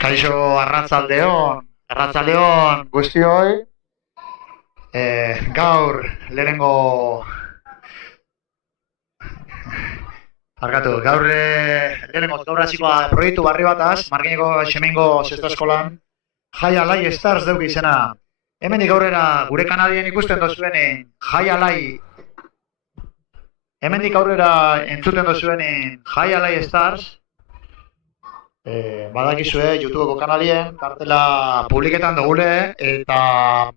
Kaixo arratsaldeon guztioi. Gaur lehenengo gaur hasikoa proiektu barri bataz, Margineko Xemengo Sexto Eskolan Jai Alai Stars deuk izena. Hemendik aurrera gure kanalien ikusten dozuenin Jai Alai entzuten dozuenin Jai Alai Stars. Badakizue YouTubeko kanalien kartela publiketan dugule eta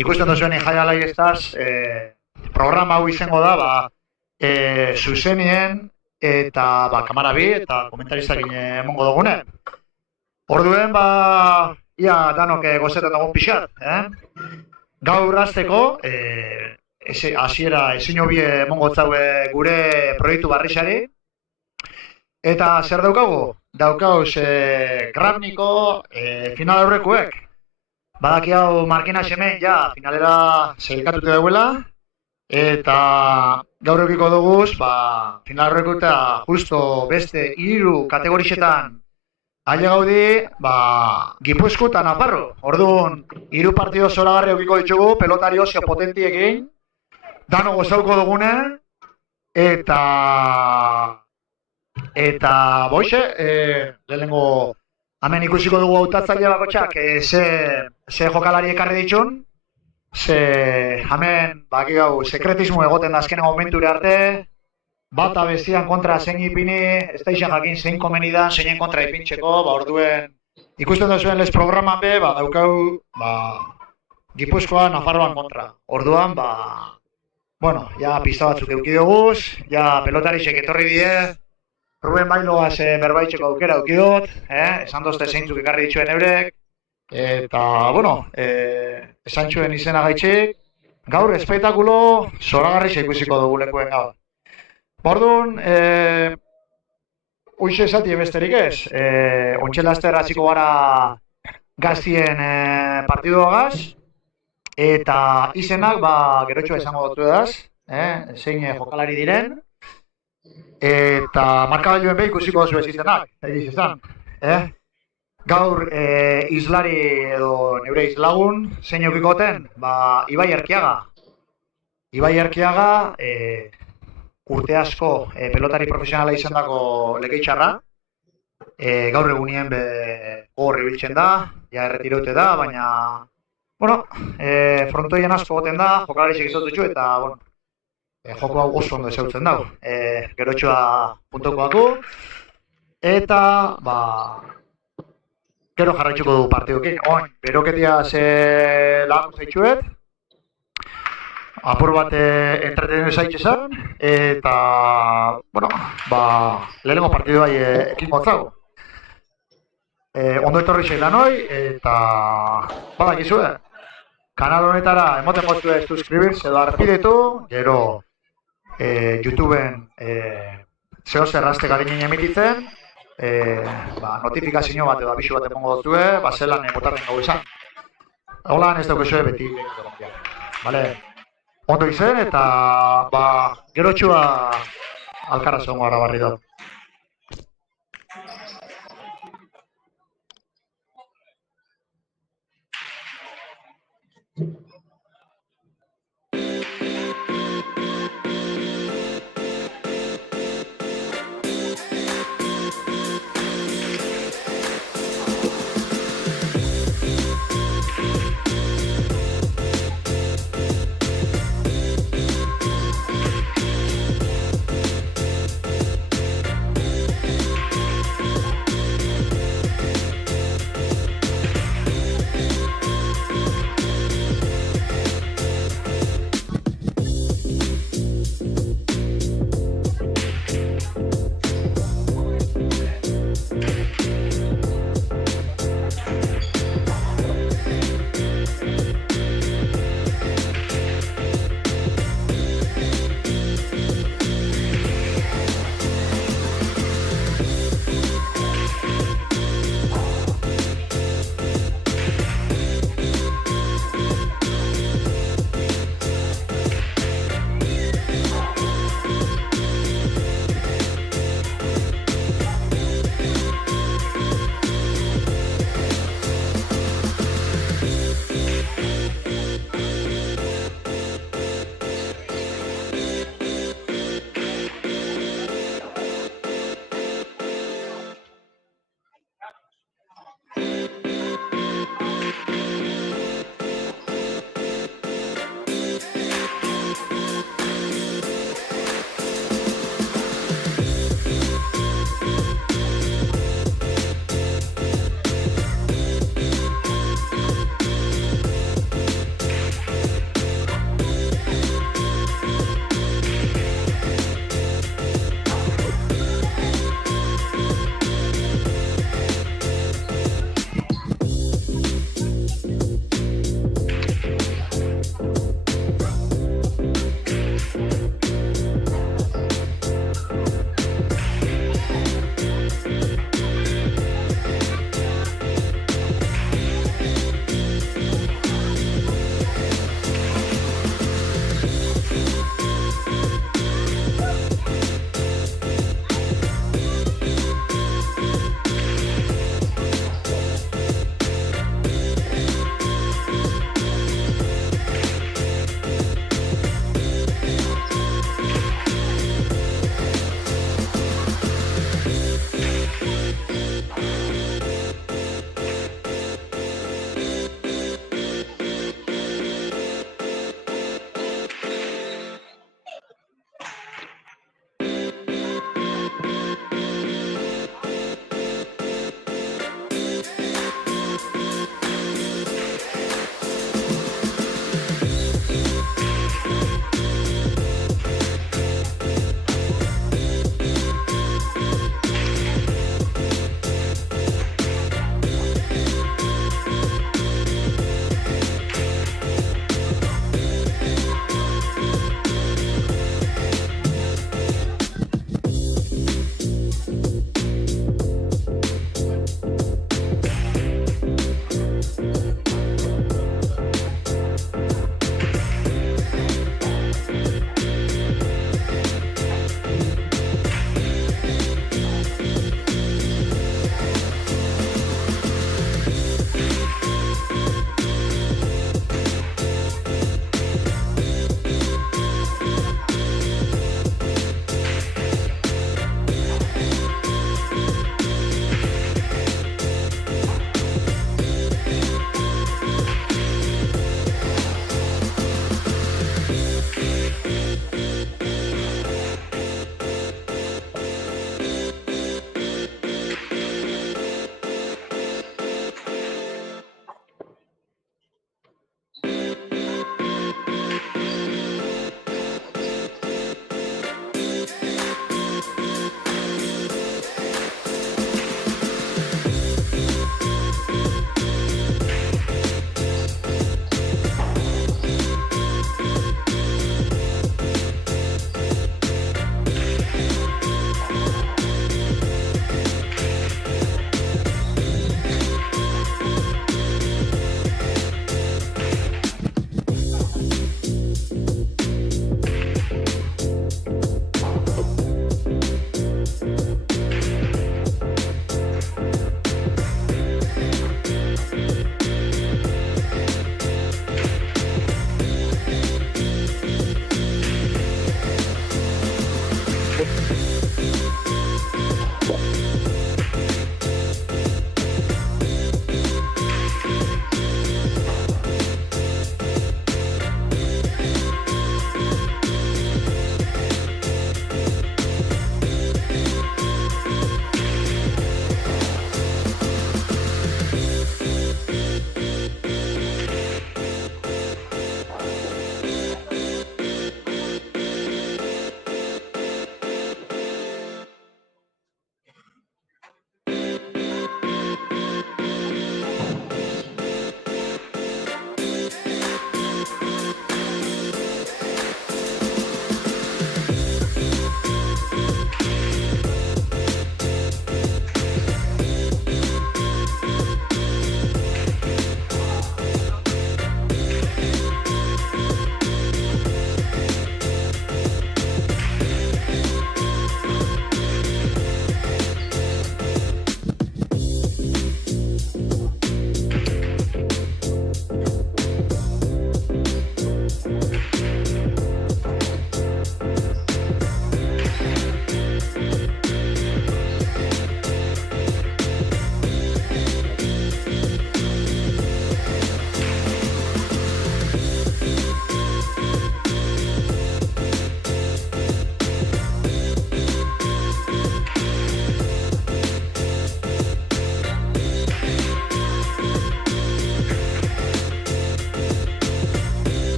ikusten duzuen Jai Alai Stars programa hau izango da zuzenien eta kamara bi eta komentaristakin emongo dugune. Orduen ia danok gozetan dugun pixat, Gaur hasteko hasiera ezin hobie emongo tzaue gure proiektu barrixari. Eta zer daukagu? Daukauz Grabniko final aurrekuek. Badaki hau Markina Xemen ja finalera sailkatute dauela. Eta gaur eukiko duguz, final aurreku eta justo beste 3 kategorixetan aile gaudi, Gipuzko eta Nafarro. Orduan, 3 partido zoragarri eukiko ditugu, pelotari osio potentiekin. Dano gozauko dugune. Eta boixe, lehenengo hemen ikusiko dugu hautatzaile bakotxak ze jokalari ekarri ditun. Ze hemen gau sekretismo egoten da azkenengo momenture arte. Bata bestian kontra zein ipini, ez da izan jakin zein komeni da, zeinen kontra ipintxeko. Orduen ikusten duzuen les programan be, daukau Gipuzkoa Nafarroan kontra. Orduan, ja pista batzuk euki duguz, ja pelotarixek etorri die. Ruben Bailoaz berbaitxeko aukera eukidot, esan dozte zeintzuk ekarri dituen eurek. Eta, esan txuen izena gaitxik, gaur espetakulo zoragarri ikusiko dugu lekuen gaur. Bordun, hoxe esati besterik ez, ontxelazter hasiko gara gaztien partiduagaz, eta izenak gerotxoa esango dutu edaz, zein jokalari diren. Eta markagailuen behi ikusiko duzu ez izenak, egiz izan. Gaur izlari edo neure izlagun zein eukikoten, Ibai Erkiaga. Ibai Erkiaga urte asko pelotari profesionala izan dako legeitxarra. Gaur egunien gogor ibiltzen da, ja erretirote da, baina frontoien asko goten da, jokalari segizotu eta joko hau oso ondo ezautzen dago. Gerotxoa puntoko dago. Eta, gero jarraitzuko dugu partidukin. Beroketia ze lagun zaitxuet. Apur bat entretenu zaitxezan. Eta, lehenengo partidu bai ekin gotzago. Ondo etorri zeilan hoi, eta badakizue. Kanal honetara emoten gozue suscribirse edo arpidetu, gero YouTubeen zeo zerrazte garinen emititzen, notifikazio bat edo abisu bat emongo dutue, zelan botarren gau izan. Holan ez daukizue beti. Ondo izen eta gerotxua alkarra zongo gara barri dut.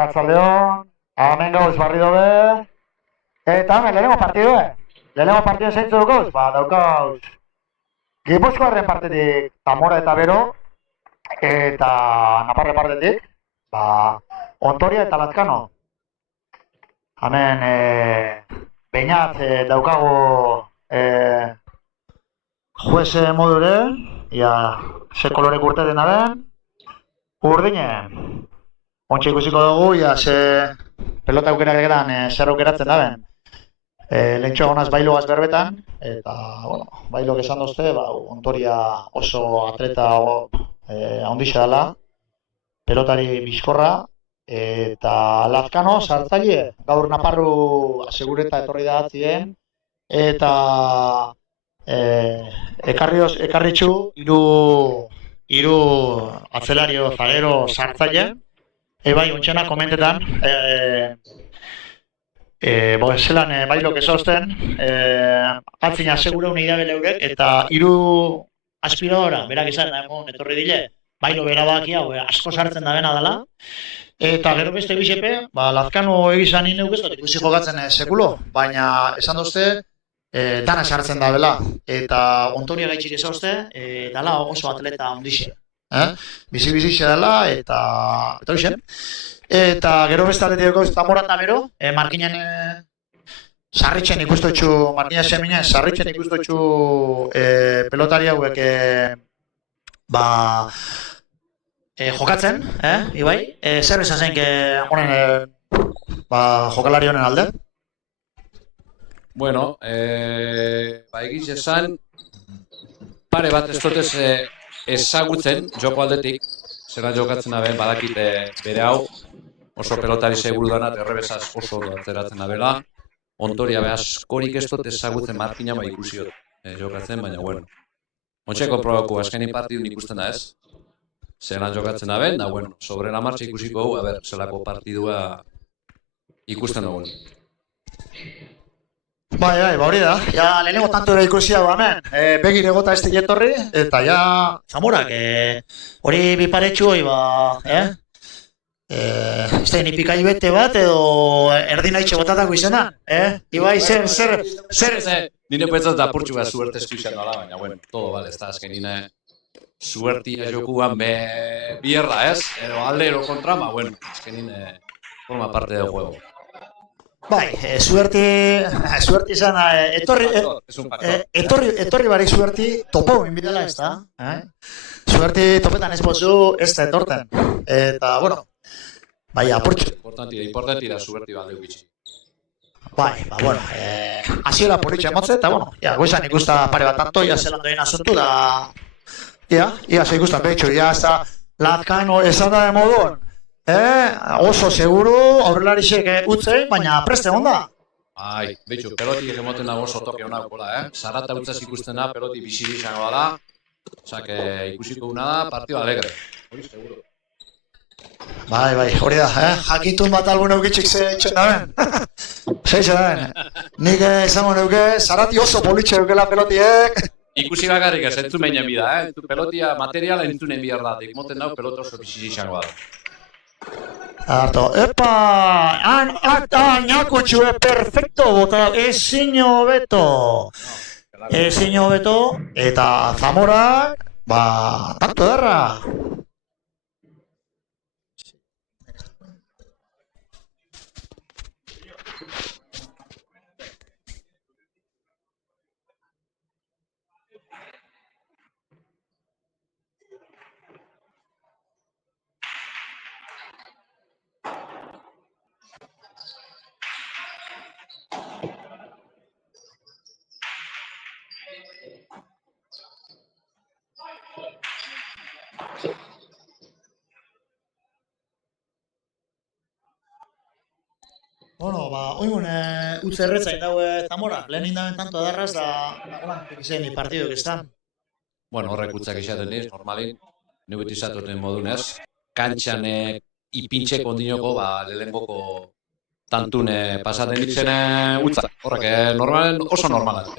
Arratsaldeon, hemen gauz barri dobe, eta hemen lehenengo partidue. Lehenengo partiduen zeintzu dukauz, daukauz Gipuzkoarren partetik Zamora eta Bero, eta Naparre partetik, Ontoria eta Lazkano. Hemen, Beñat daukago jueze modure, ia, ze kolorek urteten daben, urdinen. Ontsa ikusiko dugu, ia, ze pelota aukerak egeran, zer aukeratzen daben. Lehentxoa gonaz bailogaz berbetan, eta, bueno, bailok esan dozte, Ontoria oso atleta handixa dela, pelotari bizkorra, eta Lazkano sartzaile, gaur Naparru asegureta etorri da atzien, eta ekarritxu hiru atzelario zagero sartzaile, bai, ontxena komentetan, zelan bailok esozten, atzina segura unei dabe leurek, eta hiru aspiradora, berak izan, etorri dile, bailo berabaki hau asko sartzen da bena dela, eta gero beste bisepe, Lazkano egizan ineuk ez dut ikusi jokatzen sekulo, baina esan dozte, dana sartzen da bela, eta Ontoria gaitxik esozte, dala oso atleta ondixe. Bizi-bizixe dela, eta hoxe. Eta gero beste atletik dugu Zamora eta Bero, Markinen sarritzen ikustotxu, Markinen seminen sarritzen ikustotxu pelotari hauek jokatzen, Ibai? Zer esan zen honen jokalari honen alde? Bueno, egiz esan, pare bat ez dutez ezagutzen joko aldetik, zeran jokatzen da badakit bere hau, oso pelotari seguru dana, errebesaz oso atzeratzen da bela, Ontoria askorik ez dut ezagutzen Markina ikusi dut jokatzen, baina bueno. Ontxeko probako azkenin partidun ikusten da ez, zeran jokatzen da ben, da bueno, sobre la marcha ikusiko gu, zelako partidua ikusten dugu. Bai, hori da. Ja, lehenengo tanto ere ikusi hau hemen. Begir egota ez etorri, eta ja... Zamorak, hori biparetxu hori ez da nipikai bete bat, edo erdinaitxe botatako izena, Ibai, zer... Nire petzat da purtsu bat suertezku izan dola, baina, bueno, todo, vale, ez da azkenine suertia jokuan bierda, ez? Edo alde ero kontra, bueno, azkenine forma parte del juego. Bai, suerti izan, etorri barik suerti topo inbidela ez da. Suerti topetan ez pozu ez da etorten. Eta, bueno, bai, apurtxu. Importanti da suerti balde gutxi. Bai, bueno, hasiera politxe emotze, eta, bueno, goizan ikusta pare bat tanto, ia zelan doien asuntu da, ia ze ikustan behitxu, ia ez da Lazkano esan da de moduen. Oso seguru, aurrelarisek utzei, baina preste onda. Bai, behitxu, pelotik emoten dago oso toke honak gola, Zarata utzaz ikusten da, peloti biziri izango da, osake ikusiko guna da, partio alegre. Hori seguro. Bai, hori da, jakitun bat algun eukitxik ze itxen daben. Zeitzen daben. Nik izango neuke, Zarati oso politxe eukela pelotiek. Ikusi bakarrik ez, entzun behin bida, pelotia materiala entzunen bihar da, emoten dago pelota oso biziri izango da. Harto, ñakutxue perfecto bota, ezin hobeto, eta Zamora, tanto derra. Bueno, oigun utze erretzain daue Zamora, lehen indaben tanto adarraz da, izen partidok ez da. Bueno, horrek utzak izaten niz, normalin, nugut izatoten modunez, kantxan ipintxe kondinoko, lehengoko tantune pasaten ditzen utzak, horrek oso normalak.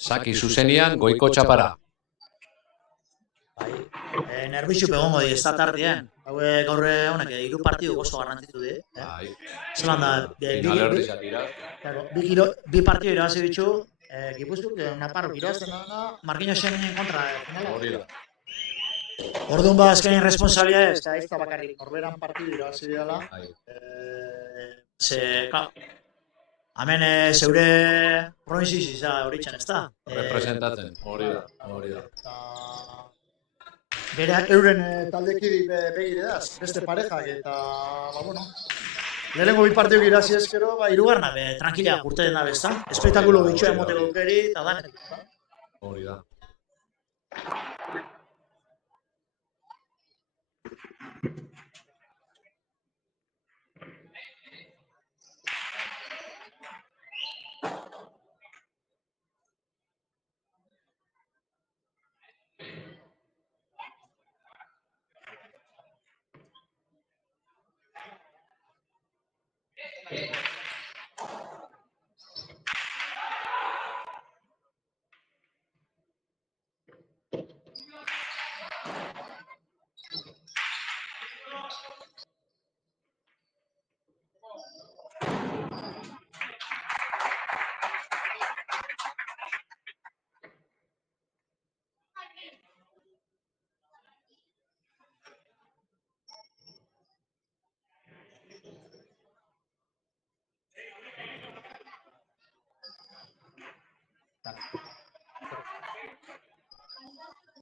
Saki zuzenian, goiko txapara. Bai, nervixu pegongo di, ez da tardien. Haue gaur honek, hiru partidu oso garrantzitu di. Bai. Zelan da, Inalerdi dira. bi partidu irabazi bitxu, Gipuzkoak Naparrok irabazten da, Marquinhosen kontra finala. Hori da. Orduan ba azkenin responsabilia ez da bakarrik norberan partidu irabazi dela. Hemen zeure provinziz izan horitzen ez da. Representatzen, hori da. Bere euren taldekiri begire daz, beste parejak eta, bueno, lehenengo bi partidu irazi ezkero, Hirugarna, tranquila, urte den da bezta. Espektakulo bitxoa emoteko aukeri eta danetik. Hori da.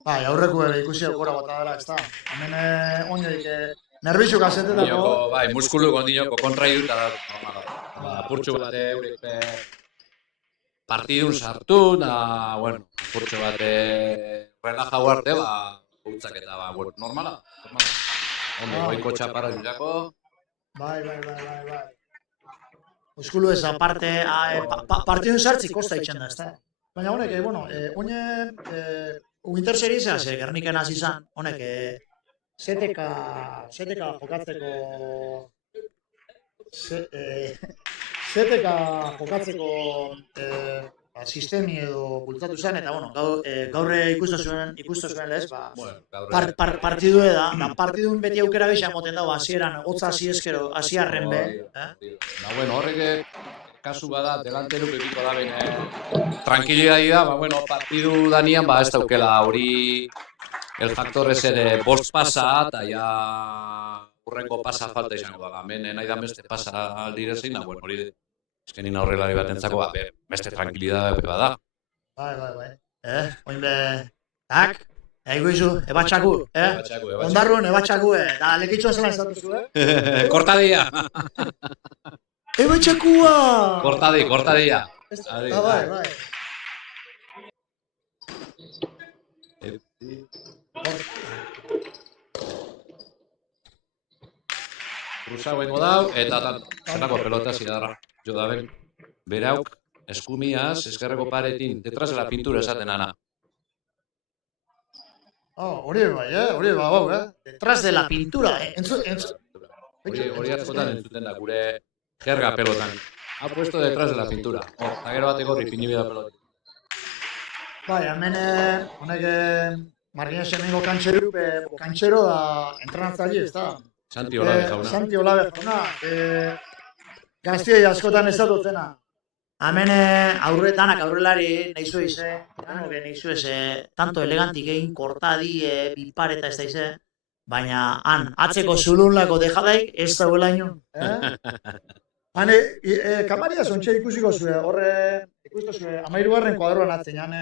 Bai, aurreko ikusi gora bota dela, ez da. Hemen oinek nervixuk azetetako. Bai, muskulu gondinoko kontraidu eta apurtxo bat eurek partidun sartu, da, bueno, apurtxo bat relaja huarte, gautzak eta, bueno, normala. Ondo, goiko txapara jurako. Bai. Muskulu ez aparte, partidun sartzik kosta itxen da, ez da. Baina honek, bueno, Winter Seriesa, Gerniken hasi izan, honek seteka jokatzeko sistemi edo bultzatu zen, eta bueno, gaur ikustu zuen lez, partidu da, partidun beti aukera gehiago moten dago, hasieran, hotza hasi eskero, hasi arren be. Bueno, horrek kasu bada, delanteruk ekiko da bene tranquilidadi da, bueno, partidu danian, ez daukela hori el factor ez ere bost pasa, eta ja urrengo pasa falta izango da, hemen nahi da beste pasa aldirezin, bueno, hori eskenin aurrelari bat entzako, beste tranquilidade bada. Bai. Oin be, tak, egoizu, ebatxaku, ondarrun, ebatxaku, da lekitxoa zela ez datuzu, Kortadia! Ebatxakua! Kortadia. Bai. Cruza bengo dau, eta zelako pelota zidarra. Jo da ben, berauk, eskumiaz, eskerreko paretin, detrás de la pintura esaten ana. Hori bai, Detrás de la pintura, Hori askotan entzuten da, gure jerga pelotan. Ha puesto detrás de la pintura. Agero bateko ripini bida pelota. Bai, hemen honek Marquinhosen nengo kantxero da entrenatzaile, ez da? Santi Olabe jauna. Gaztiei askotan ez dutena. Hemen aurretanak aurrelari nahizu ize, tanto elegantik egin kortadi, bipareta ez da ize, baina han atzeko zulunlako dejadaik ez dauela inun. Hane, kamaria zontxe ikusiko zuen, horre, ikustu zuen, 13. kuadroan atzean,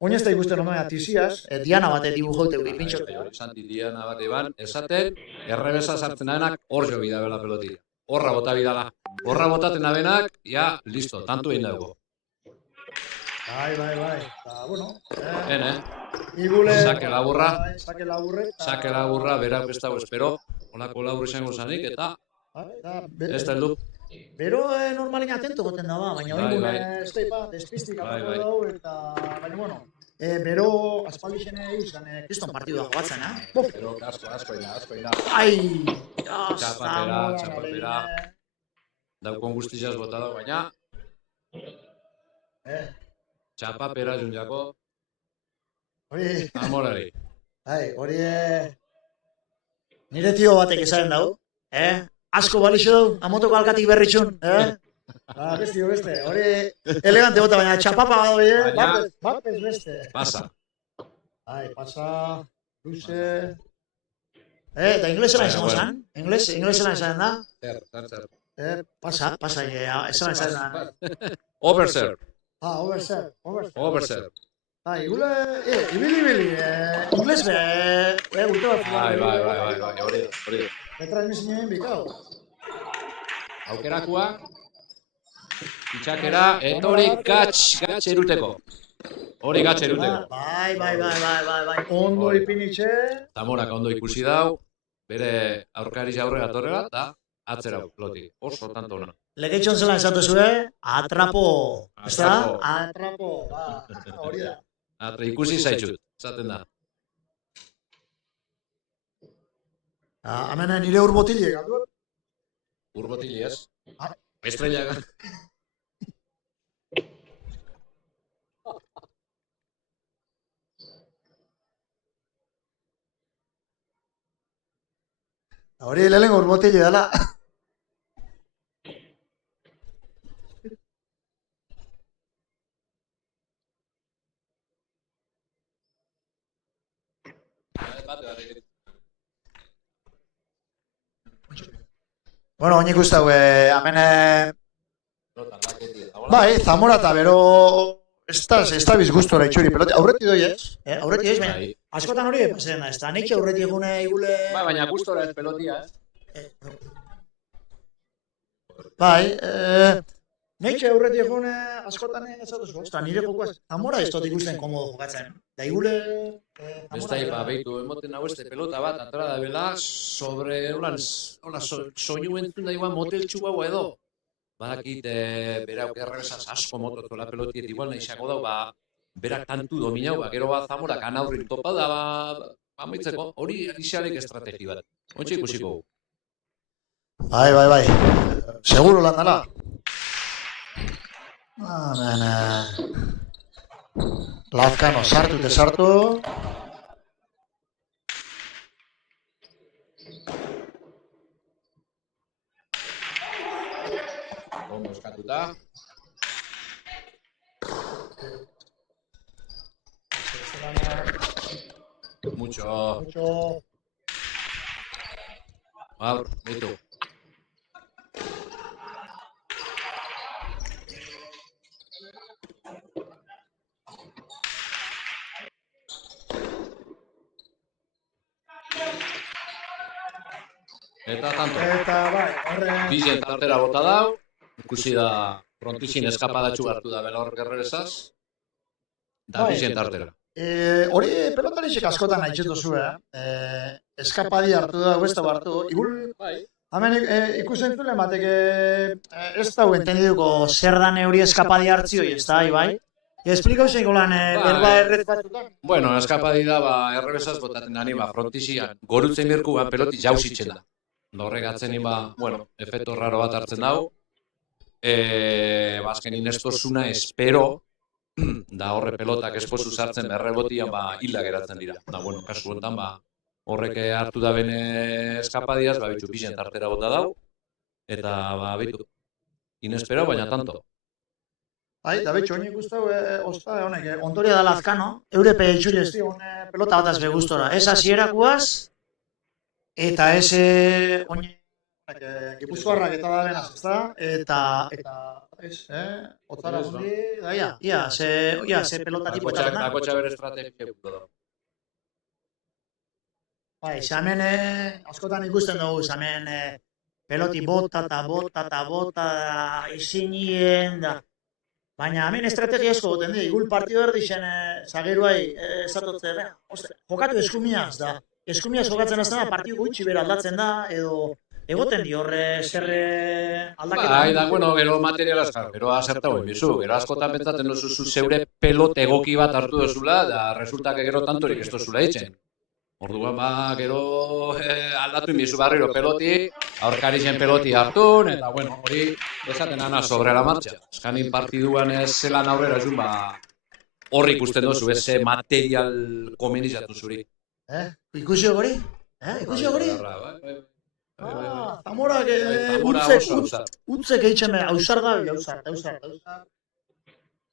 oin ez da ikusten ondoen atiziaz, Diana bate dibujote ipintxo. Santi Diana bate ban, esaten, errebesa sartzen abenak hor jo bida bela pelotila. Horra bota bidala. Horra botaten abenak, ja, listo, tantu egin dago. Bai, eta, bueno, Igule, sake laburra, berak bestago espero, holako labur izango zanik, eta ez da heldu. Bero normalin atento goten da ba, baina hori esteipa, despistik dago, eta, baina, bueno, bero aspaldixen izan, kriston partidua jogatzen, Bero asko ina. Ai! Txapapera. Daukon guztizaz bota da, baina... Txapapera junjako, Hori, amorari. hori, nire tio batek esaten dau, asko balixo dau, amotoko alkatik berritxun, beste, hori elegante bota, baina txapapa Baina- bat ez beste. Pasa. Pasa, luze... Eta inglesela izango zen, inglesela izan da, Zer. pasa, esan da. Overserve. Overserve. Igule, ibili, ingles urte bat. Bai, hori da. Petra emizinen bikau. Aukerakua, itxakera, eta hori gatx eruteko. Hori gatx eruteko. Bai. Ondo ipinitxe. Zamorak ondo ikusi dau, bere aurkari aurrera torrela, eta atzera loti. Oso tanto ona. Legetxon zelan esatu zuen, atrapo. Atrapo. Atrapo, hori da. Ikusi zaitxut, esaten da. Hemen nire urbotile, galdu? Urbotili ez? Estrella. Hori lehenengo urbotile dela. Bueno, oin ikustau, hemen... Bai, Zamora eta bero... Ez da bizgustora itxuri peloti. Aurreti doi ez? Aurreti ez, baina... Askotan hori pasen da, ez da neitxe aurreti egune igule... Bai, baina gustora ez pelotia, Bai, neitxe aurreti egune askotan ezatuzko. Ez da, nire jokoaz... Zamora ez dut ikusten komodo jokatzen. Da igule... Besta ipa, behitu, emoten hau este pelota bat, atora da bela, sobre, hola, soinu entzun da igual moteltxu hau edo. Badakit, berauk errebesaz asko mototola pelotiet, igual nahi xako dau, berak tantu dominau, gero bat Zamorak anaurrin topa da, amaitzeko, hori ixalek estrategi bat. Ontsa ikusiko. Bai. Seguro lan dala. Lazkano sartu. Ondo eskatuta. Mucho. Gaur, behitu. Eta tanto. Bai, horre... Bizen tartera bota dau. Ikusi da frontizin eskapadatxu hartu da bela horrek errebesaz. Da bizen tartera. Hori pelotarixek askotan haitxetu zu, eskapadi hartu da, ez da hartu. Igul, hemen ikusen zule mateke ez da entendiduko zer dan hori eskapadi hartzio, ez da, Ibai? Esplikau zein golan berba errez batzutan? Bueno, eskapadi da, errebesaz botaten dani, frontizian, gorutzen birku, peloti jauzitzen da. Horregatzen bueno, efekto raro bat hartzen dau. Azkenin espozuna espero, da horre pelotak espozu sartzen berrebotian hilak geratzen dira. Da, bueno, kasu honetan, horrek hartu da bene eskapadiaz, bitxu pixen tartera bota dau, eta, bitu, inespero, baina tanto. Bai, da betxo, oin ikustau, osta, honek, ondoria da Lazkano, eurepe itxuri ez pelota bataz begustora. Ez hasierakuaz, eta ez, oin, Gipuzkoarrak eta da benaz, eta ez, otzara gundi, ia, ze pelota tipo etxaten da. Bakotxa bere estrategia gutu da. Bai, xamen, askotan ikusten dugu, xamen, peloti bota, izinien, da. Baina hemen estrategia asko goten di, igul partido erdixen zageruai esatotze, jokatu eskumiaz, da. Eskumiaz jokatzen azten da, partidu gutxi bera aldatzen da, edo egoten di horre zerre aldaketa. Bai, da, bueno, gero materiala eskar, gero asertau emizu, gero askotan pentsaten duzu zeure pelot egoki bat hartu dozula, da resultak gero tantorik ez dozula ditzen. Orduan gero aldatu inbizu barriro peloti, aurkari zen peloti hartun, eta bueno, hori esaten ana sobre la marcha. Eskanin partiduan zelan aurrera esun horri ikusten dozu, eze material komenizatu zuri. Ikusi hori? Ikusi hori? Zamorak utzek eitzen behar, hausar da, hausar.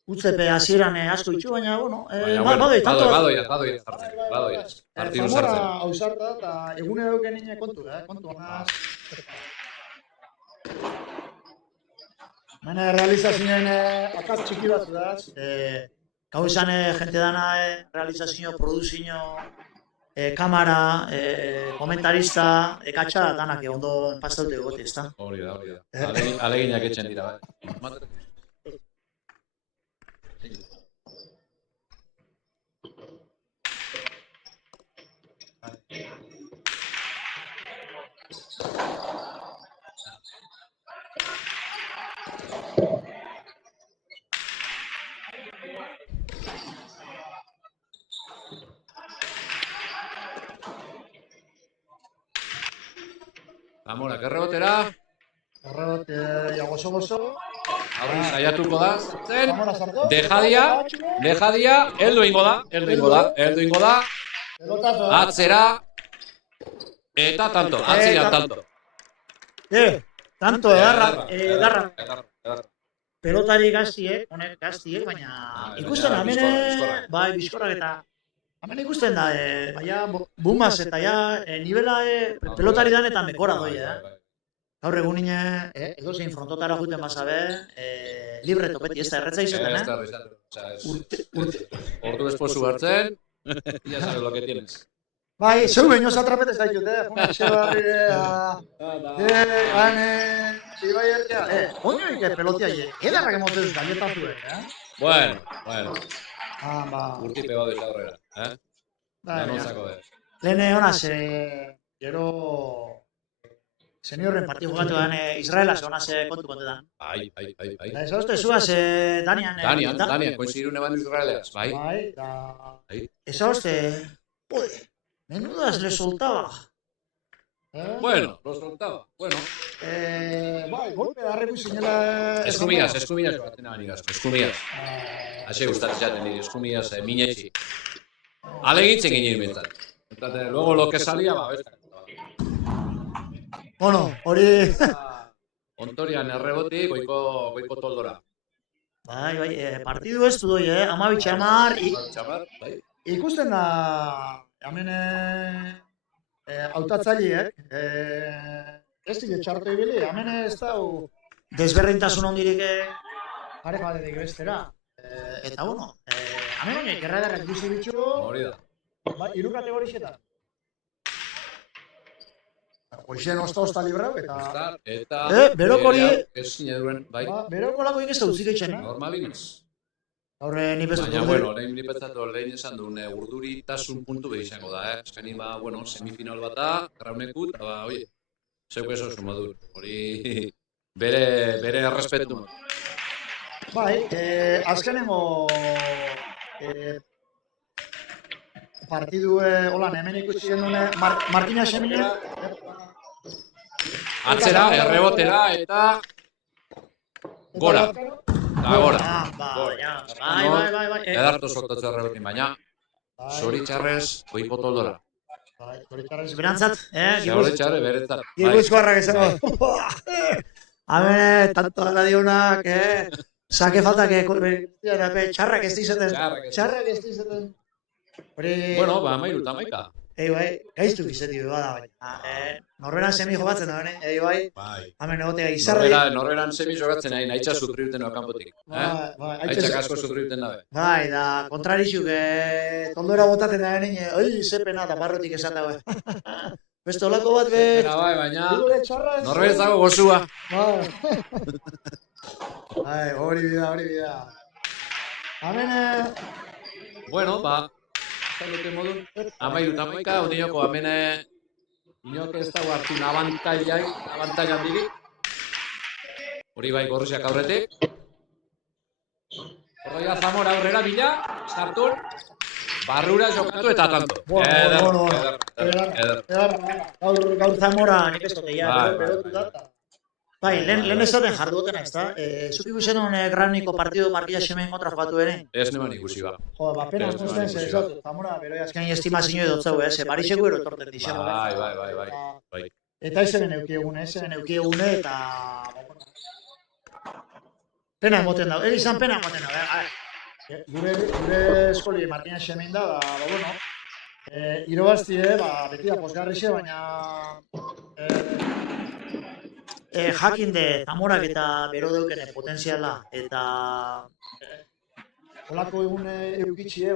Utzepe hasieran asko itxu, baina, bueno, badoiz. Partidu Zamora sartzen. hausar da, eta egune duken nire kontu honaz. Baina realizazioen akaz txiki batzu daz, gau esan jente dana realizazio, produzio, kamara, komentarista, katxa, danak ondo pastaute gote, ezta? Hori da. Aleginak etxen dira, bai. Zamorak errebotera. Errebot, ja gozo. Aurri saiatuko da. Dejadia, heldu ingo da. Atzera. Eta tanto, atzian tanto. Tanto edarra. Pelotari gaztiek, honek gaztiek, baina ikusten hemen, bai, bizkorrak eta hemen ikusten da, baina bumaz eta ja, nivela pelotari dan eta mekora doi, Gaur egun nine, edozein frontotara juten bazabe, libre topeti, ez da erretza izaten, Ordu esposu hartzen, ya sabes lo que tienes. Bai, zeu behin osa trapete zaitut, Zibai ertea, oinoik pelotia, edarrak emotez galletazu, Bueno. Urtipe bat ez aurrera, Danontzako ez. Lehen honaz, gero seniorren partidu jugatu den Israelaz honaz kontu kontetan. Bai. Ez hauste zuaz, Danian, koinzidune bandu Israelaz, bai. Ez hauste, menudas le soltaba. Bueno, lo soltaba, bueno. Bai, golpe darreku zinela... Eskumiaz baten abani gazko, eskumiaz. Haxe gustatzen jaten niri, eskumiaz, minetxi. Alegintzen ginen bintzat. Luego lo que salía, bestak. Bueno, hori... Ontorian erreboti, goiko toldora. Bai, partidu ez du doi, amabi txamar... Ikusten da, hemen hautatzaileek, ez dira txartu ibili, hemen ez da desberdintasun ondirik gare batetik bestera. Eta bueno, hemen horiek erradarrak ikusi bitxu... Hori da. Hiru kategorixetan. Hoxen osta librau eta... Berokori... Ez zineduen, bai. Berokolako ez da uzik etxen, Normalinez. Gaur nipez... Baina, bueno, lehen esan duen urduritasun puntu behi izango da, Eskani, bueno, semifinal bat da, graunekut, eta, oie, zeuk ez oso modur. Hori, bere errespetu. Bai, azkenengo... partidu holan hemen ikusi gendune Martina Xemine atzera, errebotera eta gora. Bai. Edartu sortatzu errebotin, baina zoritxarrez goiko toldora. Zoritxarrez berantzat, Zoritxarrez beretzat. Gipuzkoarrak esango. Hemen, tanto ala diunak, sake faltak txarrak ez dizaten. Bueno, amairu eta amaika. Bai, gaiztu bizeti bada, baina. Norberan semi jogatzen da, bai. Hemen egotea izarri. Norberan semi jogatzen nahi, nahi txas sufriuten da kanpotik. Haitxak asko sufriuten dabe. Bai, da, kontrarixuk, tondora botaten da nire, oi, ze pena da barrotik esan dago. Beste olako bat, Bai, baina, norberen zago gozua. Bai, hori bida. Hemen... Bueno, zailote modun, amairu eta amaika, odioko amene inok ez dago hartu abantailan diri. Hori bai gorriziak aurretik. Horroia Zamora aurrera bila, sartun. barrura jokatu eta tanto. Bueno. Gaur Zamora nik ez dut berotu da. Bai, lehen ezaten jardutena, ez da? Zuk ikusen hon Graniko partido Markilla Xemen kontra jokatu ere? Ez neban ikusi ba. Jo, pena ikusten ez dut, Zamora, bero azken estimazio edo zau, Bariseko erotorten dixero. Bai. Eta ez eren eukiegune, eta... Pena emoten dago, izan pena emoten dago. Gure eskoli Markilla Xemen da, bueno, irobaztie, beti da posgarrixe, baina... jakin de Zamorak eta bero deukene potenziala, eta holako egun eukitxie,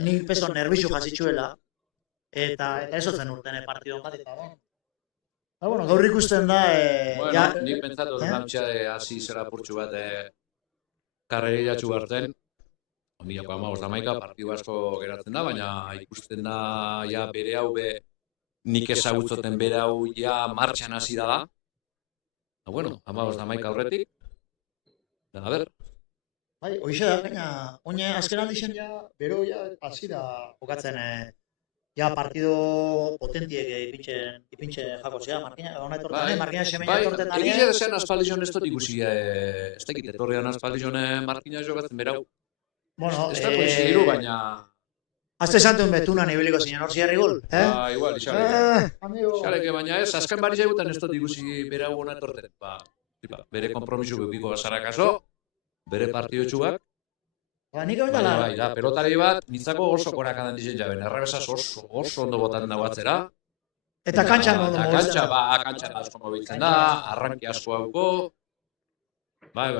nik peso nerbizu jasitxuela, eta ez otzen urten partidon bat, eta bueno, gaur ikusten da... Bueno, nik pentsatu dut hasi zera purtsu bat karreriratxu barten, 2011 partidu asko geratzen da, baina ikusten da ja bere hau nik ezagutzoten bere hau ja martxan hasi da. Bueno, 2011 aurretik, da, a ber. Bai, hoxe da, baina, oine azken aldixen ja, bero ja, hasi da jokatzen, ja partido potentiek ipintxe jako zea, Markina etorten, Markina Xemenia etorten dane. Bai, egize desean aspaldizon ez dut ikusi, ez dakit, etorrian aspaldizon Markina jokatzen berau. Bueno, ez da koizidiru, baina... Azte santuen betunan ibiliko zinen hor ziarri gol, Igual, xaleke, baina ez, azken bari zegutan ez dut ikusi berau hona etorten. Bere kompromisu beukiko basarakaso, bere partido txuak. Nik hau dala. Bai, da, pelotari bat, nitzako oso korakadan dizen jaben, errebesaz oso ondo botan dago atzera. Eta kantxan ondo mobiltzen da. Kantxan asko mobiltzen da, arranki asko hauko. Bai.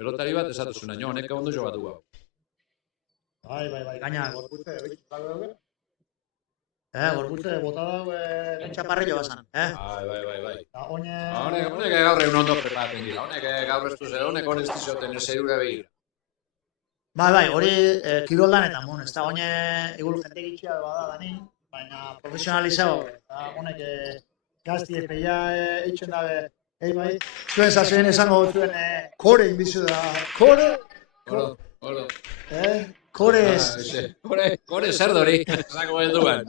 Pelotari bat esatuzuna, honek ondo jogatu gau. Bai, gaina, gorputze, gorputze, bota dago, txaparrillo basan, Bai. Eta oine... Honek gaur egun ondo preparaten dira, honek gaur ez duzen, honek honez dizoten zerura behira. Bai, hori kiroldan eta ez da, oine igul jente gitxia bada dani, baina profesionalizau, eta honek gazti epeia eitzen dabe, bai, zuen zazuen esango zuen kore inbizu da, kore? Olo. Kore zer dori, esako ez duen.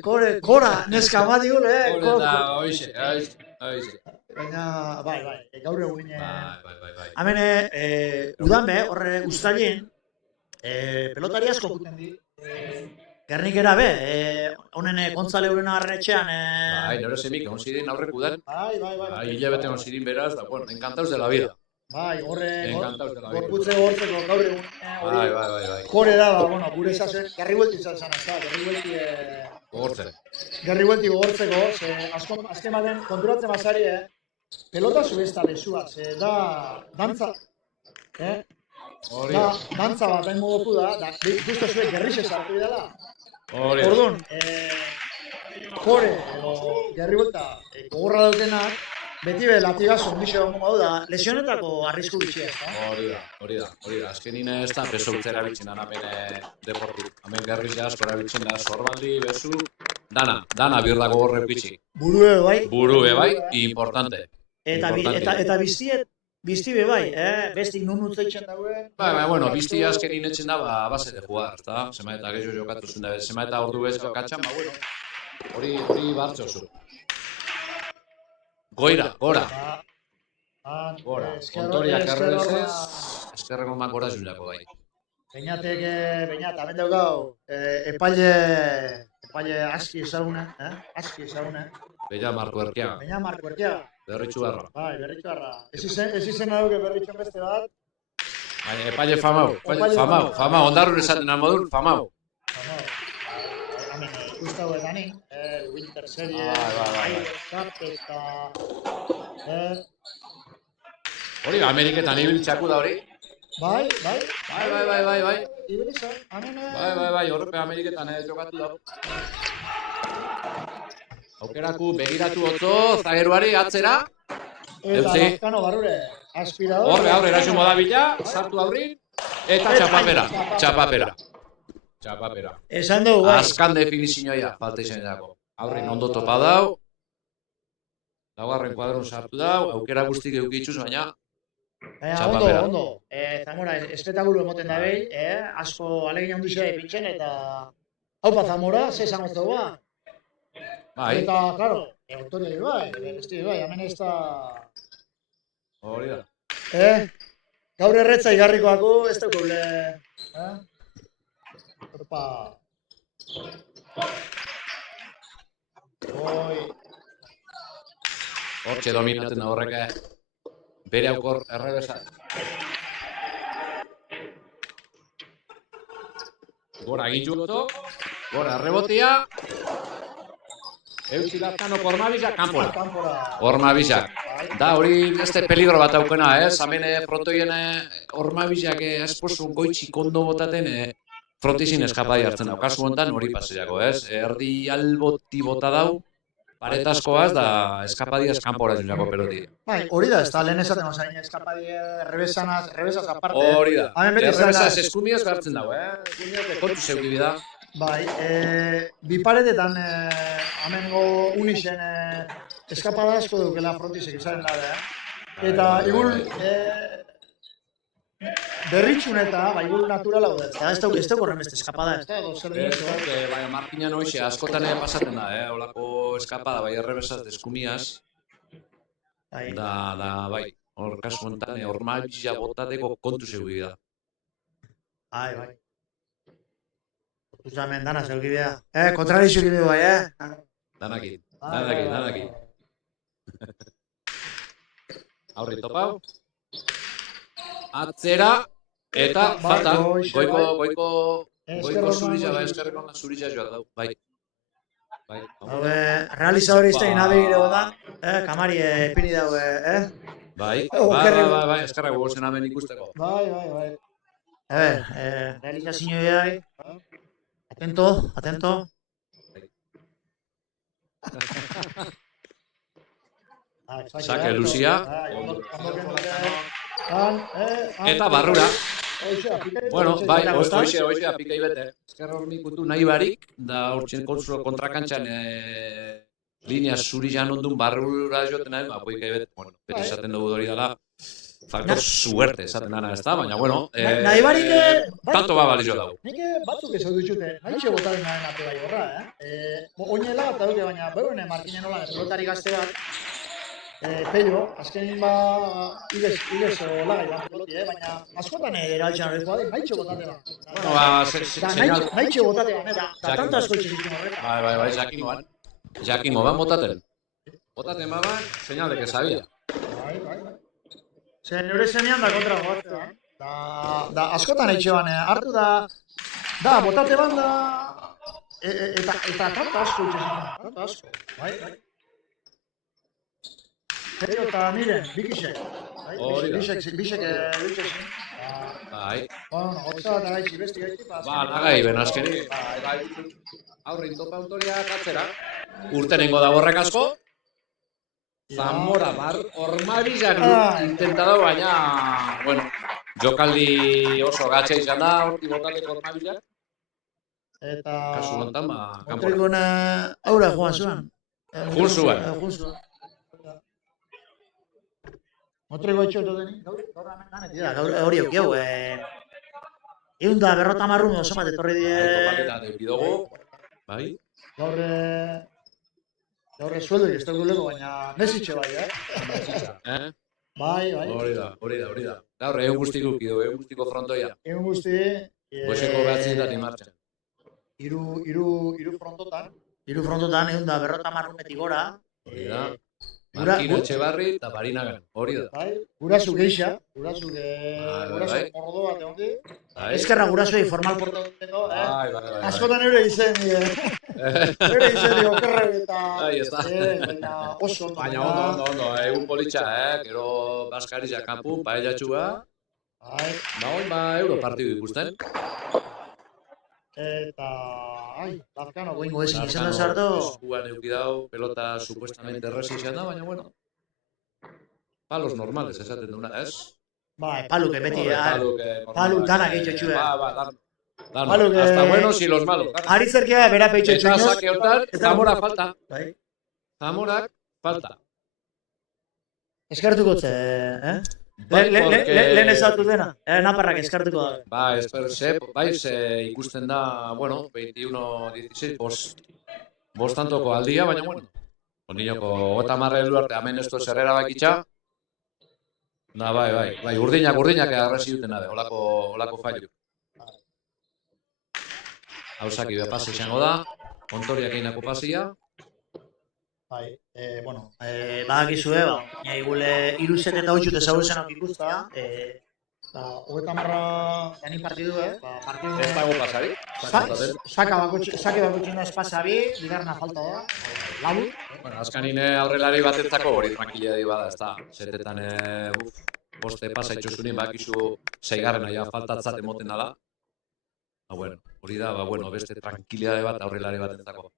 Kora, neska bat digul, Kore da, oixe. Baina, bai, gaur egun Bai. Hemen, udan horre guztalien, pelotari asko juten di. Gernikera honen kontzale huren arretxean... Bai, nore semik, egon zirin aurrek udan. Bai. Hilabete egon zirin beraz, da, bueno, encantauz de la vida. Bai, gorputze gortzeko gaur egun. Bai. Kore da, bueno, gure esazen, garri buelti izan zan, Garri buelti gogortzeko, azken baten konturatzen bazari, pelota zubesta lezua, da dantza, da dantza bat hain modoku da, justo zuek gerrixe sartu dela. Orduan, kore, garri buelta, gogorra dutenak, beti latigazo ondixo egon da, lesionetako arrisku bitxia, ez da? Hori da. Azkenin ez da beso utze erabiltzen da hemen deportu. Hemen garrixe asko erabiltzen da sorbaldi, besu, dana biordako gorre pitxi. Burue bai, importante. Eta bizti bai, bestik nun utzeitzen dagoen. Bai, bueno, bizti azkenin etxen da, base de jugar, ez da? Zema eta gehiago jokatu zen da, zema eta ordu bezko katxan, bueno, hori bartxozu. Gora. Kontoria karrelezez, eskerreko mak gora zunako bai. Beñatek, hemen daugau, epaile aski ezagune, Beña Marko Erkiaga. Berritxu barra. Bai, berritxu barra. Ez izen dauke berritxuen beste bat. Epaile famau, ondarrun esaten amodun, famau. Gustavo Dani, Winter Serie, Cup eta... Hori, Ameriketan ibiltxaku da hori? Bai. Ibiltza, Bai, horrepe Ameriketan jokatu da. Aukeraku begiratu otzo, zageruari atzera. Eta Lazkano barrure, aspirador. Horre, eraxumo da bila, sartu aurri, eta txapapera. Esan dugu, bai. Azkan definizioa, falta izan dago. Aurrin ondo topa dau, laugarren kuadron sartu dau, aukera guztik eukitxuz, baina Txapa Ondo, bera. ondo. Zamora, espektakulu emoten da behi, asko alegin handu xe pintzen, eta haupa Zamora, ze esan oztu ba. Bai, Eta, claro, autoria bai, besti bai, hemen ez da... hori da. Gaur erretza igarrikoako, ez da gule... Opa... Oi... Hortxe dominatzen da horrek, bere aukor errebesa. Gora gintxuto, gora rebotia. Eutsi Lazkanok Ormabizak kanpora. Ormabizak. Da, hori beste peligro bat aukena, hemen frontoien Ormabizak esposu goitxik ondo botaten frontizin eskapai hartzen dau. Kasu honetan hori paseako, erdi alboti bota dau, paretazkoaz da eskapadiaz kanpora dinako peloti. Bai, hori da, ez da, lehen esaten osain eskapadia, rebesaz aparte. Hori da, Hemen beti errebesaz zara- eskumiaz gartzen dau, eskumiak kontu zeukibi da. Bai, bi paretetan amengo unixen eskapada asko dukela frontizek izaren dabe, Eta igul berritxun eta bai igul naturala hau da. Ez dugu horren beste eskapada, ez da, zer dira. Bai, markinan hoxe, askotan pasaten da, holako eskapada, bai errebesaz eskumiaz, Bai, da, bai, hor kasu honetan, Ormabisa botateko kontu zeukibi da. bai. Usamen dana zeukidea. Kontrarizu gire bai, Danakin. Aurri topau. Atzera, eta falta. Goiko zuriza, bai, eskerreko zuriza joa dau. Bai. Realizador iztein nabigire da, kamari epini daue, Bai, eskerreko gozen hemen ikusteko. Bai. Realizazio bai. Atento. Sake Lucia. Eta barrura. Bueno, bai, hoxe apikai bete. Eskerra hor ikutu nahi barik, da hortzen kontrakantxan linea zurizan ondun barrura joten nahi, apoikai bete. Bueno, beti esaten dugu hori dela, faktor suerte esaten dana ez da, baina bueno, Nahi barik... tanto ba balizio dago. Nik batzuk ez dutxute, nahi botaren nahen ate bai horra, Oinela bat duke, baina behuene markinen nola, pelotari gazte bat, Pello, azkenin ba, iles lagai bat peloti, baina askotan eraltxan horrekoa da, nahi botatela. Bueno, ba, Nahi botatela, eta tanto asko itxezitzen horreta. Bai, jakingo ban botaten. Botaten baban, señal de que sabia. Bai. Zer, nire zenean da kontra gogatzea, Da askotan eitxeban hartu da, botate ban da, eta tanto asko itxezitzen, tanto asko, bai. Pero eta miren, bikisek, bisek Bai. Bueno, hotza eta gaitxi, besti gaitxi, Ba, nagai, ben azkeni. Aurrin topa autoria katzera. Urtenengo da borrek asko. Zamora bar, Ormabizak intentado, baina, bueno, jokaldi oso gatxe izan da, horti botateko Ormabizak. Eta... Kasu honetan, ba, kanpora. Motrikon aura joan zuen. Jun zuen. Motriko itxotu denik, gaur hori aukiau, egun da berrota marrun oso bat etorri die... Topaketa teukidogu, bai. Gaur sueldo ez duguleko, baina nesitxe bai, Bai. Hori da. Gaur, egun guztiko frontoia. Egun guzti... Goizeko behatzinetan imartzen. Hiru frontotan, egun da berrota marrunetik gora. Hori da. Markino Etxebarri eta Barinagan, hori da. Bai, gurasu geixa, gurasu mordo bat egon di. Bai. Eskerra gurasuei formal porta duteko, Bai. Askotan eure izen, okerre eta... Ahí está. Eta oso. Baina ondo, egun politxa, gero Baskarizia kanpu, paellatxua. Ba, euro partidu ikusten. Eta... Lazkano goingo ezin izan da zarto... Eskuan eukidau, pelota supuestamente erresi izan da, baina bueno... Palos normales esaten duna, ez? Bai, paluke beti, Paluk danak eitxotxue. Paluk, hasta buenos y los malos. Ari zerkia bera peitxotxue. Eta sakeotan, Zamora falta. Zamorak falta. Eskertuko ze, Lehen ezatu dena, naparrak eskartuko da. Bai, ikusten da, bueno, 21-16, bost tantoko aldia, baina, bueno, ondinoko gota marrelu arte, hemen ez du zerrera bakitxa. Bai, urdinak arrasi duten abe, olako fallu. Hauzaki be pase izango da, ontoriak einako pasia. Bai, badakizue, gule 3 eta 8 ezaguzenak ikusta, hogeta marra gani partidu, partidu... Ez dago pasari. Sake bakotxin da espasabi, bigarna falta da, labu. Bueno, azkanine aurrelari batentzako hori tranquilidad bada, ez da, zetetan poste pasa itxosunin bakizu 6garrena ja faltatzat emoten dala. Bueno, hori da, beste tranquilidade bat aurrelari batentzako.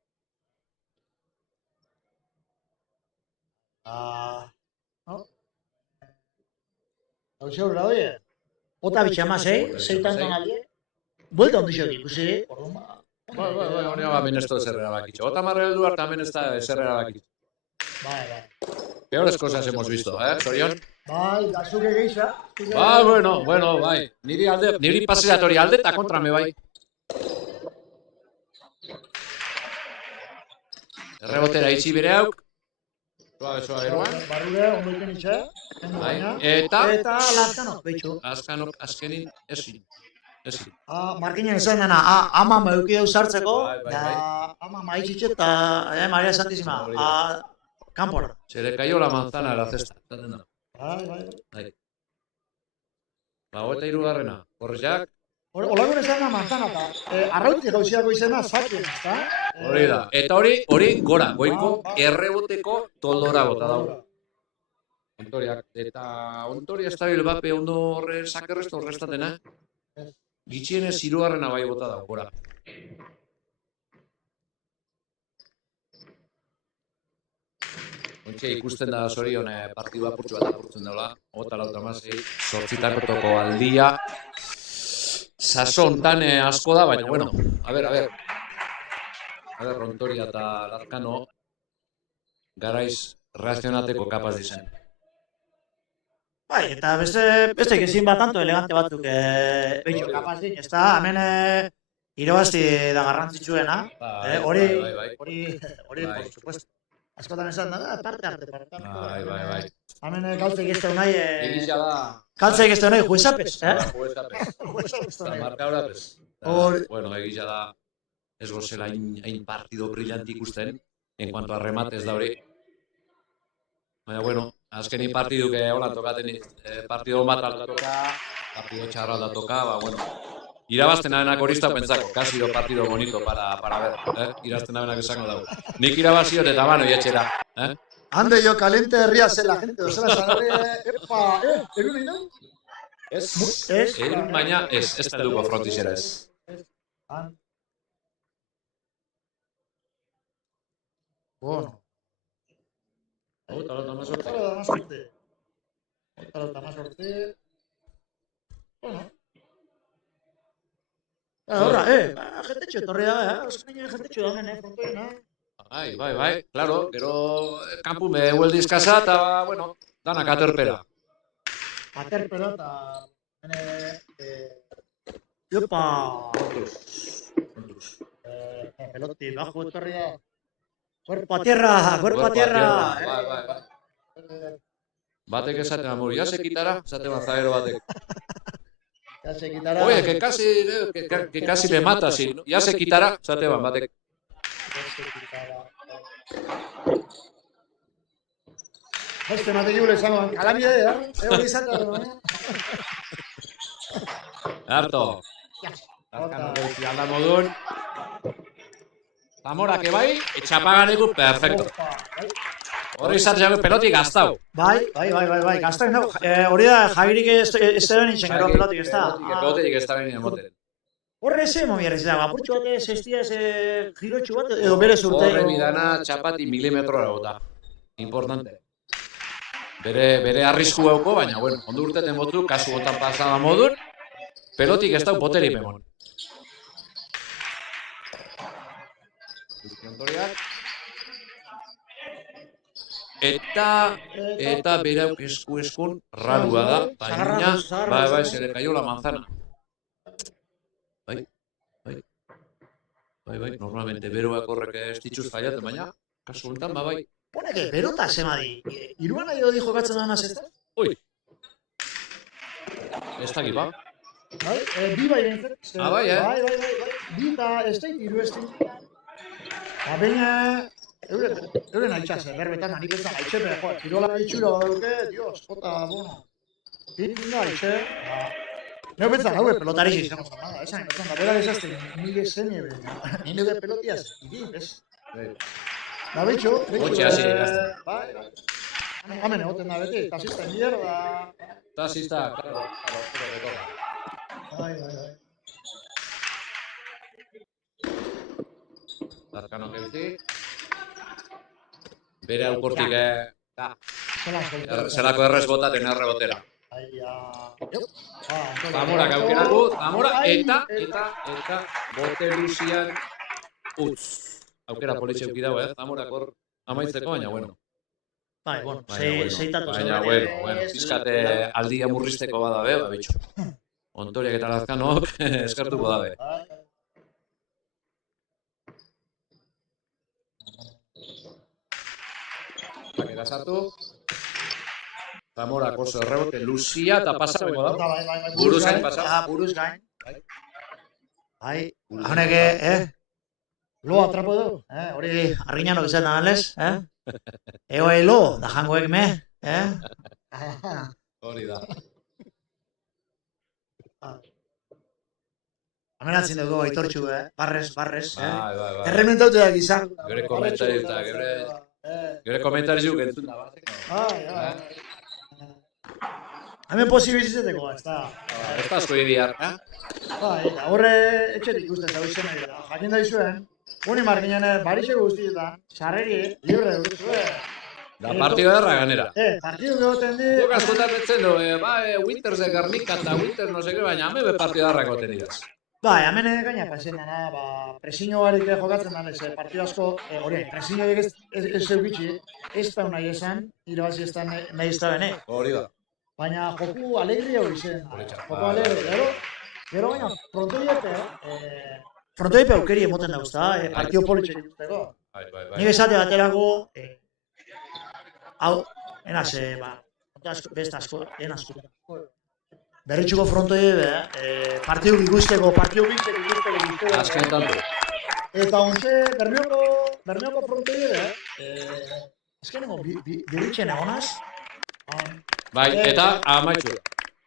Hauxe horra doie? Ota bitxama, zeitan donaldie? Buelta ondixok ikusi, Bai, hori hemen ez da zerrera bakitxo. Ota marrel du harta hemen ez da zerrera bakitxo. Bai. Peores cosas hemos visto, Sorion? Bai, da zuke geixa. Bueno, bai. Niri paseratori alde eta kontrame bai. Errebotera itxi bere hauk. Suave, eruan. Barrure, ondo iten itxe. Eta Lazkanok, behitxu. Lazkanok azkenin ezin. Markinen esan dena, ama meuki deu sartzeko, da ama maitxitxe eta Maria Santísima, kanpora. Se le cayó la manzana a la cesta. Bai. Eta hirugarrena, Korriak. Olagun esan da manzana eta arrautik gauziako izena zaken, ezta? Hori da. Eta hori gora, goiko erreboteko toldora bota dago. Ontoriak. Eta ontoria estabil bape ondo horre sakerresto horrestaten, Gitxienez hirugarrena bai bota dago, gora. Ontxe ikusten da Sorion partidua purtsu bat apurtzen daula. Ogota lauta mazei, 8 toko aldia. Sasontan asko da, baina, bueno, a ver, Ontoria eta Lazkano garaiz reakzionateko kapaz dizen. Bai, eta beste gezin bat tanto elegante batzuk behitxo kapaz din, ez da, hemen irabazti da garrantzitsuena, hori, por supuesto. Askotan esan da, parte arte. Bai. Hemen galtzeik ez da unai... Egisa da... Galtzeik ez da unai, juezapes, Juezapes. Markaurapes. Bueno, egisa da... Ez gozela hain partido brillanti ikusten, en cuanto a remates da hori. Baina, bueno, azkeni partidu que hola tokaten, partido bat alda toka, partido txarra alda toka, bueno... Irabazten abenak horista pentsako, casi do partido bonito para ver, Irazten abenak esango dago. Nik irabaziot eta bano ietxera, Ande jo, kalente herria zela, gente, dozela zanarri, epa, erun egin dago? Erun baina ez da duko frontixera ez. Bueno. Otara tamazorte. Bueno. Horra, jentetxo etorri da, Euskal jentetxo da hemen, frontoina. Bai, claro, gero kanpu me hueldiz kasa eta, bueno, danak aterpera. Aterpera eta... Opa! Peloti, bajo etorri da. Cuerpo a tierra! Bai. Batek esaten amor, ya se quitará, esaten bazagero batek. Ya se quitará. Oye, que casi le mata, sí. Ya se quitará, Sateban, batek. Beste batek jule zango, kalabide da, hori izatu. Harto. Azkano gauzi alda modun. Zamora, que bai, etxapaganeko, perfecto. Horri izatzeak peloti gaztau. Bai, gaztau. Hori da, Javirik ez da benin txengero pelotik ez da. Pelotik ez da benin emoten. Horre ze momiarez da, apurtxo bat zestia girotxu bat, edo bere zurte. Horre bidana txapati milimetrora gota. Importante. Bere arrisku hauko, baina, bueno, ondo urteten botu, kasu gotan pasada modun, pelotik ez da poteri memon. Eta berauk eskun rarua da, baina, bai, se le cayó la manzana. Bai, normalmente beroak horrek ez dituz fallatzen, baina, kasu honetan, bai. Poneke, berota semadi. Iruan nahi hodi jokatzen dana zesta? Ui! Ez da gipa. Bi bai bintzen. Bai. Bi eta ez da iru ez da. Baina, euren haitxaz, berbetan, hanik ez da haitxe, kirola itxura baduke, dios, jota, bueno. Pinga haitxe, neu betzak haue pelotari izango zan, esan da, bera desazten, nire zene, nire pelotiaz, ez? Da, betxo, Hotxe hasi, gazte. Bai. Hemen egoten da beti, tasista mierda. Tasista, claro. Bai. Lazkano keuti. Bere alkortik, zelako errez botaten errebotera. Zamora gaukeratu, Zamora, eta bote luzian utz. Aukera politxe euki dago, Zamora kor amaitzeko, baina, bueno. Bai, bueno, zeitatu zen. Baina, bueno, pizkate aldia murrizteko badabe, bitxo. Ontoriak eta Lazkanok eskertuko dabe. Bakera sartu. Zamora oso errebote, Luzia eta pasako da. Buruz gain pasa. Buruz gain. Bai, honeke, lo atrapo du, hori arriñano izan anales, Ego lo, da jangoek me, Hori da. Amenatzen dugu aitortxu, barrez, Bai. Errementautu da gizan. Gure komentari eta gure komentari zuk entzun da. Hemen posibilizeteko, ez da. Ez da asko idiar, Bai, horre etxetik ustez hau izan nahi da. Jakin da izuen, uni marginen barixeko guztietan, sarreri, libre dut. Da partido derra ganera. Partidu gehoten di... Guk askotan betzen du, Winters de Garnica eta Winters no seke, baina hame be partido derra goten idaz. Bai, hemen gaina pasen dana, presiño barik jokatzen danez, partidu asko, hori, presiño ez eukitxi, ez da nahi esan, irabazi ez da nahi ez da bene. Hori da. Baina joku alegria hori zen, joku alegria, gero baina frontoiepe aukeri emoten dauzta, partidu politxek ikusteko. Nik esate baterako, hau, enaz, beste asko, enazko. Berritxuko frontoiepe, partidu ikusteko. Azken tanto. Eta ontxe, Bermeoko frontoiepe, azkenengo biritxen egonaz. Bai, eta amaitxu.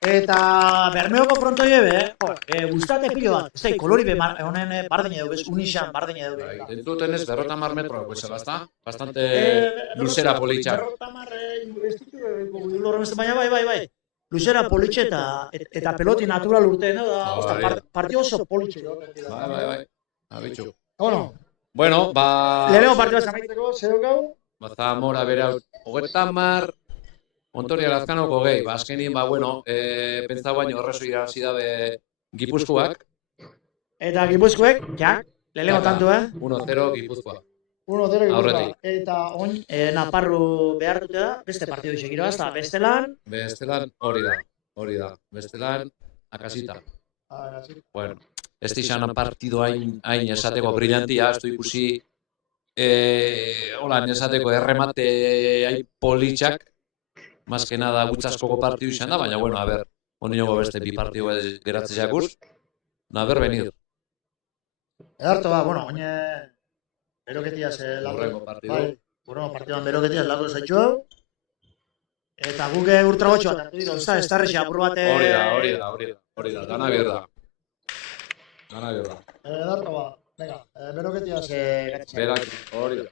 Eta Bermeoko frontoiebe, gustate pilo bat, ez da, koloribe honen bardine dugu, unixan bardine dugu. Bai, entzuten ez, 50 metro, pues, bastante luzera politxak. 50 ez ditu, baina bai. Luzera politxe eta peloti natural urtean da, partio oso politxe. Bai, abitxu. Bueno, lehenengo partioa zamaitzeko, zer dukau? Zamora bera, 30, Ontoria Lazkanoko gehi, azkenien, pentsa baino horrezu irabazi dabe Gipuzkoak. Eta Gipuzkoek, lehenengo tantu, 1-0 Gipuzkoa. 1-0 Aurretik. Eta oin, Naparru behar dute da, beste partidu isek irabazta, bestelan... Bestelan hori da. Bestelan, akasita. Bueno, ez dixan partidu hain esateko brillantia, ez du ikusi, esateko erremate hain politxak, más que nada gutxaskoko partidu izan da, baina, a ver, honiogo beste bi partidu geratzen jakuz, a ver, venido. Edarto oine, beroketiaz Urrengo partidu. Urrengo partiduan beroketiaz lago zaitxu. Eta guke urtragotxo bat hartu dira, ez da errexea apur bate... Hori da, gana bierda. Edarto venga, beroketiaz... Hori da.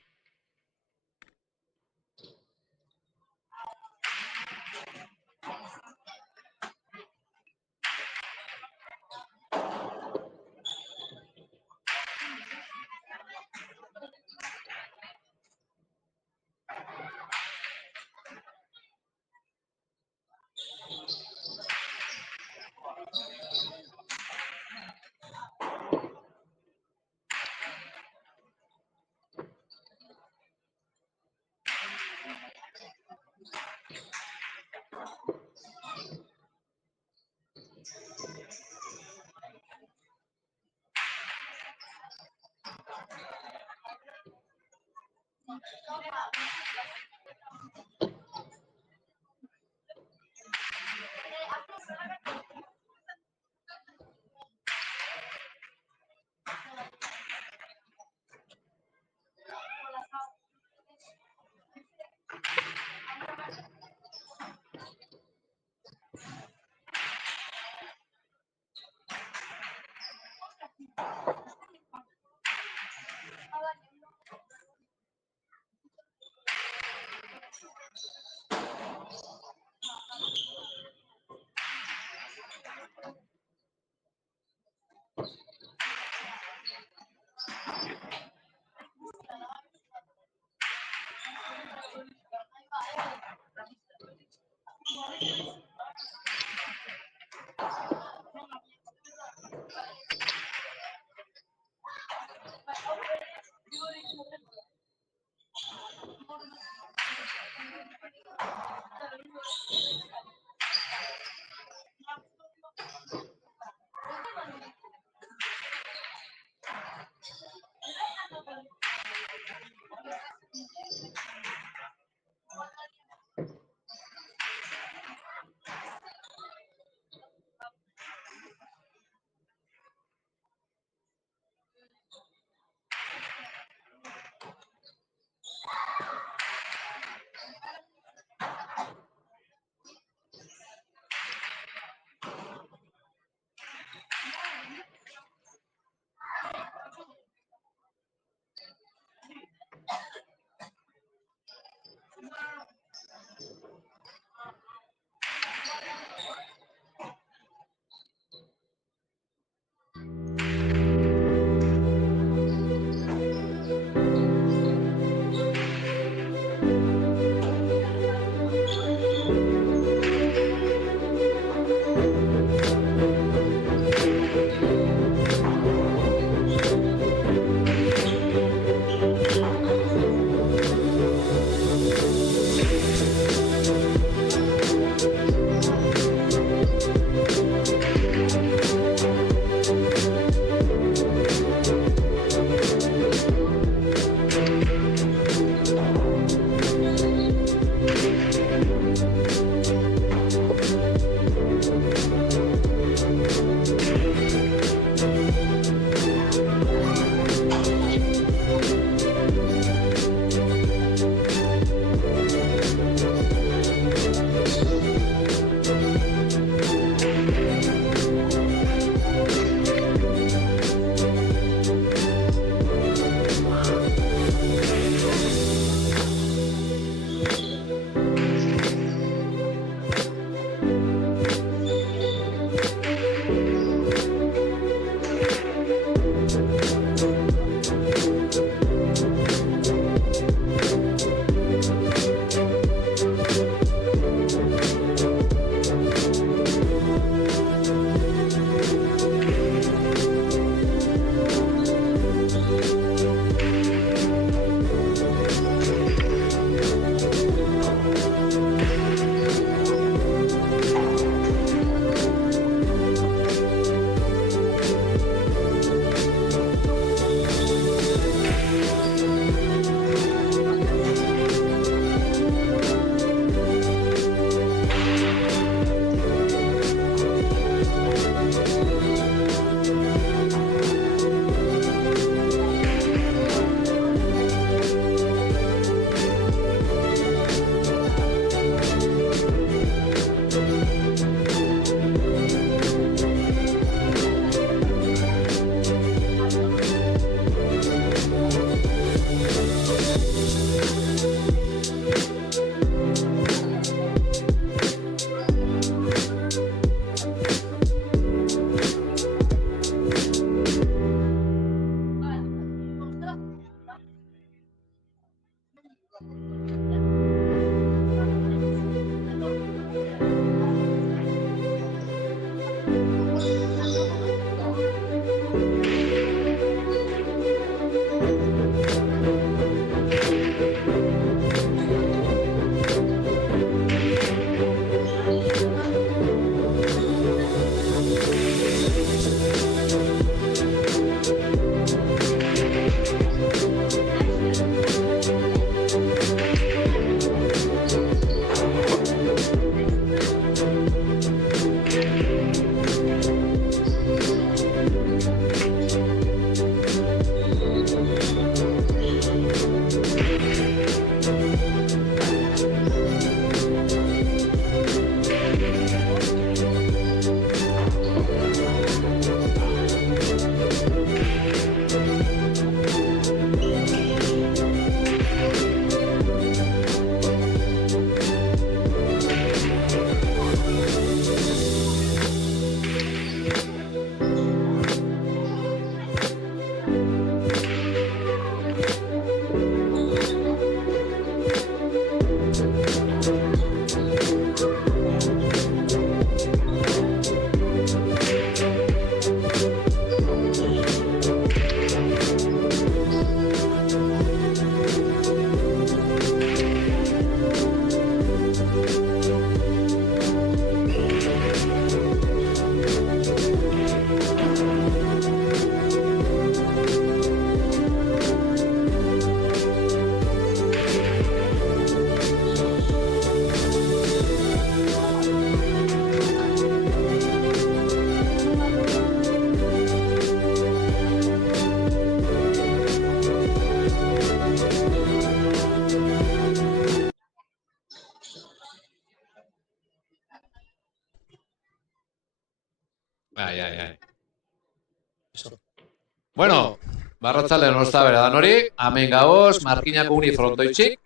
Bueno, barratzaldean ozta bera dan hori, hemen gagoz, Markinako uni frontoitxik,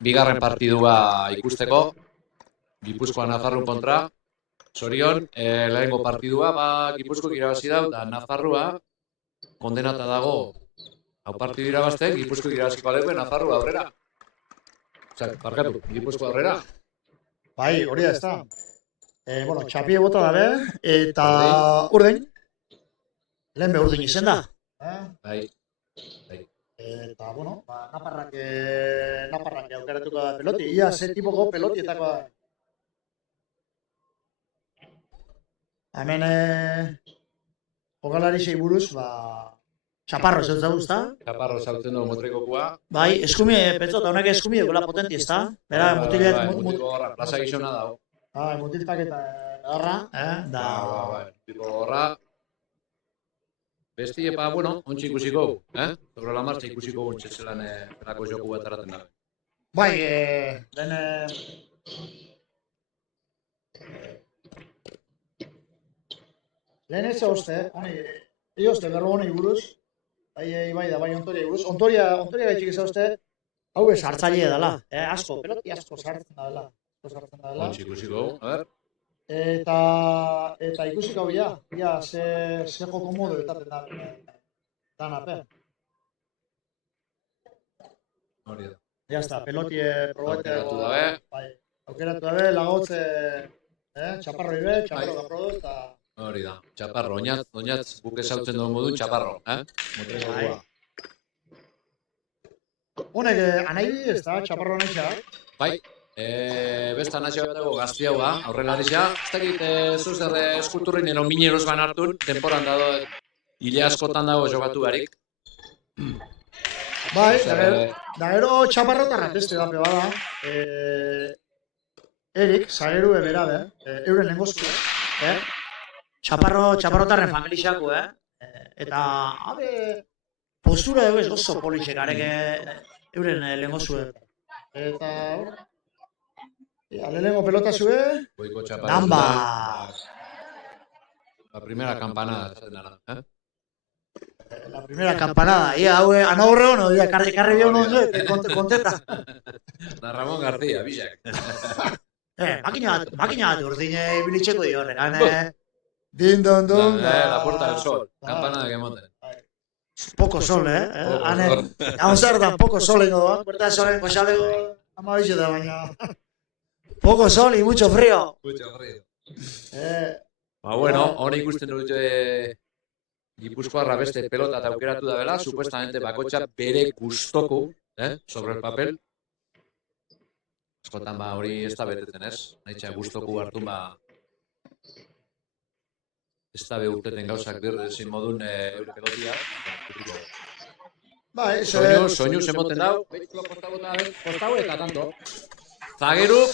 bigarren partidua ikusteko, Gipuzkoa Nafarrun kontra, zorion, lehenengo partidua, Gipuzkoak irabazi dau, da Nafarrua kondenata dago, hau partidu irabazten, Gipuzkoak irabaziko alekuen Nafarrua aurrera. Osea, barkatu, Gipuzkoa aurrera. Bai, hori da, ez da. Bueno, txapie bota dabe, eta urdin. Lehen be urdin izen da. Bai. Eta, bueno, naparrak aukeratuko da peloti. Ia, ze tipoko pelotietako da. Hemen, jokalari sei buruz, Chaparro ez da guzta? Chaparro zautzen dugu motrikokua. Bai, eskumi, petzota, honek eskumi duela potenti, ez da? Bera, mutilet... Mutiko gorra, plaza gizona dago. Mutiltak eta garra, da... Mutiko gorra. Besti, bueno, ontsi ikusiko, sobre la marcha ikusiko ontsi zelan erako joku bat eraten da. Bai, lehen ez zauzte, Iozte, berro honi buruz, bai ontoria buruz. Ontoria gaitxik zauzte, hau ez hartzaile dela, asko, peloti asko sartzen da dela. Ontsi ikusiko, a ber. Eta ikusiko bila, ze joko modu etaten da, danape. Hori da. Ya está, peloti probete. Aukeratu dabe, lagotze, txaparro ibe, txaparro da prodo, eta... Hori da, txaparro, oinatz guk ezautzen dugu modun txaparro, Motrekokua. Honek, anaibi, ez da, txaparro anaixa? Bai, besta anaixa bat dago gazti hau da, aurrelaritza. Ez dakit, zuz derre eskulturrin ero mineros ban hartun, temporan dago, hile askotan dago jokatu barik. Bai, da gero txaparro tarra beste dape bada. Erik, zageru eberabe, euren lengozku, Txaparrotarren familixako, Eta, postura dugu ez gozo politxek arek euren lengozue. Eta, lehenengo pelota zue, Damba! La primera campanada, esaten dara, La primera campanada, hau anaurre hono, karri bio hono, kontenta. Da Ramon García, bizak. Makina bat urdine ibilitxeko dio horregan, din, don, La puerta del sol, campanada que monten. Poco sol, Hau zer da, poco sol ingo doa. Puerta del sol, goxalego, ama bixe da baina. Poco sol y mucho frío. Mucho frío. Bueno, hori ikusten dut Gipuzkoarra beste pelota eta aukeratu da bela, supuestamente bakotxa bere gustoko, sobre el papel. Askotan hori ez da betetzen ez, nahitxa gustoku hartu ez da beurteten gauzak ezin modun eure pelotia. Soinu zemoten dau, kostau eta tanto. Zageruk,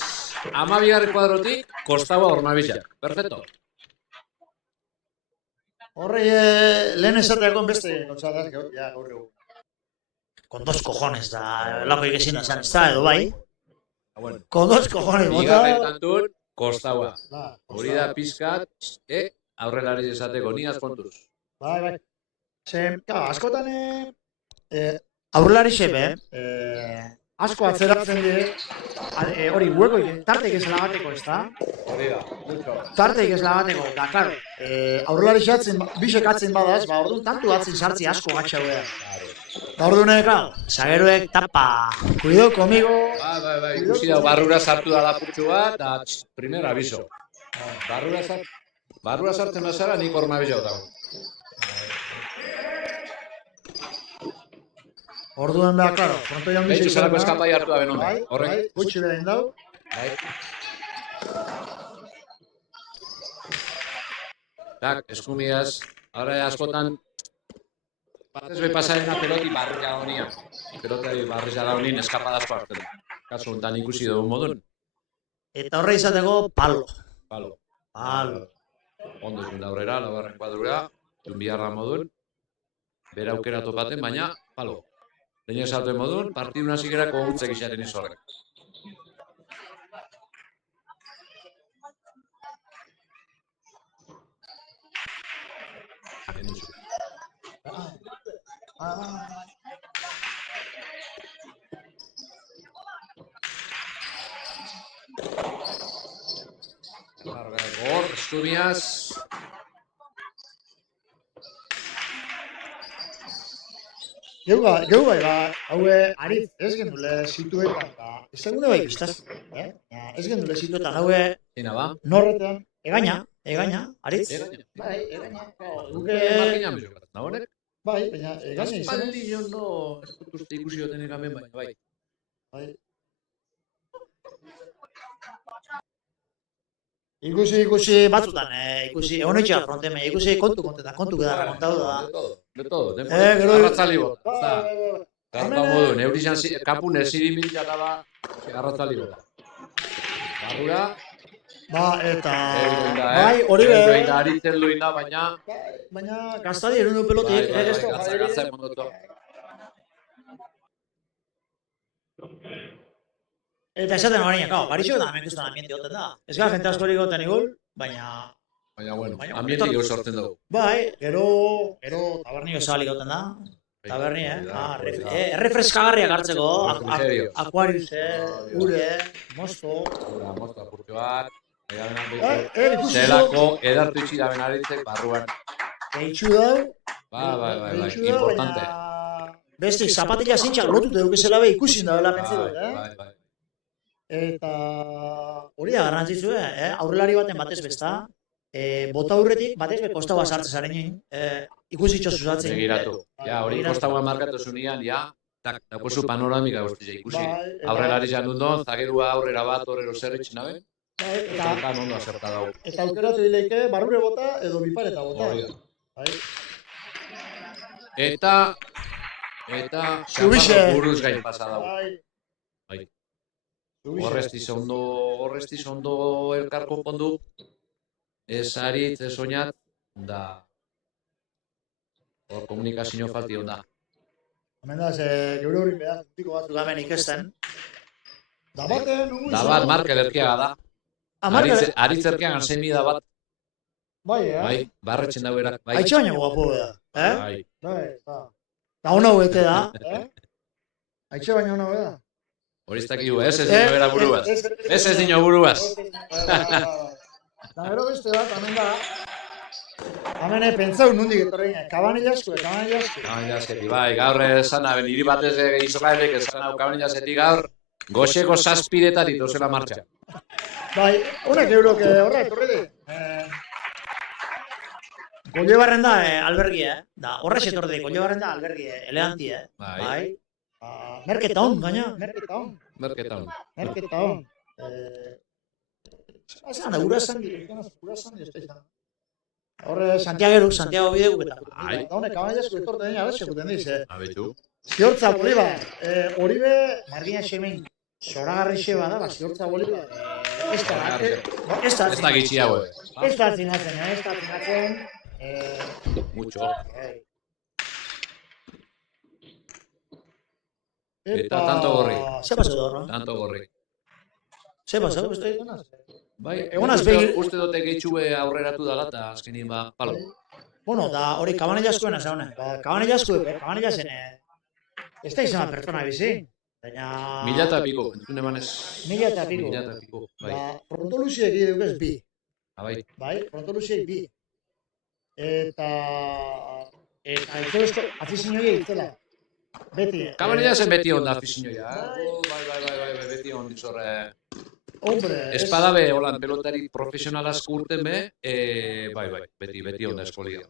12. kuadrotik, kostaua ormabizak. Perfecto. Horrei, lehen esateakon beste, gauzadak, gaur egun. Con dos cojones da, lako ikesina esan, ez da, edo bai? Bueno. Con dos cojones, bota. Bigarren tantun, kostaua. Hori da pizkat, aurrelari esateko, nigaz kontuz. Bai. Askotan, Aurrelari xepe, asko atzeratzen die, hori huekoik, tarteik ez lagateko, ez da? Hori da, mucho. Tarteik ez lagateko, da, klaro, aurrelari xatzen, bisek atzen badaz, orduan tantu atzen sartzi asko gatxau da. Da orduan, klaro, zageruek tapa. Cuidado conmigo. Bai, ikusi da, barrura sartu da lapurtxu bat, eta primer aviso. Barrura sartzen bazara, nik horma aviso dago. Orduan behar, klaro, fronto joan Beitzu zelako eskapai hartu da benome. Bai, gutxi behin dau. Tak, eskumiaz, ahora askotan, batez behi pasarena peloti barria da honia. Pelotari barria da honien eskapadazko hartzen. Kasu honetan ikusi dugu modun. Eta horre izateko, palo. Palo. Ondo zuen aurrera, laugarren kuadrura, biharra modun. Bera aukera topaten, baina palo. Lehenik esatuen modun, partidun hasikerako gutzek izaren izorrek. Gor, Estudias. Geu bai, haue aritz ez gendule situetan, ez egune bai biztaz, ez gendule situetan, haue Zina ba? norretan, egaina, aritz. Bai, egaina. Markinan bizokatzen, nagonek? Bai, baina egaina izan. Aspaldi jo no, ez dut uste ikusi joten ikamen, baina bai. Ikusi batzutan, egon etxea fronteme, ikusi kontu gedarra kontatu da. De todo, gero- arratzali bot. Garpa modu, neurizan kapun ezirimil jata da, arratzali bot. Barrura, Eta, bai, hori be, da aritzen luina, baina gaztadi erunu pelotik, gatza emondotu. Eta esaten horrein, barixo da hemen guztan ambiente goten da. Ez gara jente askorik goten igul, baina... Baina, bueno, ambiente gau sortzen dugu. Bai, gero taberni bezabalik goten da. Taberni, errefreskagarriak hartzeko, akuarius, ure, mosto. Ura, mosto apurtxo bat, zelako edartu itxi da benaritzek barruan. Geitxu dau. Bai, importante. Bestik, zapatilla zintxak lotute dukezela be ikusin da bela mentzeko, Bai. Eta hori da garrantzitsua, aurrelari baten batez besta, bota aurretik batez be kostaua sartzen zarenin, ikusitxo zuzatzen. Begiratu. Ja, hori kostaua markatu zunean, ja, dakozu panoramika guztia ikusi. Aurrelari jandundon, zagerua aurrera bat horrero zerretxin nabe, eta ondo azerta dago. Eta aukeratu dileike barrure bota edo bipareta bota. Eta Zubixe. buruz gain pasa dago. Bai. Horreztiz ondo elkarko pondu, ez aritz, ez oinat, da hor komunikazio falti onda. Hemen da, geure hori behar, tiko batzuk Gamen ikesten. Da baten, nugu Da bat, Mark elerkiaga da. Aritz erkean arsemi da bat. Bai, barretxen dago erak. Aitxe baina guapo da, Bai. Da ona huete da. Aitxe baina hona beda. Hori ez dakigu, ez dino bera buruaz. Ez dino buruaz. Da gero beste bat, hemen da. Hemen pentsau nundik etorrein, kabanillasko. Kabanillazetik, bai, gaur esan, hiri batez izokaerek esan hau kabanillazetik gaur, goxeko zazpiretatik dozela martxa. Bai, honek eurok horra etorri. Gollebarren da albergie, da horrex etorri, gollebarren da albergie, elegantie, bai. Merketa hon, gaina. Merketa hon. Esan da, urasan dira. Horre, Santiago bidegu eta. Honek, kabanillasko etorten dira, sekuten diz. Abetu. Ziortza boliba, hori be, margina xemen, zoragarri xeba da, ziortza boliba. Ez da gitxi hau. Ez da zinatzen. Mucho. Eta tanto gorri. Ze pasau da horra? Tanto gorri. Ze pasau, Bai, Egonaz begi... Uste dute gehitxue aurreratu dala eta azkenin ba, palo. Bueno, da hori kabanillaskoen azaune. Kabanillazen ez da izan pertsona bizi. Baina... 1000 eta piko, entzun emanez... 1000 eta piko. 1000 eta piko, bai. Frontoluziek idukez bi. Bai, frontoluziek bi. Eta itzolezko afizinoi itzela. Beti. Kabanillazen beti onda afizinioia. Bai, beti ondi zorre... Hombre, Espada be, holan, pelotari profesional asko urten be, bai, beti onda eskolia.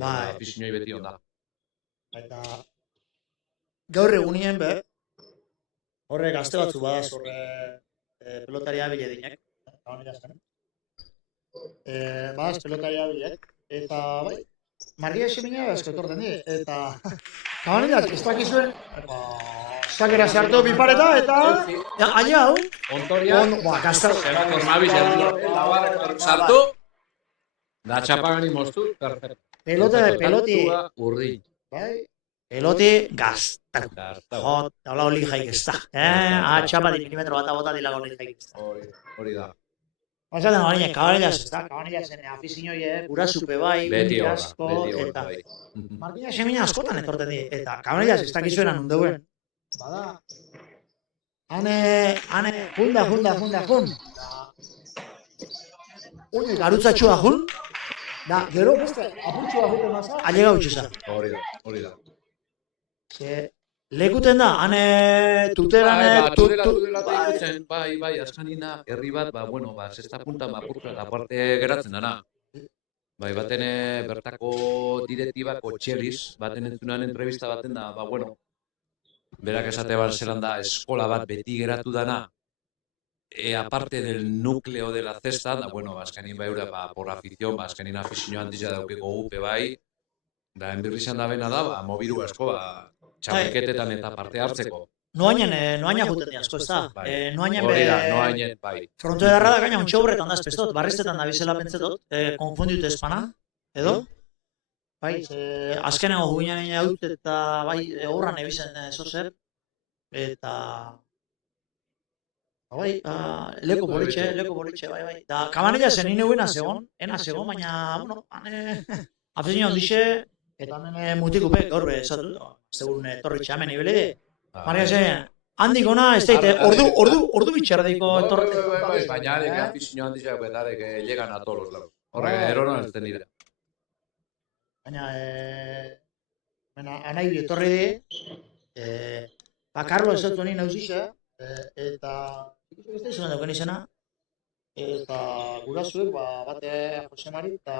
Bai. Afizinoi beti onda. Eta gaur egunien be, horre gazte batzu badaz, horre pelotaria bile dinek. badaz pelotaria bilek. Eta, bai, margia esemina asko etorten di. Eta, kabanillak, ez dakizuen, sakera sartu bipareta eta... Aile hau? Ontoria, zelan normabiz sartu, da txapagani moztu, perfecto. Peloti... Urdin. Bai, peloti gaztako. Jot, hola hori jaik ez da. Txapa di milimetro bata bota dila hori jaik ez da. Hori da. Basaten baina, Cabanillas, ez da, Cabanillasen afizinoie, gurasupe bai, Beti horra, asko, beti horra, eta bai. Martina semina askotan etorten di, eta Cabanillas ez dakizuena nundeuen. Bada, hane, jun. Unik garutzatxua jun, da, gero beste, apurtxua juten maza, alega utxeza. Hori da. Lekuten da, hane tuteran, Bai, askanina, herri bat, sexta puntan, apurtu, eta aparte geratzen dana. Bai, baten bertako direktibako txeliz, baten entzunan entrevista baten da, berak esate zelan da, eskola bat beti geratu dana, aparte del núcleo de la cesta, da, azkenin bai por afición, azkenin afizio handizia daukeko gupe bai, da, enbirrizan da bena da, mobiru asko, txapelketetan eta parte hartzeko. Noaina juten di asko, ez da? Noainen, bai. Fronto edarra da gaina ontsa horretan da espestot, barriztetan da bizela pentsetot, konfundiute espana, edo? Bai, azkenengo jubinan egin dut, eta bai, horran ebizen zozer, eta... Bai, leko politxe, bai. Da, Cabanilla zen nire huena segon, baina, afizio handixe, eta hemen mutikupe gaur esatu, zegoen torritxe hemen ibele, Maria zen, handik ona, ez daite, ordu bitxerdiko torreteko. Baina arek afizio handizak eta arek llegan a todos lados. Horrek, erono ez den nire. Baina, anai etorri di, Carlo ez zautu nien hauzixe, eta, ez da izan dauken izena, eta gurazuek, bate Jose Mari, eta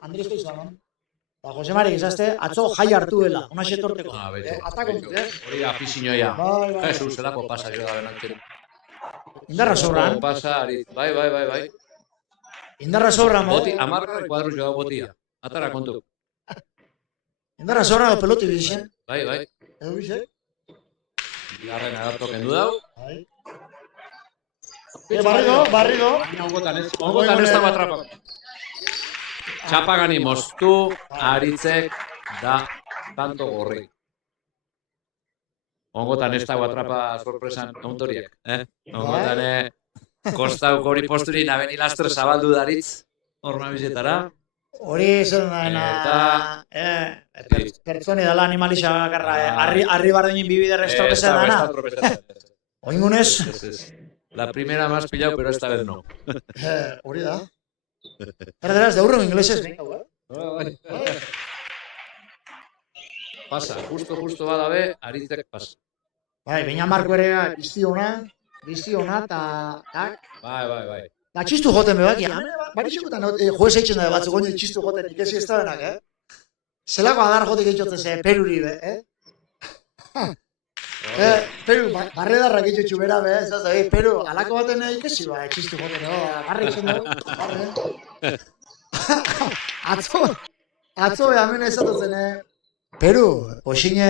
Andres da izan, Ba, Jose Mari, izazte, atzo jai hartuela, una xetorteko. Atakontut, Hori da, afizinoia. Jesus, zelako pasa jo da benantzen. Indarra sobran. Pasa, bai. Indarra sobran, Amarra kuadru jo da botia. Atara kontu. Indarra sobran, peloti bizien. Bai. Edo bizien? Bigarren adarto kendu dau. Barrido. Ongotan ez dago atrapako. Txapagani moztu, aritzek, da, tanto gorri. Ongotan ez dago atrapa sorpresan ontoriek, Ongotan kostauko hori posturi nabeni lastre zabaldu daritz, horma bizetara. Hori zen dena, pertsoni dela animalixa bakarra, arri bardenin bibider estropeza dana. Oingunez? La primera más pillado, pero esta vez no. Hori da. Perderaz de urro inglesez, venga, Pasa, justo badabe, aritzek pasa. Bai, baina Marko ere giztiona, eta... Bai. Da, txistu joten bebaki, barixokotan joez eitzen da batzuk oin txistu joten ikesi ez da benak, Zelako adar jotek eitzotzen peruri, Peru, barredarrak eitxotxu bera, Peru, alako baten ikesi, txistu joten, barre eitzen dago, Atzo, hemen ezatotzen, Peru, oxine,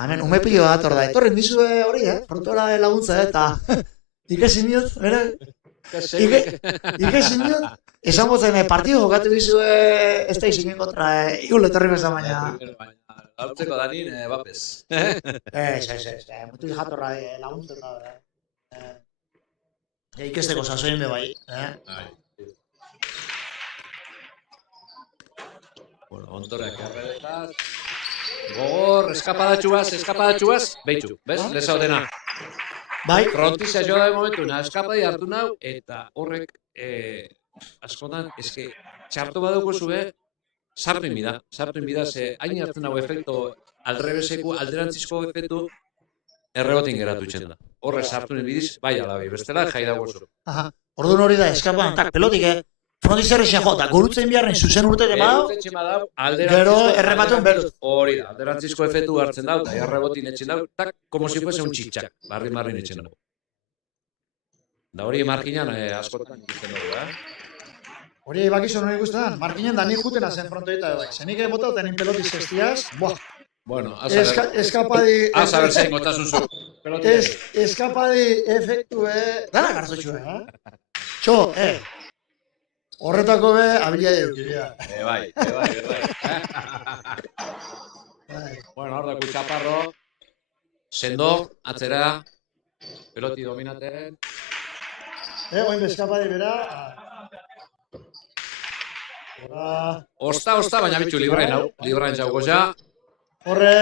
hemen umepillo dator da, etorren dizue hori, frontora laguntza, eta ikesi niot, bera, ikesi niot, esan botzen, partido jokatu dizue, ez da izinen kontra, igual etorri bezan baina. Hortzeko danin, bapez. Ez, mutu jatorra laguntzen da, ikesteko sasoin be bai, Bueno, ontorreak erredetaz. Gogor, eskapadatxuaz, behitxu, bez? Leza odena. Bai. Frontizia joa da momentu, eskapadi hartu nau, eta horrek, askotan, eske, txartu badauko zube, sartu inbida, ze hain hartzen hau efekto, alderantzizko efektu, errebotin geratu itxen da. Horre sartu inbidiz, bai alabi, bestela, jai dago zu. Orduan hori da, eskapan, tak, pelotik, frontizarrexen jota, gurutzen biharren zuzen urtete badau, gero errematuen beruz. Hori da, alderantzizko efektu hartzen dau, eta errebotin etxen dau, tak, como si fuese un txitxak, barrin etxen dau. Da hori markinan askotan ikusten dugu, Hori bakizu nori guztetan, markinen da nik jutena zen frontoita bai. Zenik bota tenin pelotis estiaz, Bueno, eskapadi... A ver zein gotasun zu. Eskapadi efektu, dana gartzotxu, Txo, horretako be, habilidade dukidea. Bai. Bueno, hor daku txaparro, sendo, atzera, peloti dominaten. Oin bezkapari bera. Osta, baina bitxu librain hau. Librain txauko ja. Horre...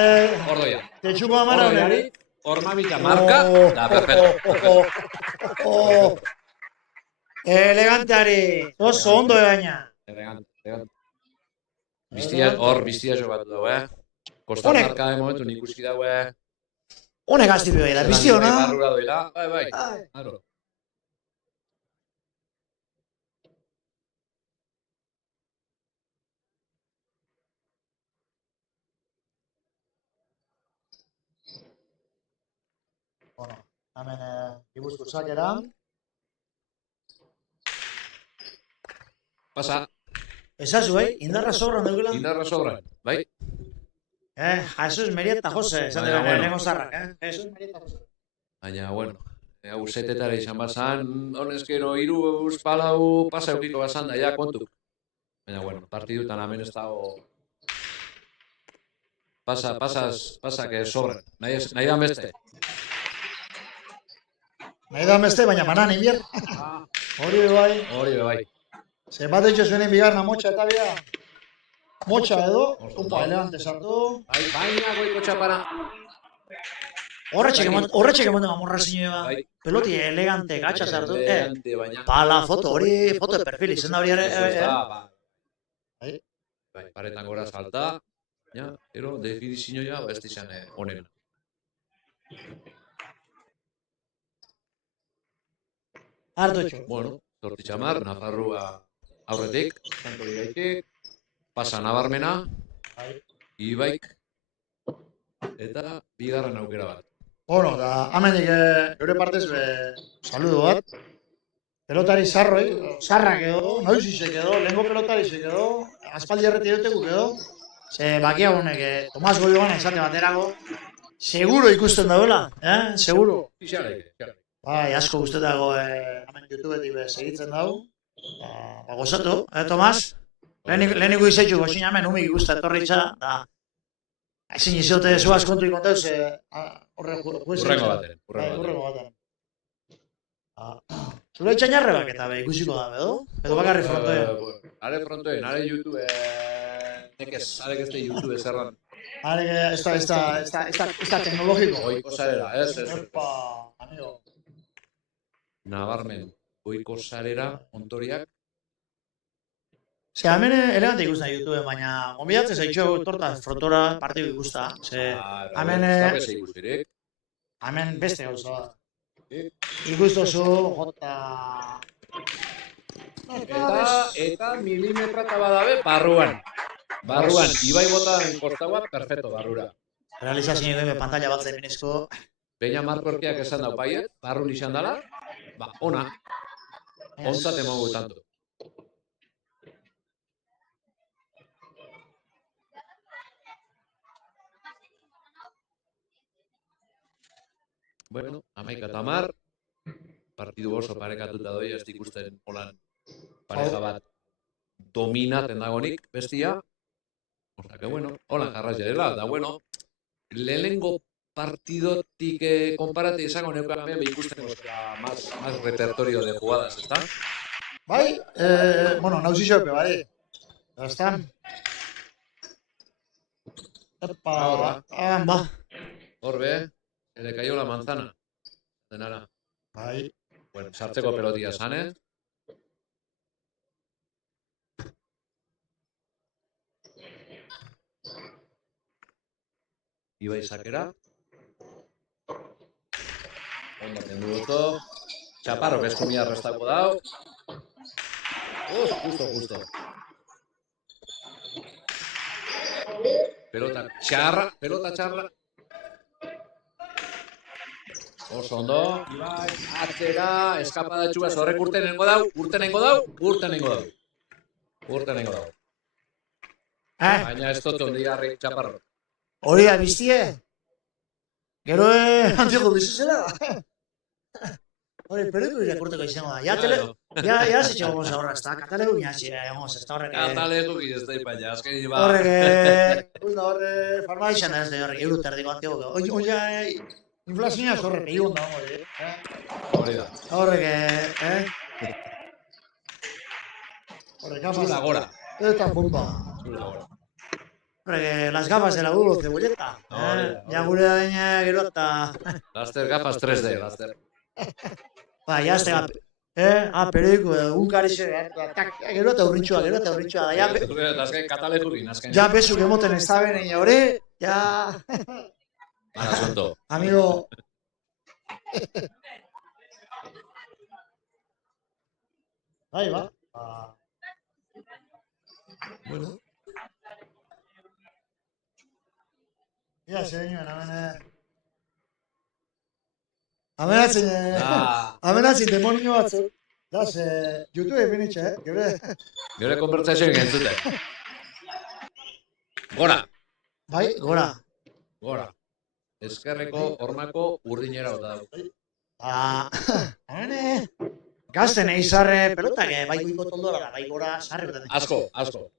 Ordoia. Tetxuko amara Ordoiari, ormamita marka, da perfecto. Eleganteari. Oso ondo egaina. Elegante. Biztia jokatu dago, Kostan marka de momentu nik uski dago, Honek aztipi bai da, bizti hona. Barrura doila, bai. Claro. Bueno, hemen Gipuzko sakera. Pasa. Esazu, indarra sobran daukela. Indarra sobran, bai? Jesus Merieta Jose, esan dira lehenko zarrak, Jesus Merieta Jose. Baina, bueno, hau setetara izan bazan, honezkero iruz palau pasa eukiko bazan da, ja, kontu. Baina, bueno, partidutan hemen ez dago... Pasa, que sobran, nahi dan beste. Nahi da beste, baina banan inbier. Hori bai. Ze bat eitxo zuen bigarna motxa eta bia. Motxa edo, upa, elegante sartu. Baina goiko txapara. Horretxek emoten amorra zinua. Peloti elegante, gatsa sartu. Pala, foto hori, foto de perfil, izen da hori ere. Bai, paretan gora salta. Ja, ero, definizio ja, ez dizan onena. Hartu etxo. Bueno, Zorti txamar, Nafarrua aurretik, tanto digaitik, pasa nabarmena, Ibaik, eta bigarren aukera bat. Bueno, da, hamendik eure partez saludo bat. Pelotari sarrak edo, noizizek edo, lehenko pelotari zek edo, aspaldi erreti dutekuk edo. Ze bakia honek, Tomas Goioan esate baterako, seguro ikusten dauela, seguro. Bai, asko guztetako hemen YouTubetik segitzen dago. Ba, gozatu, Tomas? Leheniko izaitxu gozin hemen, humik ikusta etorritza, da... Ezin izote zuaz kontu ikonteuz, Urrengo baten. Zure itxainarrebak eta ikusiko da, edo? Edo bakarri frontoen? Are frontoen, are YouTube... Nekez, arek ez da YouTube zerran. Arek, ez da teknologiko. Goiko zarera, ez. Epa, amigo. Nabarmen, goiko zarera, ontoriak. Ze, hemen elegante ikusten YouTube, baina gombidatzen zaitxo torta frontora partidu ikusta. Ze, hemen beste gauza da. Ikustozu, jota... Eta milimetrata badabe, barruan. Ibai bota kortaua, perfecto, barrura. Realizazio nire pantalla bat zeminezko. Peña Markorkiak esan dau paiet, barrun izan dela, ba, ona. Ontzat emago tanto. Bueno, 11-10, partidu oso parekatuta doi, ez ikusten holan pareja bat dominaten dagonik, bestia. Osa, que bueno, holan jarraz dela, da bueno, lehenengo partidotik konparate izango neukan hemen ikusten más repertorio de jugadas, ¿está? Bai, bueno, nauzixope, bai. Estan. Epa, ba. Horbe, se le cayó la manzana. De nada. Bai. Bueno, sartzeko pelotia sanez. Ibai sakera. Ondo tendu duto. Chaparro, que eskumia restako dau. Justo. Pelota txarra. Oso ondo, Ibai, atzera, eskapadatxua zorrek urtenengo dau. Baina ez dut ondigarri txaparro. Hori da biztie? Gero antiko bizizela. Hori, peruko irakurteko izango da. Ja zetxo gomoz ahorra, ez da, katalegu binatxera, gomoz, ez da horrek... Katalegu giztei baina, azkeni ba... Horrek, farma izan da ez da horrek, eurut erdiko antiko. Inflazioa zorrek egon da, hori. Hori da. Horrek, Horrek, Zula gora. Eta pompa. Zula gora. Horrek, las gafas de la Ulo cebolleta. Ja gure da baina gero eta... Laster gafas 3D, laster. Ba, jazte gap. Periodiko, unkarixe, gero eta urritxua, da, ja... Azken kataleturin, azken. Ja, besuk emoten ez da benen, hori, ja... Mala suelto. Amigo... Ahí va. Bueno. Ya, señor, Amenatzen demonio batzu. Das, YouTube finitxe, Gure konbertsazioen entzuten. Gora. Bai, gora. Gora. Ezkerreko hormako urdinera bota dago. Gazten eizarre pelotak, bai goiko tondora da, bai gora sarre betaten. Asko.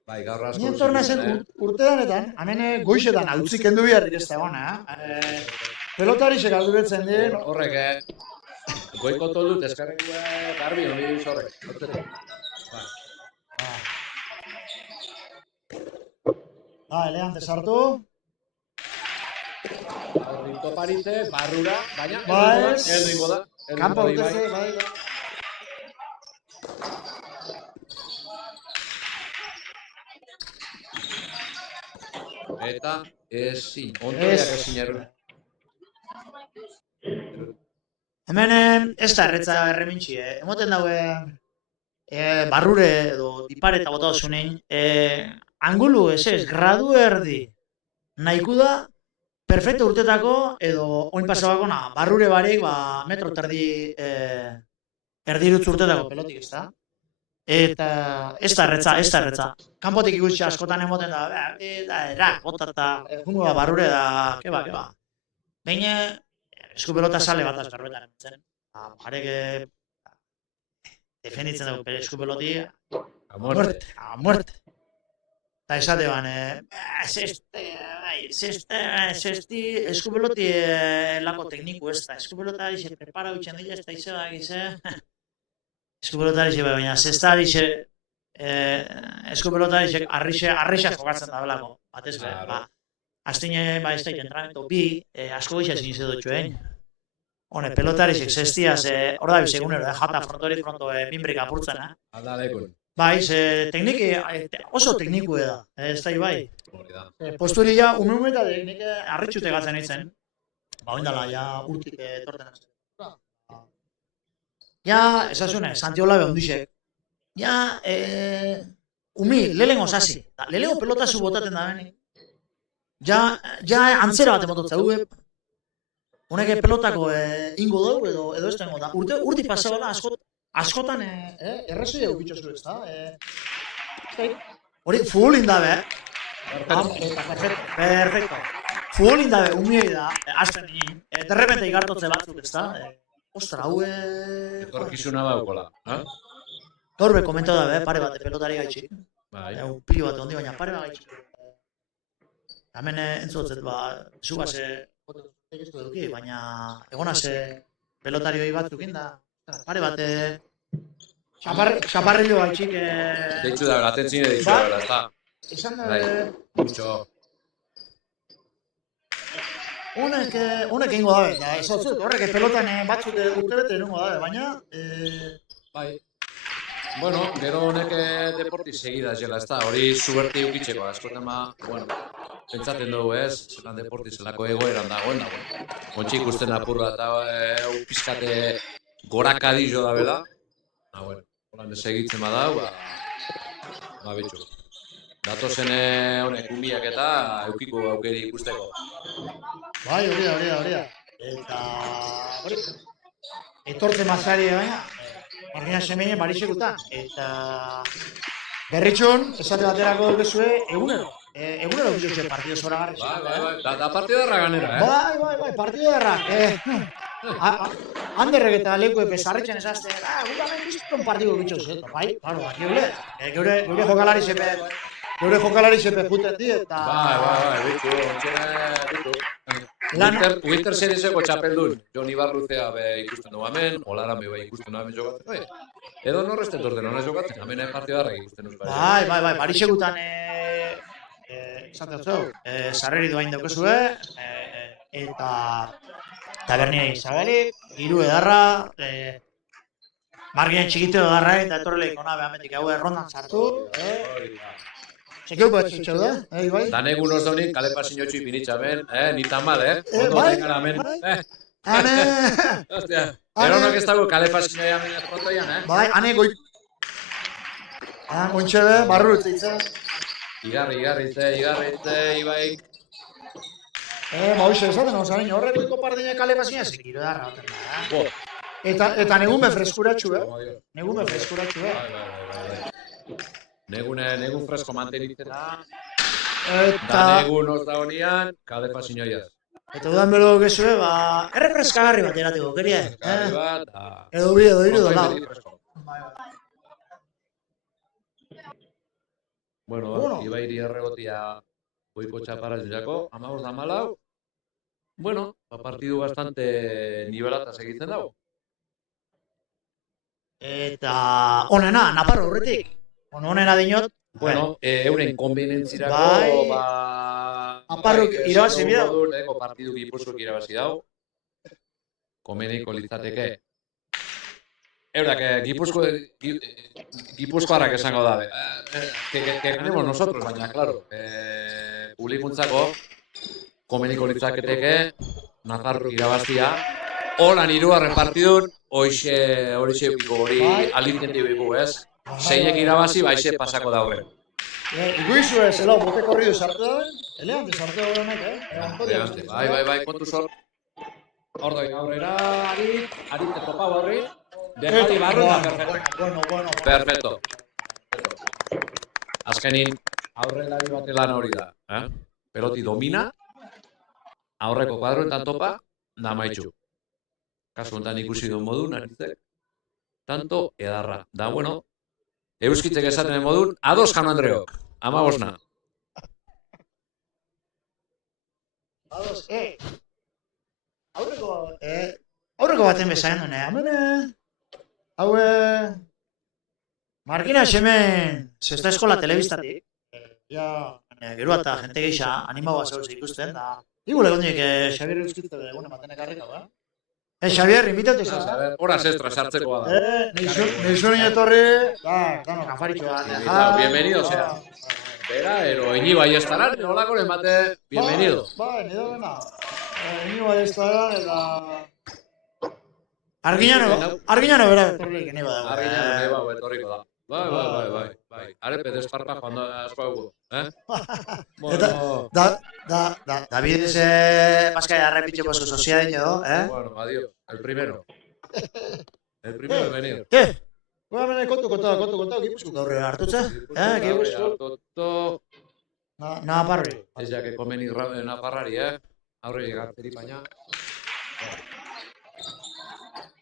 Bai, gaur asko. Nien torna zen urteanetan, hemen goixetan hautzik kendu biharrik ez da gona. Pelotari segaldu betzen dien. Horrek, goiko toldut ezkerreko garbi hori zorrek. Elegante sartu. Horrito paritze, barrura, baina ez dingo da. Kampa urteze, bai. Eta ezin, ontoriak ezin erru. Hemen ez da erretza erremintxi, emoten daue barrure edo dipare eta bota osunein, angulu ez, gradu erdi nahiku da, perfecto urtetako edo oin pasabako barrure barik metro terdi erdirutz urtetako pelotik ez da. Eta ez da erretza. Kanpotik ikusi askotan emoten da, bota eta barrure da, keba. Baina, eskupelota sale bat azkarbetan emitzen. Jarek defenditzen dugu eskupeloti a muerte. Eta esate ban, zesti eskupeloti lako tekniku ez da. Eskupelota ize prepara huitzen dira ez da izeba egize. Eskupelotari xe, baina zestari xe, eskupelotari xe arrixa jokatzen da belako, batez be. Aztine, ez da entrenamiento bi, asko gisa ezin zedotxuen. Hone, pelotari xe, zestiaz, hor da bisegunero, jata fronto minbrik apurtzen, Aldalekun. Bai, tekniki, oso tekniku da, ez da bai. Posturi ja, umeta nik arritxute gatzen eitzen. Oindala, ja, urtik torten azten. Ja, esasune, Santiolabe ondixek. Ja, lehengo sasi. Lehengo pelotazu botaten da beni. Ja, antzera bat emototza dugu. Honek pelotako ingo dugu edo ez tengo da. Urti pasabala askotan errezoi dugu bitxosu ez da. Hori, full indabe. Perfecto. Full indabe, umiei da, azten nien. Derrepente igartotze batzuk ez da. Ostra, haue... Etorkizuna baukola, Gaur be komento da, pare bat pelotari gaitxik. Bai. Pilo bat ondi, baina pare bat gaitxik. Hemen entzutzen, zugaz egistu eduki, baina egonaz pelotari hori batzukin da. Pare bat... Chaparrillo gaitxik... Deitzu da, atentzine deitzu da, ez da. Esan da... Mucho... Honek ingo dabe, horrek pelotan batzuk urtebete erongo dabe, baina... Bai. Bueno, gero honek deporti segida zela, ez da, hori zuberti ukitzeko, askotan pentsaten dugu ez, zelan deporti zelako egoeran dagoen, Kontxik ikusten apurra eta pizkate gorakadillo da bela. Horan segitzen badau, betxu. Datozen honek umiak eta eukiko aukeri ikusteko. Bai, hori da. Eta... Etortze mazari baina, Martina Semeine barixekuta. Eta... Berritxun, esate baterako dugezue, egunero bitxotxe partido zoragarri. Bai, da partido derra ganera, Bai, partido derra. Handerrek eta leku pesarretxen esazte, gutamen bizton partido bitxotxe. Bai, gure jokalari zepe... Gure jokalari zepe juten di eta... Bai, bitu. Winter Serieseko txapeldun, Jon Ibarruzea ikusten dugu hemen, Olarame ikusten dugu hemen jokatzen. Edo norrezten orden honez jokatzen, hemen partida harrek ikusten dugu. Bai, Parisekutan esaten zau, sarreri doain daukezue, eta tabernia izabalik, hiru edarra, marginen txikito edarra, eta etorreleik ona behametik hau errondan sartu, Sekeu bat txutxau da, bai? Danegun oso honik, kale pasinotxu ipinitza ben, nita mal, Ondo tengara men, Hostia, eronak ez dago kale pasinotxu hemen frontoian, Bai, hane goi... Gontxe be, barru utzitza. Igarri, ibaik. Mauxe esaten, osarein, horrek goiko pardeina kale pasinotxu, sekiro da raten da, Eta negume freskuratxu, Negume freskuratxu, Negun fresko mantenitzen da, eta negun oz da honian, kale pasinotxu. Eta dudan belo gezue, errefreskagarri bat erateko, kerie? Edo bi, edo hiru, edo lau. Bueno, Ibairi erregotia goiko txapara joako, 15-14. Bueno, partidu bastante nivelata segitzen dago. Eta onena, Naparro horretik. Onena dinot. Bueno, euren konbinentzirako, Naparrok irabazi bida. Partidu Gipuzkoak irabazi dago. Komeniko litzateke. Eurak, Gipuzkoarrak esango dabe. Que ganemos nosotros, baina, claro, publikuntzako komeniko litzaketeke, Nafarrok irabazia. Holan hirugarren partidun, horixe eukiko hori alintentiu iku, ez? Zeinek irabazi, baixe pasako daure. Iguizu ez, elau, bote korridu sartu dabe? Eleante sartu dabe honek, Bai, kontu sor. Ordoi, aurrera, arit topau horri. Dejali barru da, perfecto. Perfecto. Azkenin, aurrelari batelan hori da. Peloti domina, aurreko kuadroetan topa, da maitxu. Kasu honetan ikusi duen modun, aritzek. Tanto, edarra. Da, bueno, euskitzek esaten modun, ados Jano Andreok. 15. Ados, Aurreko baten bezain duen, hau, Markina hemen zesta eskola telebistatik. Gero eta jente geisha animagoa zauz ikusten, da... Igule gondik Xabier euskitze egune matenek harrika, Xabier, invitatu zaz. Horaz extra sartzekoa da. Neixo nien etorri, dano, kafaritxoa. Bienvenido, sea. Bera, ero, Iñigo Aiestaran, nolako le mate, bienvenido. Nido dena. Iñigo Aiestaran, eta... Arginano bera etorrik enigo dago. Arginano etorriko da. Bai. Arepe desparpa joan da asko dugu. Bueno... David ese... Paskai arrepitxeko su soziadin edo, Bueno, adiós. El primero. El primero el venido. ¿Qué? Bueno, kontu, Gipuzko gaurre hartutza? Hartuto... Naparri. Ez jake komeni Naparrari, Aurre garteri baina...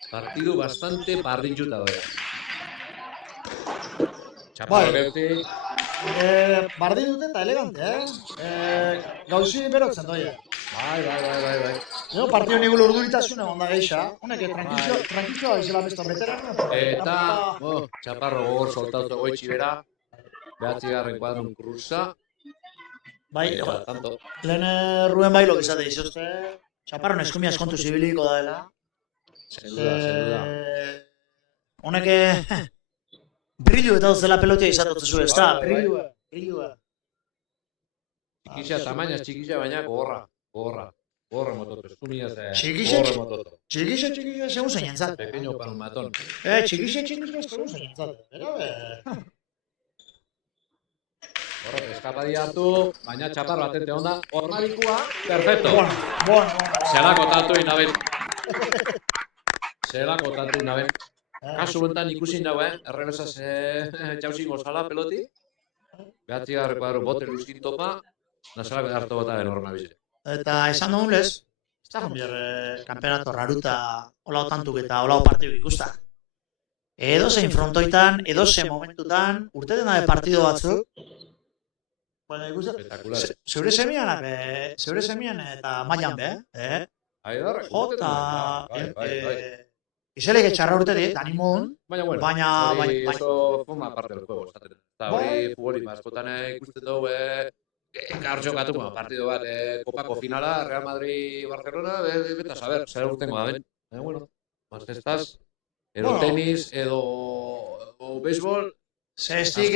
Partidu bastante parritxuta doa. Txaparro geuti. Bardin dute eta elegante, Gauzi berotzen doia. Bai. Partidu nigul urduritasuna onda geixa. Honek, tranquillo izela besto veterano. Eta, Txaparro gogor soltautu goitxi bera. Behatzigarren kuadron kruza. Bai, lehen Ruben Bailo izate izozte. Txaparron eskumia eskontu zibiliko da dela. Sin duda. Honek brillu eta duzela pelotia izatotzen zu, ez da? Brillua. Txikisa, tamainaz txikisa, baina gogorra mototo, eskumia ze... Txikisa, segun zein entzat. Pequeño palmatón. Txikisa, segun zein entzat. Horret, eskapadia hartu, baina Txaparro atente onda. Hormarikua, perfecto. Zelako tanto inaben. Kasu benten ikusin dago, errebesaz jauzin gozala peloti. Behatzigarreko adro bote luzkin topa, nazalako hartu bota den horma bizit. Eta esan dugun lez, ez da jonbier kampeonato raruta holau tantuk eta holau partidu ikusta. Edo zein frontoitan, edo zein momentutan, urte dena de partido batzuk, Baina ikusten, Espectacular. zeure semian eta mailan be, Aidar, jota, bai. izeleke txarra urte dit, animon, Baina, bueno, hori eso forma parte del juego, esaten. Eta hori futbolismo askotan ikusten dugu, kar jokatu, partido bat, kopako finala, Real Madrid-Barcelona, beta saber, zer urtengo da ben. Baina, bueno, maztestaz, edo tenis, edo béisbol, Zestik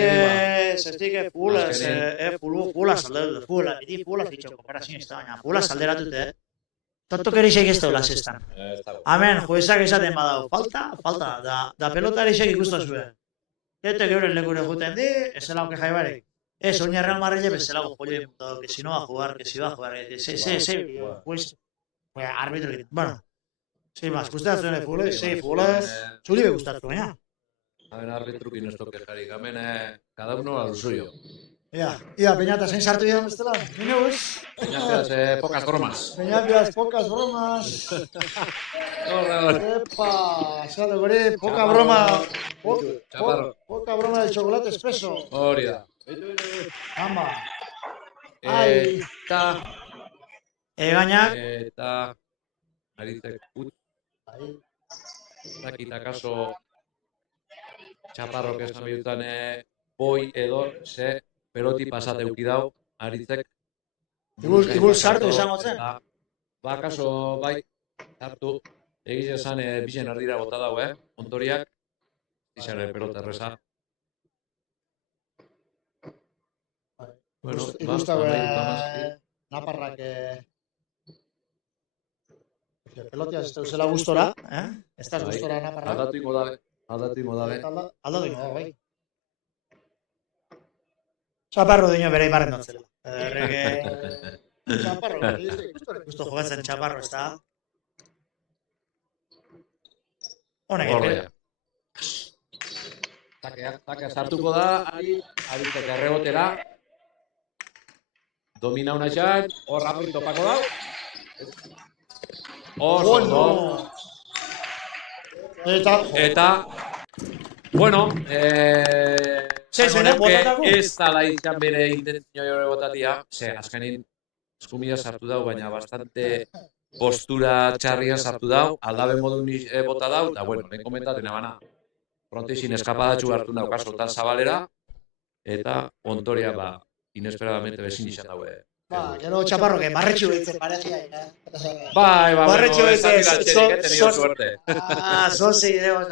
fula fitxo konparazionista, baina fula salderatute, tontokerisek ez daula zestan. Hemen, juezak esaten badau, falta, da pelotarisek ikustazue. Eta geuren lekure juten di, ez zelauke jaibarek. Ez, oina Real Madrid bezalago pollo que si no va a jugar, que si va a jugar, pues árbitro. Bueno, sin más, gustatzen de fútbol, zuri be gustatu, baina. A ver, arbitrukin ez toque jarik, hemen cada uno a lo suyo. Ia, Peñata, zein sartu dian bestela? Nino ez? Peñatias, pocas bromas. Peñatias, pocas bromas. Epa, esate gure, poca broma. Poca broma del chocolate espeso. Hori da. Amba. Eta... Gainak. Eta... Aritek put. Zakita kaso... Txaparrok esan bihutan boi edo ze peloti pasate eukidau, aritzek. Ibul sartu izango zen. Ba, kaso, bai, sartu. Egiz esan bizen ardira bota dau, ontoriak. Izan pelota erreza. Bueno, ikustago naparrak pelotia ez zela gustora, ez da gustora naparrak. Aldatu ingo dabe. Aldatu ingo dabe, bai. Txaparro dino bere imarren dotzela. Txaparro, justo jogatzen txaparro, ez da? Honek ere. Takea sartuko da, aritek errebotera. Domina una txat, hor rapid topako da. Oso. Eta, bueno, ez dala izan bere intentzio jore botatia, azkenin eskumila sartu dau, baina bastante postura txarrian sartu dau, aldabe modu bota dau, eta bueno, lehen komentaten abana, fronteixin eskapadatxu hartu dau kasotan zabalera, eta ontoria, inesperadamente bezin izan daue. Gero txaparro, que barretxu behitzen parecia. Bai, barretxu behitzen, he tenido suerte. Zozi, debo,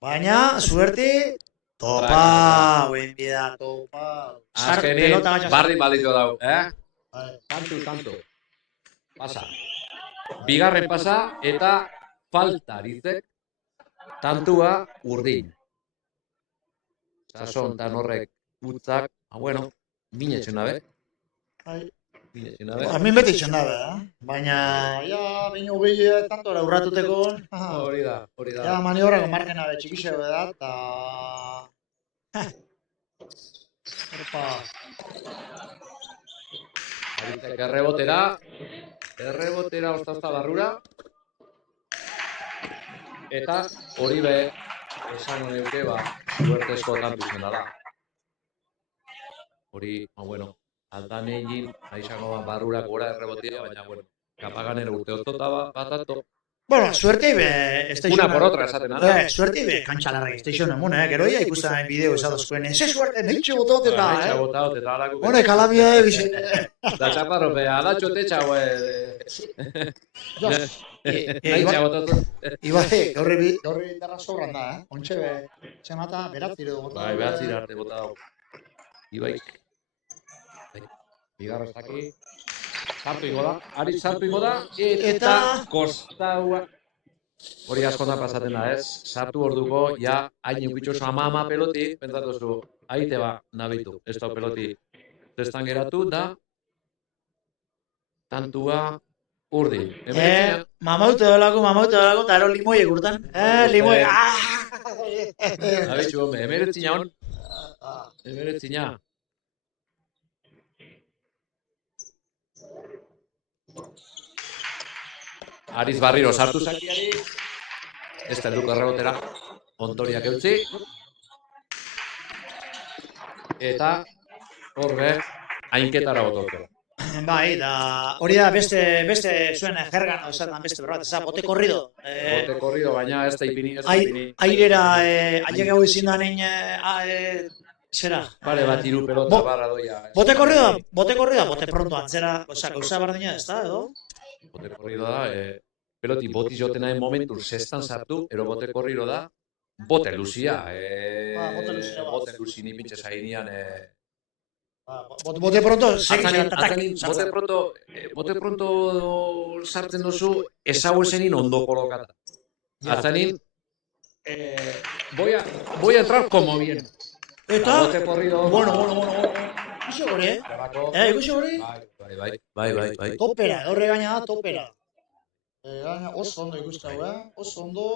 baina, suerti, topa, buen bida, topa. Azkenin, barri baldito dau, Tanto. Pasa. Bigarren pasa, eta falta aritzek, tantua urdin. Sazon tan horrek utzak, bueno, minetxen dabe. Min beti itxen dabe, baina, baina hogei tanto urratuteko. Hori da. Ja, maniobra margen abe txikixeo da, eta... Aritzek errebotera ostazta barrura. Eta hori be, esan neuke, suertezko tantu zen da. Hori, bueno, aldan egin, izango barrurak gora errebotia, baina, bueno, kapaganero urte oztota batato. Bueno, suerte ibe... Una por otra, esaten, suerte ibe kantxalarra station emun, gero ia ikusten bideo esatozkoen, ze suerte, neitxe botaot eta, Neitxe botaot eta alako. Hone, kalamia ebize. Da txaparro, alatxo tetxago, Neitxe botaot. Ibai, gaurri darra sobran da, ontxe be, txemata, beratzire dugu. Bai, beratzire arte botao. Ibai. Bigarra ez daki. Sartu ingo da, eta kostaua. Hori askotan pasaten da, ez? Sartu orduko, ja, hain eukitxoso ama peloti, pentsatu zu, aite nabitu, ez da peloti. Zestan geratu, da, tantua urdin. Mamautu dolako, eta ero limoiek urtan. Limoiek, Nabitxu, home, emeretzina hon. Emeretzina. Ariz barriro sartu zakiari, ez da duko errebotera, ontoriak eutzi, eta horre hainketara bototu. Bai, da hori da beste zuen jergan esaten beste berbat, eza, bote korrido. Bote korrido, baina ez da ipini. Airera, aiek hau izin da nein, zera. Pare bat iru pelota barra doia. Bote korrido, bote pronto antzera, oza, gauza bardina ez da, edo? Bote korrido da, peloti boti jotenaren momentu zestan sartu, ero bote korrido da, bote luzia. Bote luzi nipintxe zainian. Bote pronto, bote pronto sartzen duzu, ezau esenin ondo kolokata. Atzanin, voy a entrar como bien. Eta, bote corrido. Bueno. Ikusi hori, ikusi hori? Bai. Topera, horre gaina da topera. Gaina oso ondo ikustau, oso ondo.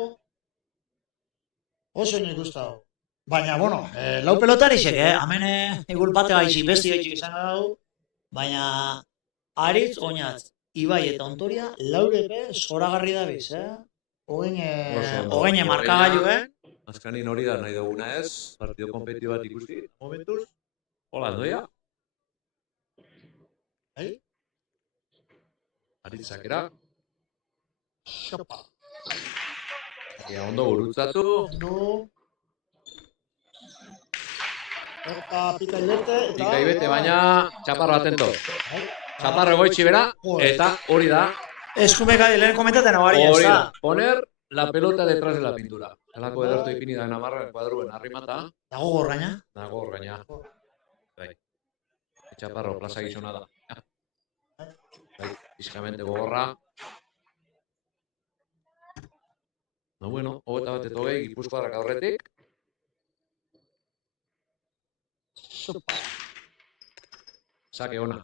Oso ondo ikustau. Baina, bueno, lau pelotarixek, hemen egur bate gaitxik, besti gaitxik izan gau, baina Aritz, Oñatz, Ibai eta Ontoria, laurepe zoragarri dabiz, Ogeine markagailu, Azkanin hori da nahi duguna ez, partido kompetitibo bat ikusti, momentuz, hola, doia? Aritzakera. Xopa. Ondo gurutzatu. Eta pika ibete, Pika ibete, baina txaparro atento. Txaparro egoitzi bera, eta hori da. Eskumeka, lehen komentaten abari ez da. Poner la pelota detrás de la pintura. Alako edertu ipini da Navarra kuadruen arrimata. Dago gorraina? Dago gorraina. Bai. Txaparro plaza gizona da. Bai, fiskamente gogorra. No, bueno, 21 Gipuzkoarrak aurretik. Sake ona.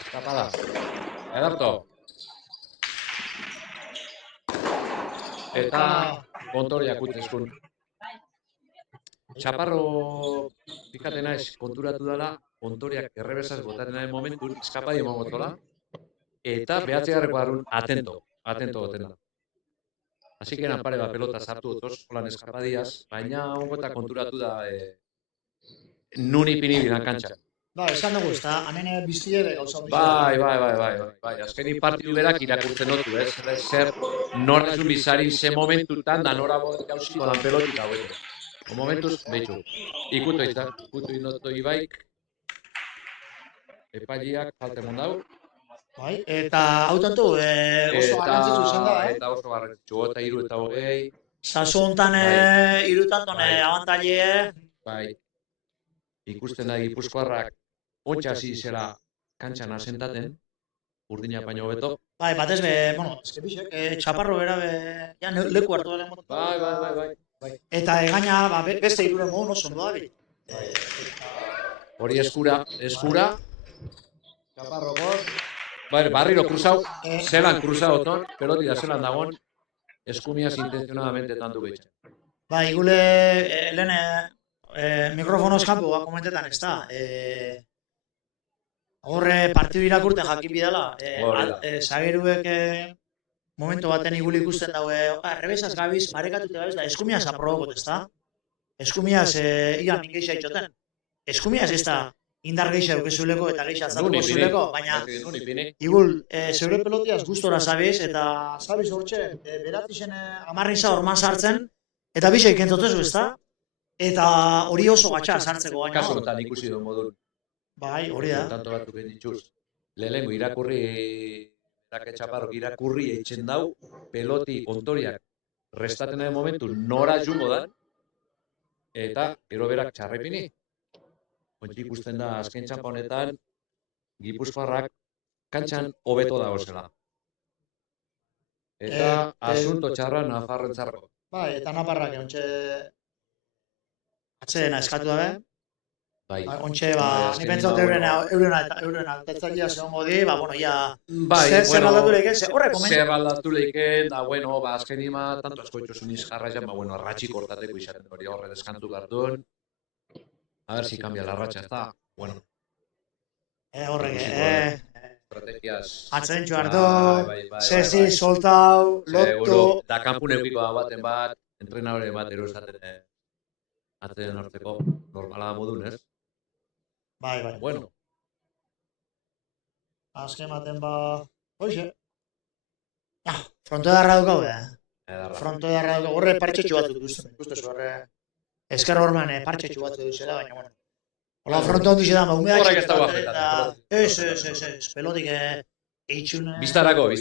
Escapada. Ederto. Eta kontoriak utezkun. Txaparro fíjate naiz konturatu dela, kontoriak errebesaz botarenaren momentun eskapadi emangotola, eta behatzegarreko arrun atento goten da. Así que pare bat pelota sartu otoz, holan eskapadiaz, baina ongo eta konturatu da nun ipini bidan kantxak. Ba, esan dugu, ez da, hemen biztie gauza hori. Bai, azkeni partidu berak irakurtzen dutu, zer nora zun bizari ze momentutan da nora gauziko dan pelotik hau. O momentuz, behitxu, ikutu inoto Ibaik, epailiak falte mondau. Bai, eta hau tantu, oso garrantzitsu zen da, Eta oso garrantzitsu, eta 3 eta 20. Saso hontan irutanton abantaile. Bai, ikusten da Gipuzkoarrak ontsa hasi zela kantxan asentaten, urdina baino hobeto. Bai, batez be, bueno, eske bixek, txaparro bera ja leku hartu dela moto. Bai. Eta gaina beste hiruren modu oso ondo dabil. Hori eskura. Txaparroko. Bai, barriro cruzau, zelan cruzau ton, peloti da zelan dagoen, eskumiaz intencionadamente tantu behitxen. Bai, gule, lehen mikrofonoz kanpo komentetan, ez da. Horre partidu irakurten jakin bidala, zageruek momentu baten iguli ikusten daue, errebesaz gabiz, parekatute gabiz, da eskumiaz aprobokot, ez da. Eskumiaz, ia mingeixa itxoten. Eskumiaz ez da indar geixa eukezuleko eta geixa atzatuko zuleko, baina igul, zeure pelotiaz gustora zabiz, eta zabiz hortxe, beratixen amarrin za orman sartzen, eta bisek entzotezu, ez da. Eta hori oso gatsa sartzeko baina. Kasu honetan ikusi du modul. Bai, hori da. Tanto batzuk dituz. Lehenengo irakurri, Txaparrok irakurri eitzen dau, peloti ontoriak restaten den momentu nora jungo da, eta gero berak txarrepini. Ontsi ikusten da azken txampa honetan, Gipuzkoarrak kantxan hobeto dagozela. Eta asunto txarra Nafarrentzarko. Bai, eta Nafarrak ontxe atzena eskatu dabe. Bai. Ontxe, ni pentsot euren altetzailea zegongo di, bueno, ja... Bai, zer aldatu lehiken, horrek omen? Zer aldatu lehiken, da, bueno, azken ima, tanto asko itxosun izjarra jan, bueno, ratxi kortateko izaten hori horre deskantu gartun. A ver si cambia la racha, está, bueno. Horrek, estrategias... Atzentxu hartu, sesi, soltau, lotu... Da, kanpun eukiko da baten bat, entrenadore bat erosaten, atzeren hartzeko normala modun, ez? Bai. Bueno, Azken baten hoxe. Fronto edarra dukagu, edarra. Fronto edarra dukagu, horre partxetxu batzuk duzten. Ikustezu horre, esker horman partxetxu batzuk duzela, baina, bueno. Hola, fronto handi zedan, Horrek ez dago afektatzen. Ez, pelotik eitxune. Biztarako hori.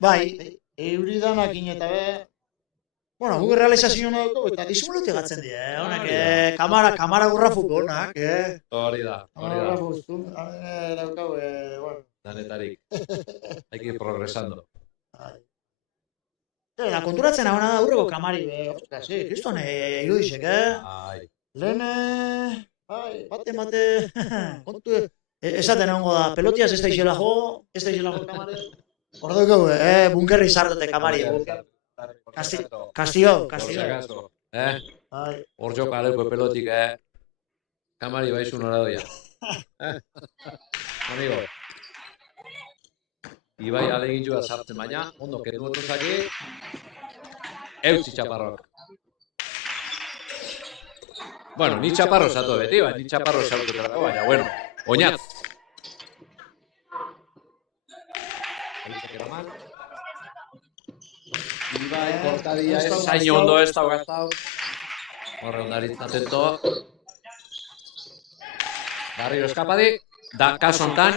Bai, euri danak eta be. Bueno, guk realizazio hona dugu, eta disimulute gatzen die, honek, kamara gurra fuko honak, Hori da. Kamara guztun, daukagu, bueno. Danetarik. Hay que ir progresando. Eta konturatzen hau da aurreko kamari, ostras, kriston irudixek, Lehen, bate, kontu, esaten egongo da, pelotiaz ez da izela jo kamari. Hor dugu, bunkerri sartote kamari. Kastigo. Hor joka aleko pelotik, kamari baizu nora doia. Amigo. Ibai alegin joa sartzen baina, ondo kendu otozaki, eutzi txaparrok. Bueno, ni txaparro zato beti, ni txaparro sautetarako, baina, bueno, oinat. Ibai, kortadia, zaino ondo ez da gaztau. Horre ondaritz atento. Barrio eskapadi, da kaso hontan,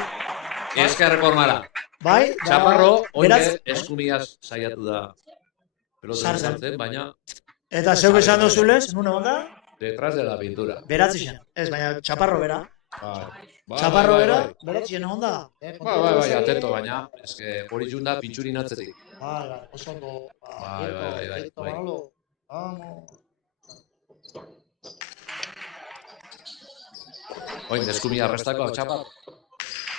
eskerreko ormara. Bai, Txaparro, oinez, eskumiaz saiatu da. Pelota sartzen, baina... Eta zeuk esan duzulez, nune onda? Detrás de la pintura. Beratzi zen, ez, baina txaparro bera. Txaparro bera, beratzi zen onda. Bai, atento, baina, eske hori junda pintxurin atzetik. Bai, oso ondo. Bai. Oin, eskumia arrestako, txaparro.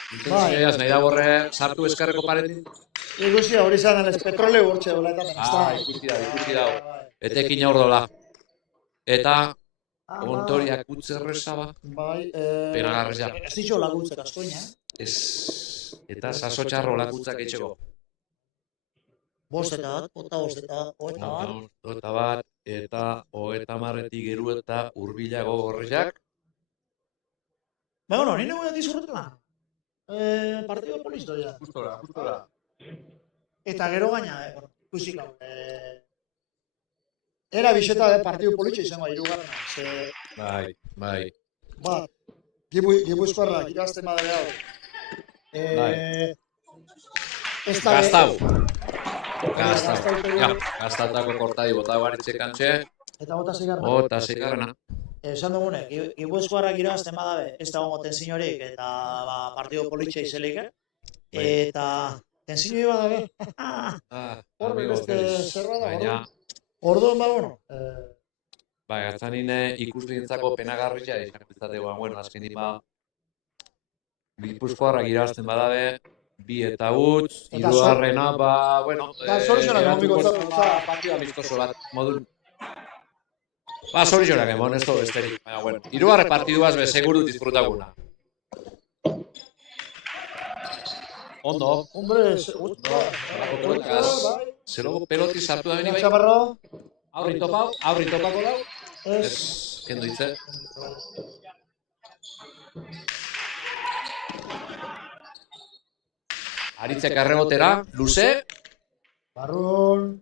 Intentzioaz, nahi da borre sartu eskerreko paretin? Ikusi hori zan, ez petroleo urtxe dola eta ikusi da. Etekin hor dola. Eta ontoriak utzerreza ba. Bai, penagarreza. Ez ditxo laguntzek askoina. Ez. Eta sasotxarro lakuntzak etxeko. Bostetat, Ota bat, eta hoeta marretik geru eta urbilago gorriak. Ba, bueno, nire gure dizurretela. Partido polistoia. Justora. Eta gero gaina, ikusik hau. Era biseta partido politxo izango irugarrena. Bai. Ba, Gipuzkoarra, irazten badare hau. Gaztautako kortadi bota baritze kantxe. Eta bota zigarrena. Esan dugune, Gipuzkoarrak irabazten badabe, ez dago tensiorik eta partido politxe izelik, eta tensioi badabe. Horbe beste zerra da, orduan bueno. Bai, gatzanine ikuslintzako penagarria izateko, bueno, azkenin ba, Gipuzkoarrak irabazten badabe, bi eta utz, hirugarrena, ba, bueno, partida amistoso bat, modun. Ba, zorizionak emon, ez da besterik, baina, bueno, hirugarre partiduaz be seguru disfrutaguna. Ondo. Hombre, Zero peloti sartu da beni bai. Txaparro. Aurri topako dau. Ez, kendu hitze. Aritzek arrebotera, luze. Barrun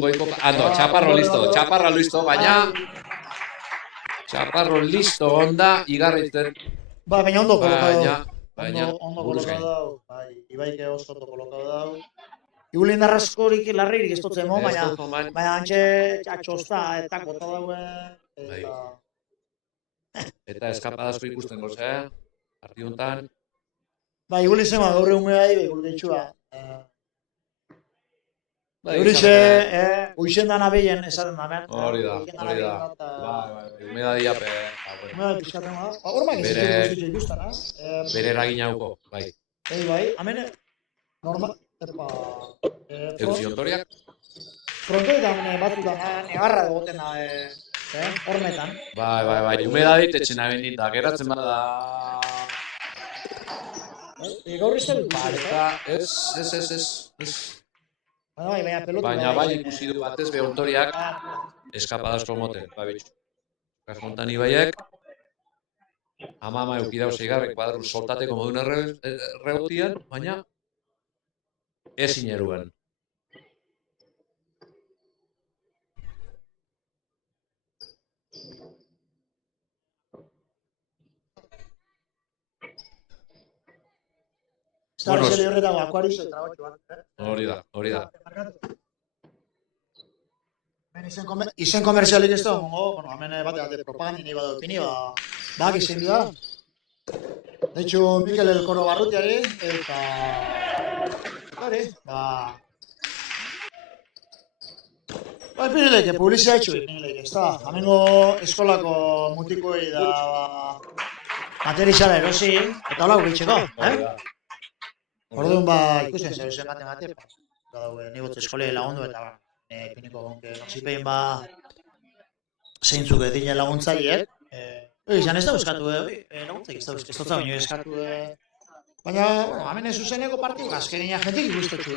goiko, txaparro listo, baina txaparro listo onda igarritzen. Ba, baina ondo kolokado. Baina, buruz gain. Ibaike oso ondo kolokado dau. Igulin darraskorik larririk ez dutzen mon, baina antxe txosta eta kota dauen. Eta eskapadazko ikusten goze, partiduntan. Ba, igulin zema gaur egun gai, igulin ditxua. Eurixe, uixen dana behien esaten da, men. Hori da. Humedadia pe. Bere eragin hauko, bai. Bai, hemen, normal, Eutzi-ontoriak? Frontoetan batzutan negarra egoten da, hormetan. Bai, humedadit etxena benit da, geratzen bada... Gaur izan dut. Ez. Baina bai ikusi du batez be ontoriak eskapadazko moten, bai bitxu. Kasmontan ibaiek, ama eukidau zeigarrek badru soltateko modun erregotian, baina ezin eruen. Estaba ese horretako akuarizo trabatxo bat. Hori da. Izen komerzialik ez da, bueno, hemen bate propagandini bada opini, bak izen du da. De hecho, Mikel El Coro Barrutiari, eta... Ipinileke, publizia etxu ipinileke, ez da. Hamengo eskolako mutikoi da materizala erosi, eta hola gutxeko, Orduan, ikusten zer zen bate, nigotze eskolei lagundu, eta ipiniko gonke nozipein zeintzuk edinen laguntzaiek. Izan ez da euskatu, laguntzaik ez da baino eskatu. Baina, hemen zuzeneko partidu azkenina jentik ikustetxu,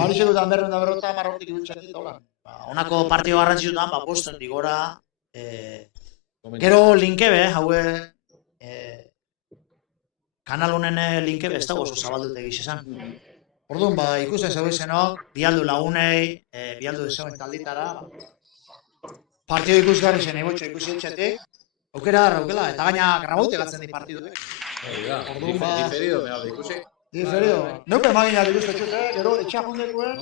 Hori dutan berrota marrotik ikustxatik, hola. Honako partidu garrantzitutan, posten digora, gero linkebe, haue, kanal honen linkebe ez dago oso zabaldut egiz esan. Orduan, ikusten zeu izenok, bialdu lagunei, bialdu dezauen talditara, partidu ikusgarri zen egotxo ikusi etxetik, aukera aukela, eta gaina grabaute gatzen di partidu. Diferido, ikusi. Diferido. Neupe maginak ikusten txute, gero etxea jundekuen.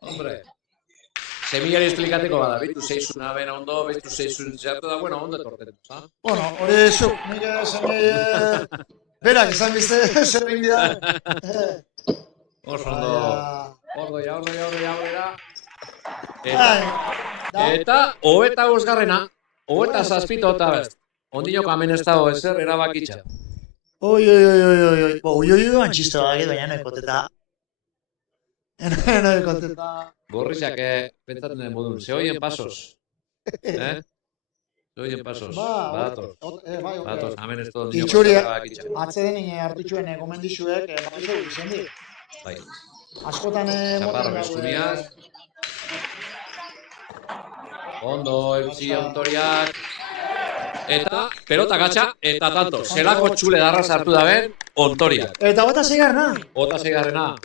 Hombre. Semillari esplikateko bada, bitu zeizuna bena ondo, bitu zeizun zertu da, bueno, ondo etortetu, ha? Bueno, hori zuk, nik semei... Berak, esan bizte, zer egin bida. Oso ondo. Ordoia. Eta, hobeta guzgarrena, hobeta zazpito eta best. Ondinoko amen ez dago ezer erabakitza. Oi, antxisto bagit, baina no ekoteta. No ekoteta. Gorrizak, pentsatzen den modun, ze hoien pasos. Ze hoien pasos, badatos, amen ez dago ondinoko erabakitza. Atzeden hartutxuen gomendizuek, bakizu izen di. Bai. Askotan Chaparro Bestuniaz. Ondo, eutzi autoriak. Eta, pelota gatxa, eta tanto. Zelako txule darra sartu daben, ontoriak. Eta bota zeigarna. Bota zeigarrena.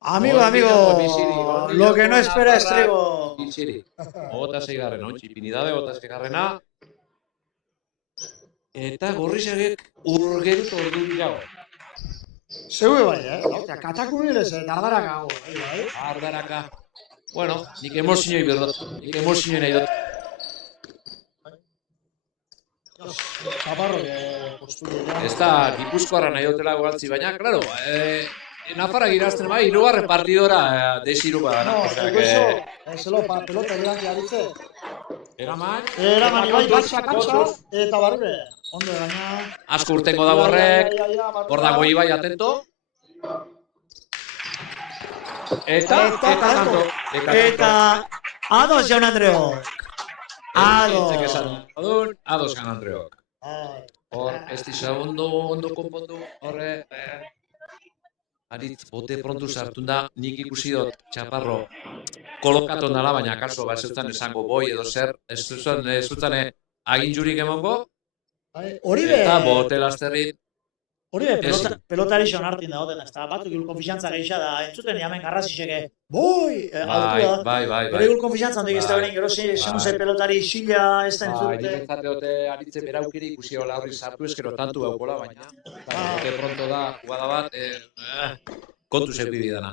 Amigo, lo que no espera estrego. Bitxiri. Bota zeigarrena, ontxipinidade, bota zeigarrena. Eta gorrizagek urgerut ordu dirago. Zeue bai, kataku nilez, dardaraka hago. Dardaraka. Bueno, nik emozioi berdot, nik emozioi nahi dut. Ez da, Gipuzkoarra nahi dutela gogaltzi, baina, klaro, Nafarrak irazten bai, hirugarren partidora desiruko da. No, zelo, pelota elegante aritze. Eraman, ibai, katxa, eta barrure. Ondo gaina. Asko urtengo da horrek, hor dago ibai atento. Eta ados jaun Andreok. Ados jaun Andreok. Hor, ez disa ondo konpondu, horre, aritz, bote prontu sartun da, nik ikusi dut, Chaparro, kolokatu nala, baina kaso, ez zutzen esango boi edo zer, ez zutzen aginjurik emongo, eta bote lasterrit. Hori pelotari xon hartin da hoten, ez da batuk gul konfixantza gehiago da, entzuten jamen garraziseke, boi, autua. Bai. Bere gul konfixantza handik ez da beren, gero segun pelotari xila ez da entzute. Nik entzate hote aritze beraukiri ikusi hola horri sartu eskero tantu baukola, baina bote pronto da, jugada bat, kontu zeuki bidana.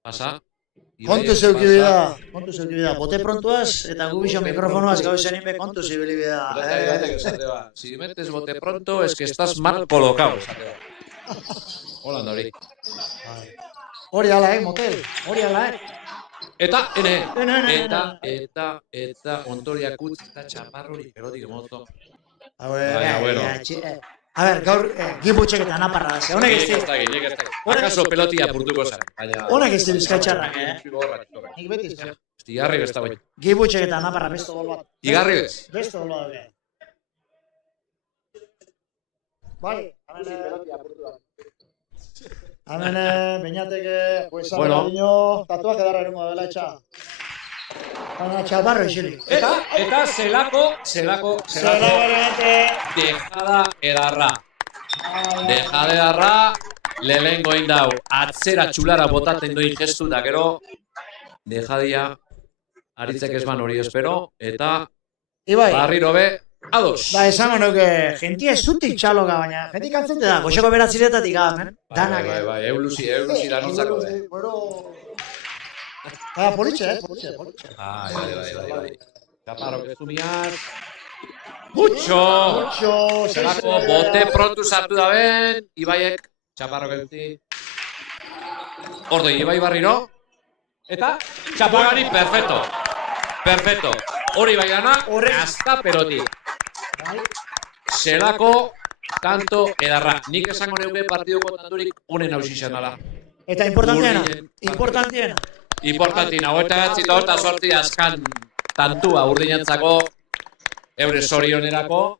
Pasa. Kontu zeuki bida, bote prontuaz, eta gubixo mikrofonoaz gau zenin be kontu zibili bida. Si metes bote pronto, es que estás mal colocado. Hola, Nori. Hori ala, motel, hori ala, Eta, eta, ontoriak utz eta Chaparrori, pelotik moto. A ver, gaur, giputxek eta naparra da, honek ez di. Akaso pelotia purtuko zen. Honek ez di bizkaitxarrak, Nik beti ez. Igarri bez da bai. Giputxek eta naparra besto gol bat. Igarri bez? Besto gol bat, Bai, pelotia purtu da. Hemen, beñateke, pues, Bueno. tatuak edarra erengo dela etxa. Baina txaparro isilik. Eta zelako dejada edarra. Dejada edarra, lehengo indau, atzera txulara botaten doin gestu, da gero, dejadia, aritzek esman hori espero, eta Ibai, barriro be, ados. ba, esango nuke, gentia zutik txaloka, baina gentik antzute da, goxoko beratziretatik gaben, danak. Bai, eulusi danontzako be. Baina, politxe. Bai. Chaparro que sumiaz. Mucho! Zelako bote prontu sartu da ben, Ibaiek, Chaparro que Ordo, Ibai barriro. Eta, Chaparrari, perfecto. Hori bai gana, hasta perotik. Zelako tanto edarra. Nik esango neuke partiduko tanturik unen hausixan dala. Eta importantiena. Importantina, eta sorti askan tantua urdinantzako eure zorionerako,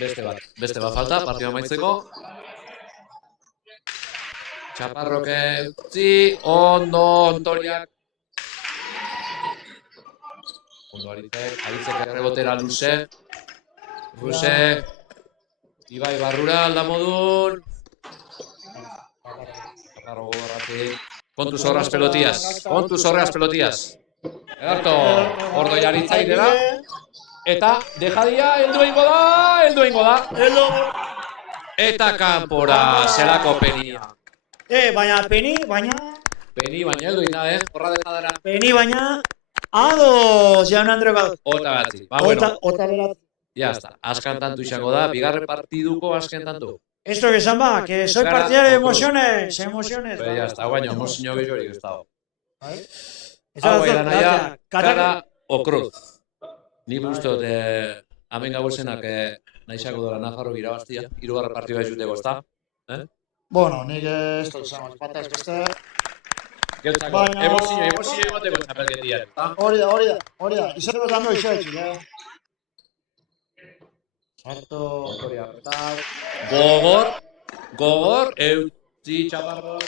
beste bat falta, partida maitzeko. Chaparroke utzi, ondo, ontoriak. Ondo aritzek errebotera luze. Ibai barrura alda modun. Chaparro gorratik. Kontuz horraz pelotiaz. Edarto, ordo jaritzaidera. Eta, dejadia, heldu eingo da. Eta kanpora, zelako penia. Baina, peni, heldu ina, horra dejadera. Peni, baina, ados, jaun Andreko ados. Ota batzi, bueno. Ota berat. Ya está, askan tantu izango da, bigarren partiduko asken tantu. Esto que esan ba, que soy partidario de emociones. Pero ya está, guaino, emozio gehiagorik ez dago. Hau eran naia, cara o cruz. Ni uste dut, hemen gabuzenak naizako dola Nafarro irabaztia, hirugarren partidua izuteko, ez da? Bueno, nik ez dut izango, espata ez beste. Geltzako, emozio egoteko txapelketian, eta? Hori da. Izateko dando isoetxik, Sarto, Gogor, eutzi Chaparro.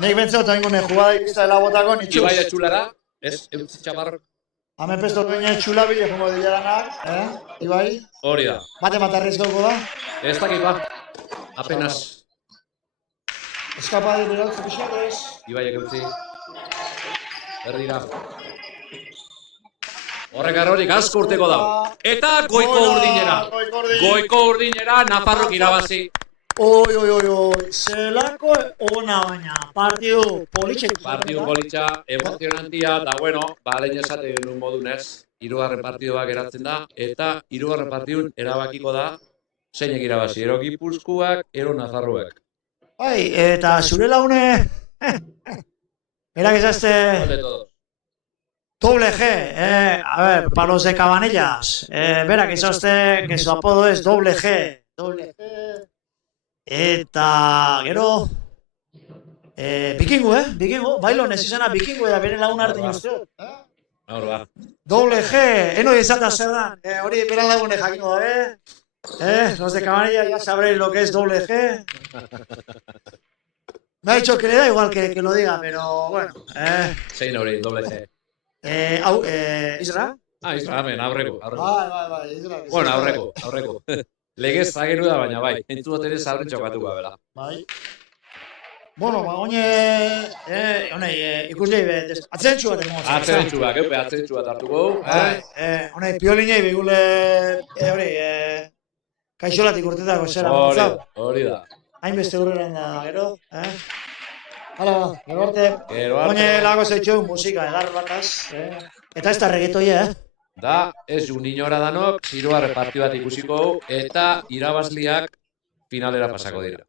Nik bentzot hain jugada ikizta dela botako nitxuz. Ibai etxulara, ez eutzi Chaparro. Hemen pesto duinen txula bile jongo dilaranak, Ibai? Hori da. Bate arriesgauko da? Ez dakit ba, apenas. Eskapa de beraltze pixatez. Ibaiek eutzi. Erdira. Horrek arrorik asko urteko da. Eta goiko urdinera Nafarrok irabazi. Oi, zelako ona baina, partidu politxek. Partidu politxa, emozionantia, da bueno, lehen esate genuen modunez, hirugarren partidua geratzen da, eta hirugarren partidun erabakiko da, zeinek irabazi, ero Gipuzkoak, ero Nafarroak. Bai, eta zure laune, berak ezazte... Doble G, a ver, para los de Cabanillas, berak ezazte, que su apodo es Doble G. Eta, gero, Bikingo, bailon ez izena Bikingo da bere lagun hartin uste. Doble G, eno izata zer da, hori beren lagune jakingo da, los de Cabanillas ya sabréis lo que es Doble G. Me ha dicho que le da igual que lo diga, pero bueno. Zein hori, Doble G. Isra? Isra, hemen, aurreko. Bai, Isra. Bueno, aurreko. Legez zageru da, baina bai, entzu dut ere zabren txokatuko bela. Bai. Bueno, ikuslei atzentxu bat emoz. Atzentxu bat hartuko. Honei, piolinei begule, kaixolatik urtetako zera. Hori da. Hainbeste urreran da, gero. Hala, gero arte. Honei lago zeitxu musika, edar bataz. Eta ez da reggaetoia, Da, ez un niñora danok, hirugarren partidu bat ikusiko, eta irabazliak finalera pasako dira.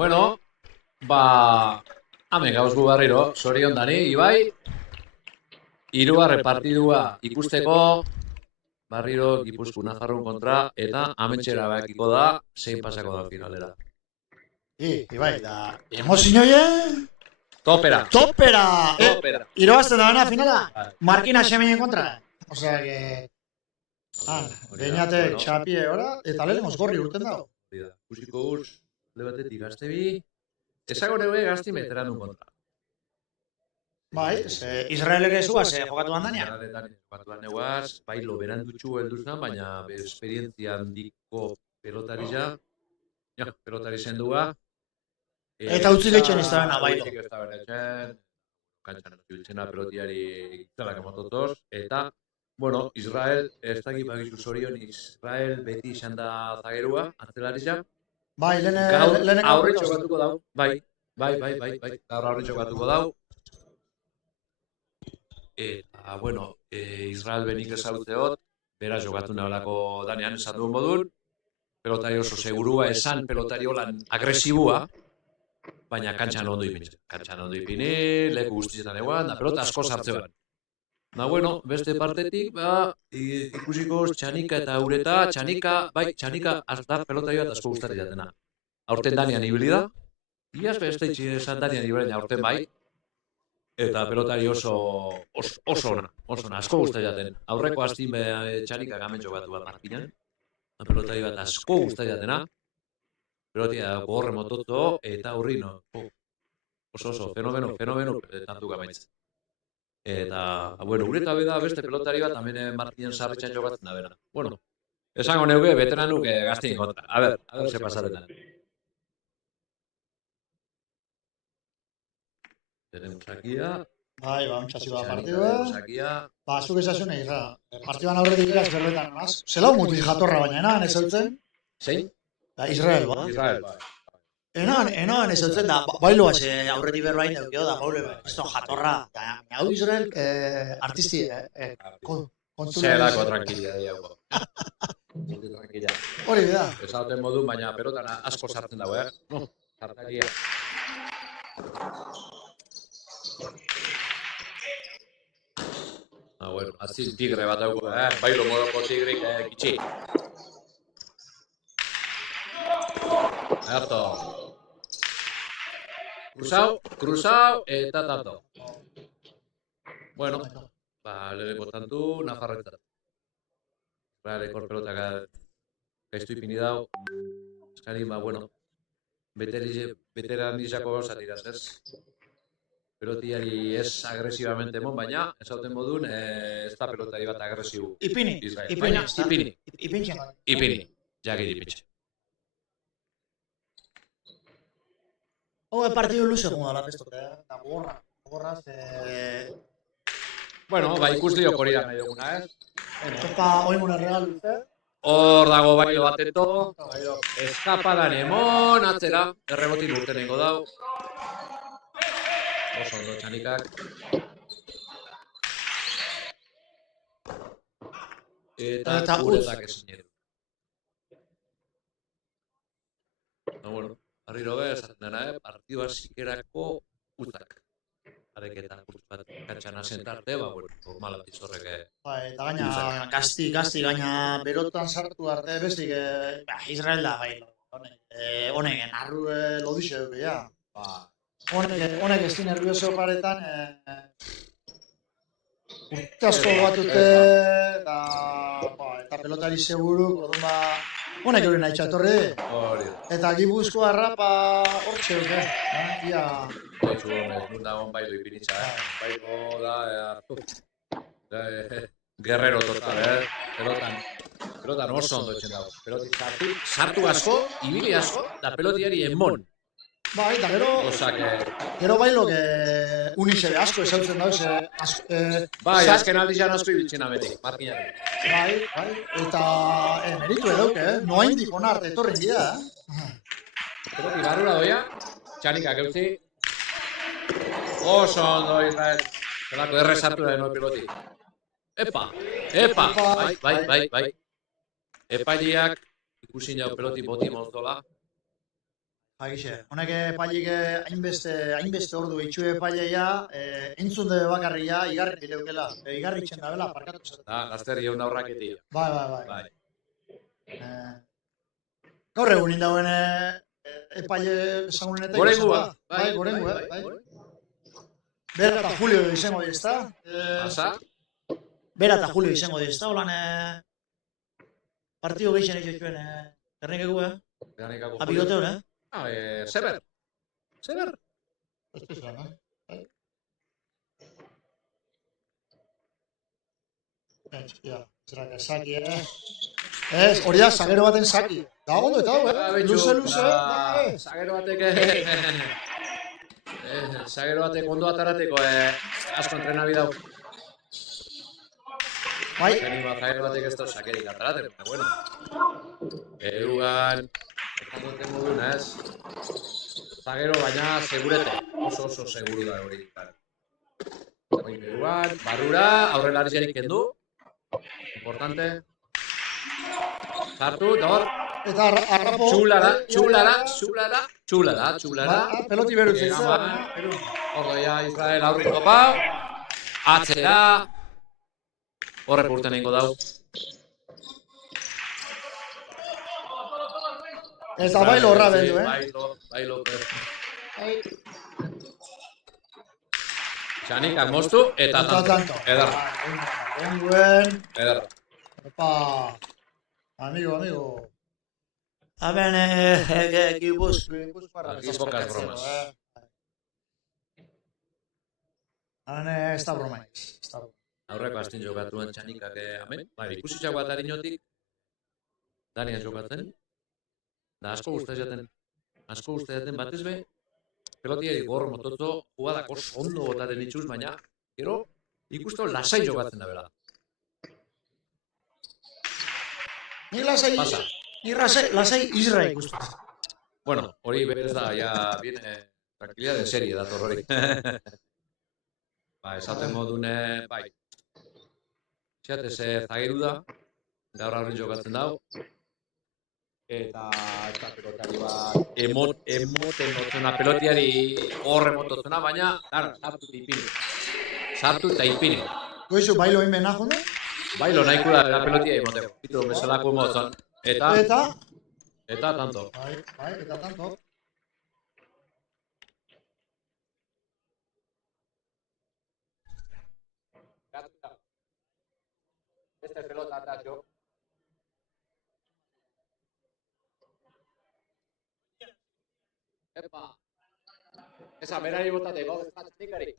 Bueno, hemen gauz gu barriro, zorion dani, Ibai, hirugarren partidua ikusteko, barriro Gipuzkoa Nafarroan kontra, eta ametxera bakiko da, zein pasako da finalera. Ibai, da, emozioie, Topera! topera! Irabazten da bena finala? Bai. Markina Xemeinen kontra? Osea, que... Beñate txapie, ora, eta lehenengoz gorri urten dago. Ikusiko guz, lebatetik gazte bi, ezago neue gazti veteranun kontra. Bai, Israelek ez uaz jokatu handania. Jokatu handeuaz, bailo berandutxu helduzan, baina esperientzia handiko pelotari zendua. Eta utzi leitxen ez da bena, bailo. Ez da bena etxen, kantxan biltzena pelotiari itzalak emototoz, eta, bueno, Israel, ez dakit bagizu zorion, Israel beti izan da zagerua, atzelariza. Bai, Gaur lehenek aurre txokatuko dau, bai, gaur aurre txokatuko dau. Eta, bueno, Israel benik ezagutzeot, beraz jokatu naholako danean esan duen modun, pelotari oso segurua esan pelotari holan agresibua, baina kantxan ondo ipintzen. Kantxan ondo ipini, leku guztietan eguan, da pelota asko sartzean. Da, bueno, beste partetik, ikusiko Txanika eta Ureta, Txanika da pelotari bat asko guztari jatena. Aurten danean ibili da, iaz beste esan danean ibili aurten bai, eta pelotari oso ona, asko guztari jaten. Aurreko hastin Txanika gamen jokatu bat markinan, pelotari bat asko guztari jatena, pelotia gorre mototo eta urrino. Oso, fenomeno, tantu gamaitz. Eta, bueno, Ureta beda beste pelotari bat, hemen Martinen sarritxan jokatzen da bera. Bueno, esango neuke, veteranuk gaztien kontra. A ver, ze pasaten da. Tenemos sakia. Bai, ontsatzikoa partidua. Sakia. Zuk esazun egin, partiduan aurretik iraz berbetan, mas? Zelau mutil jatorra baina, enan ez hautzen? Zein? Israel, ba? Israel, bai. Enan ez hautzen da, bailoa aurretik berbain daukio da, baule, esto jatorra. Hau Israel, artisti, Zelako tranquilia diago. Hori da. Ez hauten modu, baina pelotan asko sartzen dago, No, sartakia. Bueno, atzin tigre bat dauko, bailo modoko tigrik gitxi. Eto. Cruzau, eta tato. Bueno, lege botantu, Nafarretat. Lekor pelotak gaiztu ipini dau. Eskari, bueno, veteranizako gauzat iraz, ez? Pelotiari ez agresibamente mon, baina ez hauten modun ez da pelotari bat agresibu. Ipini. Jakir ipintxe. Hau partidu luze gunga da pesto, eta gorraz... Bueno, ikus liok hori da nahi duguna, ez? Topa oimuna real luze. Hor dago bailo bateto, eskapadan emon, atzera, errebotin urtenengo dau. Oso ondo Txanikak. Eta Uretak ezin edu. Bueno, harriro esaten dena, partidua zikerako utak. Areketa bat kantxan asentarte, bueno, normala bizorrek. Eta gaina, gazti gaina berotan sartu arte bezik, Israel da, honek, narru lodixe duke, ja. Honek ez di nervioso paretan, urte asko batute, eta pelotari seguru, honek hori nahi txatorri. Eta Gipuzkoa harrapa hortxe duke, ia... Baizu honez, nun dagoen bailo ipinitza, Bailo da, guerrero total, Pelotan oso ondo etxen dago. Peloti sartu asko, ibili asko, da pelotiari enmon. Bai, eta gero bailok unixe asko esautzen dauz. Bai, azken aldizan asko ibiltzen ametik, markinatu. Bai, eta meritu edauk, noa indik onarte etorren dira. Peloti barrura doia, Txanikak eutzi. Oso ondo Israel. Zelako errezartu da denoi peloti. Epa! Bai. Epaileak ikusin jau peloti boti monzola. Haixe, honek epailik hainbeste ordu itxue epaileia, entzun debe bakarria, igarri bileukela, igarri txendabela, parkatu zen. Gazter jaun aurraketia. Bai. Gaur egun indauen epaile esagunenetek. Gorengu. Bera eta Julio izango di, ezta? Pasa? Bera eta Julio izango di, ezta? Holan, partido gehixen egin zuen, Gernikegu, Abigoteo, Seber. Saki, hori da, zagero baten saki. Da, ondo eta luze. Zagero batek ondo atarateko asko entrenabi dau. Bai. Zagero batek ez da sakerik atarateko, pero bueno. Erugan, ekandoten moduna ez. Zagero baina segurete, oso seguru da hori. Erugan, barrura, aurrelari zerik kendu. Importante. Sartu, dor. Eta arrapo. Txulara. Peloti berutzen. Ordoia Israel aurriko pau. Atzera. Horre purten ingo dau. Eta bailo horra beldu, Bailo. Txanikak moztu eta tanto. Edarra. Opa. Amigo. Haben, Gipuzkoa. Aquí pocas bromas. Ez da broma. Aurreko astin jokatuen Txanikak hemen. Ikusitxak bat harinotik. Darian jokatzen. Da asko gustatzen batez be. Pelotiari gorro mototzo, jugadako ondo botaten itxuz, baina gero ikusto lasai jokatzen da bera. Ni lasai Isra ikustu. Bueno, hori berez da, ya viene tranquilidad de serie dator hori. Esaten modune, bai. Txatez zageru da, gaur aurrin jokatzen dau. Eta pelotari bat emoten notzena pelotiari horre mototzena, baina sartu eta ipini. Goizu, bailo inben najonde? Bailo nahiko da pelotia emoteko. Bitu, bezalako motzon. Eta tanto. Bai, eta tanto. Este pelota atacho. Epa. Esa berari botateko, ez bat zikari.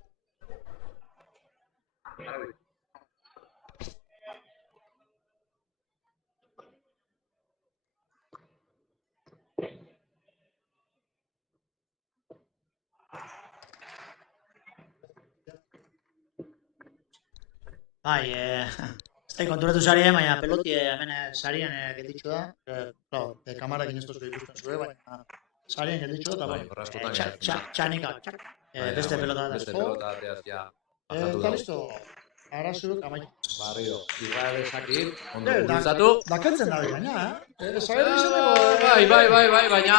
Bai, ez konturatu sarien, baina peloti hemen sarien gelditxu da. Kamarakin ez tozu ikusten zuen, baina sarien gelditxu da, eta txanika, beste pelota da. Beste pelota ateaz, ja. Eta listo, arazuk, amaitu. Barrio, Israel esakin, ondo gurutzatu. Dakentzen da baina, Zagero izaneko... Bai, baina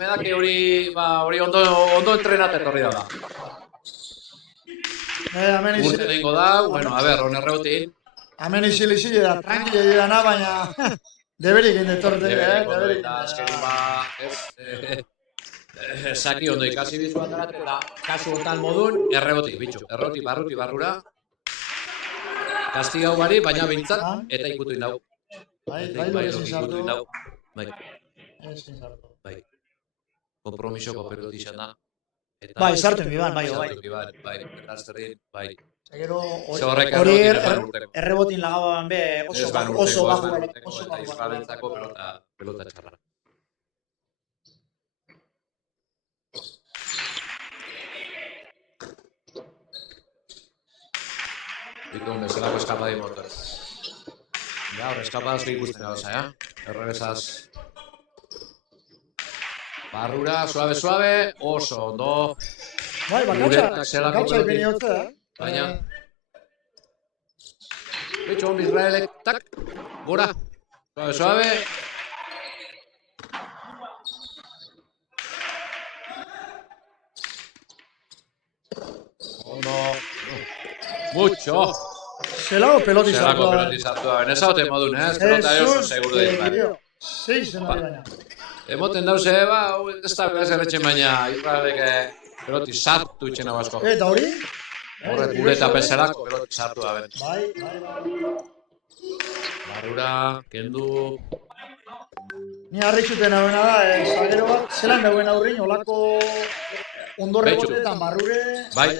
medaki hori ondo entrenatet horri da. Urte dengo da, bueno, a ver, hone reutin. Hemen izile da, tranquile dira baina... Deberik indetorte, deberik. Eta azkenin saki ondo ikasi bizu atarat, eta kasu hontan modun, erreboti, barruti, barrura. Kastigau bari, baina bintzat, eta ikutu indau. Bailo ezin sartu. Bai. Kompromisoko peloti izan da. Bai, sartu enbiban, bai. Gero hori errebotin lagaban be oso bajo. Eta Israelentzako pelota txarra. Dikon bezalako eskamadi motor. Ja, hor eskapadazko ikusten gauza, ja? Errebesaz. Barrura, suave, oso ondo. Bai, bakatxa ipini hotze, baina. Betxo, hon Israelek, tak, gora. Suave. Mucho. Zelako peloti Zelako sartua. peloti sartu da. Ez haute modun, pelota oso seguro dira. Seis zen hori baina. Emoten dauze, ez da bela zerretxe baina, Israelek peloti sartu itxena basko. Eta hori? Horret gure eta peserako peloti sartu da ben. Bai. Barrura, kendu. Ni harritxuten hauena da, zagero bat, zelan dauen aurrin, olako ondorre Betxu. botetan barrure, Bai.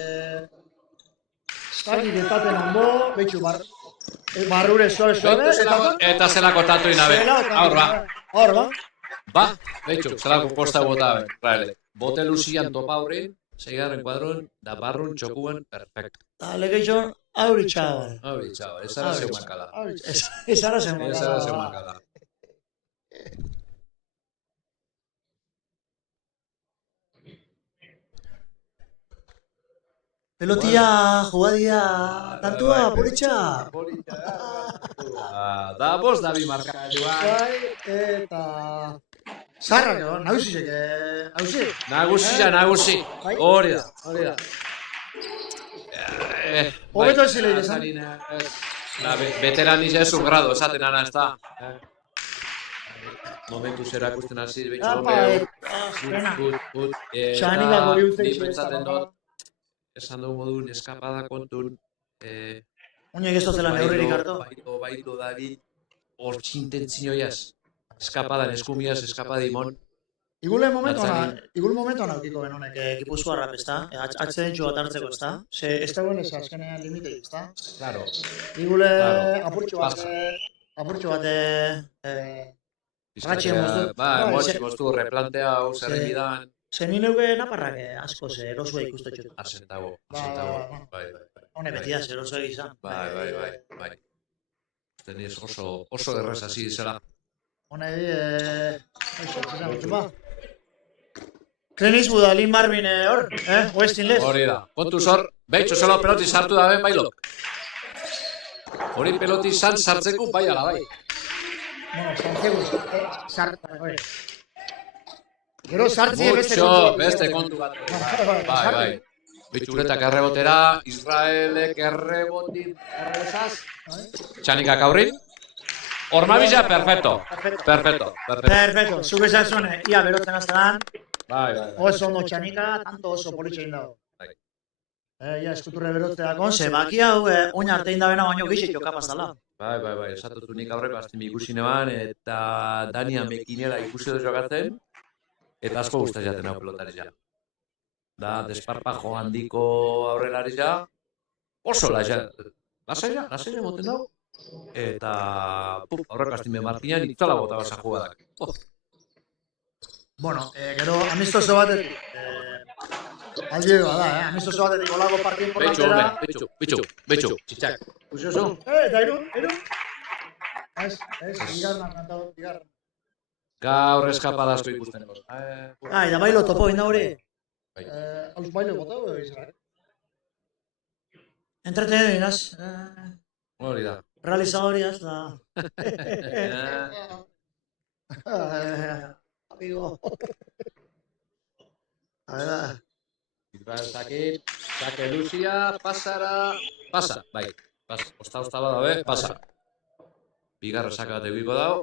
zaki detaten ondo, betxu barrure suave, Eta zelako tatu inabe. Hor ba. Ba, betxu, zelako posta bota ben. Israelek. Bote luzian topa aurrin, 6. kuadron, da barrun txokuen, perfecto. Dale, gehitxon, aurri txabal. Hori, txau, ez ara zeu markala. Ez ara zen Ez ara zeu markala. Pelotia, jugadia, tantua, politxa. Da, bost da bi marka joan. Bai, eta... Zarrak, nagusizek, Nagusi. Hori da. Hobeto ez zile izan. Veteraniz ez un grado, esaten ana, ez da. Momentu zera ikusten hasi, betxo, gut. Txanikako bihurtzen Ni pentsaten dut, esan dugu modun, eskapada kontun. Oinek ez dozela neurririk hartu. Baito David, hor txintentzinoiaz. Eskapadan, eskumiaz, eskapadimon. Igul momentuan aukiko benonek Gipuzkoarrak, ezta? Atzen txu bat hartzeko, ezta? Ze ez dagoen ez azkenean limitei, ezta? Claro. Igule apurtxo bat... Ratxe moztu. Motxi moztu, replantea hau zerri bidan. Ze ni neuke naparrak asko ze erosua ikustotxo. Asentago. Bai. Hone betiaz erosua izan. Bai. Teniz oso errez hasi zela. Hone di, Clint Eastwood, Lynn Marvin hor, Westin Les. Hori da. Kontu zor, behitxo zela peloti sartu da ben bailok. Hori peloti sartzeko bai ala bai. Bueno, sartzeko, Gero sartzi beste kontu bat. Bai. Bitxuretak errebotera, Israelek errebotin errezaz. Txanikak aurrin. Ormabila, perfecto. Zuk esan zuen, ia berotzen aztelan. Bai. Oso ondo Txanika, tanto oso politxein dago. Ia eskuturre berotzeakon, ze baki hau oin arte indabena baino gixetxo kapaz dala. Bai, esatutu nik aurreko azten ikusi neban, eta Dania Mekinela ikusi dut jokatzen, eta asko guztaz jaten hau pelotari ja. Da, desparpajo handiko aurrelari ja, oso lasai moten dago, eta aurreko azten be Martinan itzala bota basa jugadak. Bueno, gero amistoso batetik, aldi da, amistoso batetik olako partien portantera. Betxu, txitxak. Uxoso? Eta irun? Bigarren kantado, bigarren. Gaur eskapadazko ikusten egoz. Da bailo topo inda hori? Hauz bailo botau edo izan. Entretenido inaz. Hori da. Realizadoriaz da. Amigo. A ver. Zake Lucia, pasa, bai. Osta bada, pasa. Bigarra saka bat egiko dago.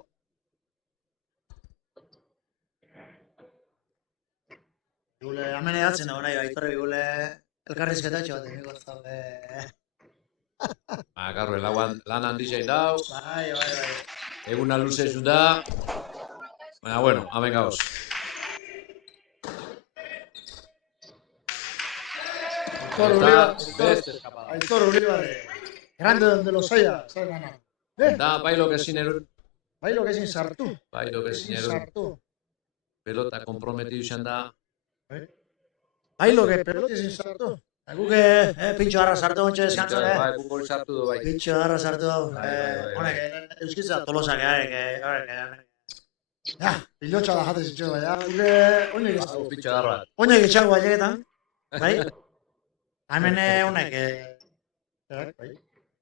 Bigule, hemen edatzen dago nahi, Aitorre Bigule elkarrizketatxo bat egiko zaude. Garro, lan handizein dau. Bai. Eguna luze zut da. Baina, bueno, hemen gauz. Aitor Uribarre. Grande donde los haya. Da, bailo kezin erun. Bailo kezin sartu. Pelota komprometidu izan da. Bailo kezin sartu. Guke pintxo harra sartu ontsa deskantzun, Bai, gukori sartu du, bai. Pintxo harra sartu. Honek, euskitza tolosak, Pilotxa da jate zintxo, bai. Pintxo harra. Oinek etxango ailegetan, bai? Hemen honek,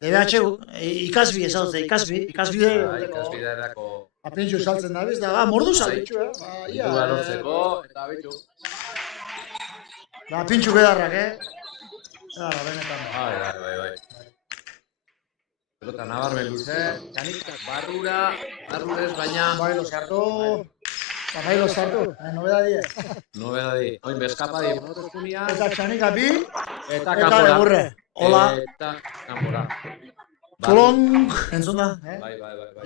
DBH ikasbi ezautze, ikasbi Ikasbide erako. Apintxo saltzen da, bizta, mordu saltxu, Itua lortzeko, eta bitxu. Pintxu bedarrak, Bedarra, benetan. Bai. pelota nabarmen luze, Txanikak barrurez, baina... Bailo sartu, nobedadie. Nobedadi, oin bezkapadi, eskumia, Eta Txanika bi, eta eta kanpora. egurre. Hola, Eta kanpora. tolong, entzun da. Bai,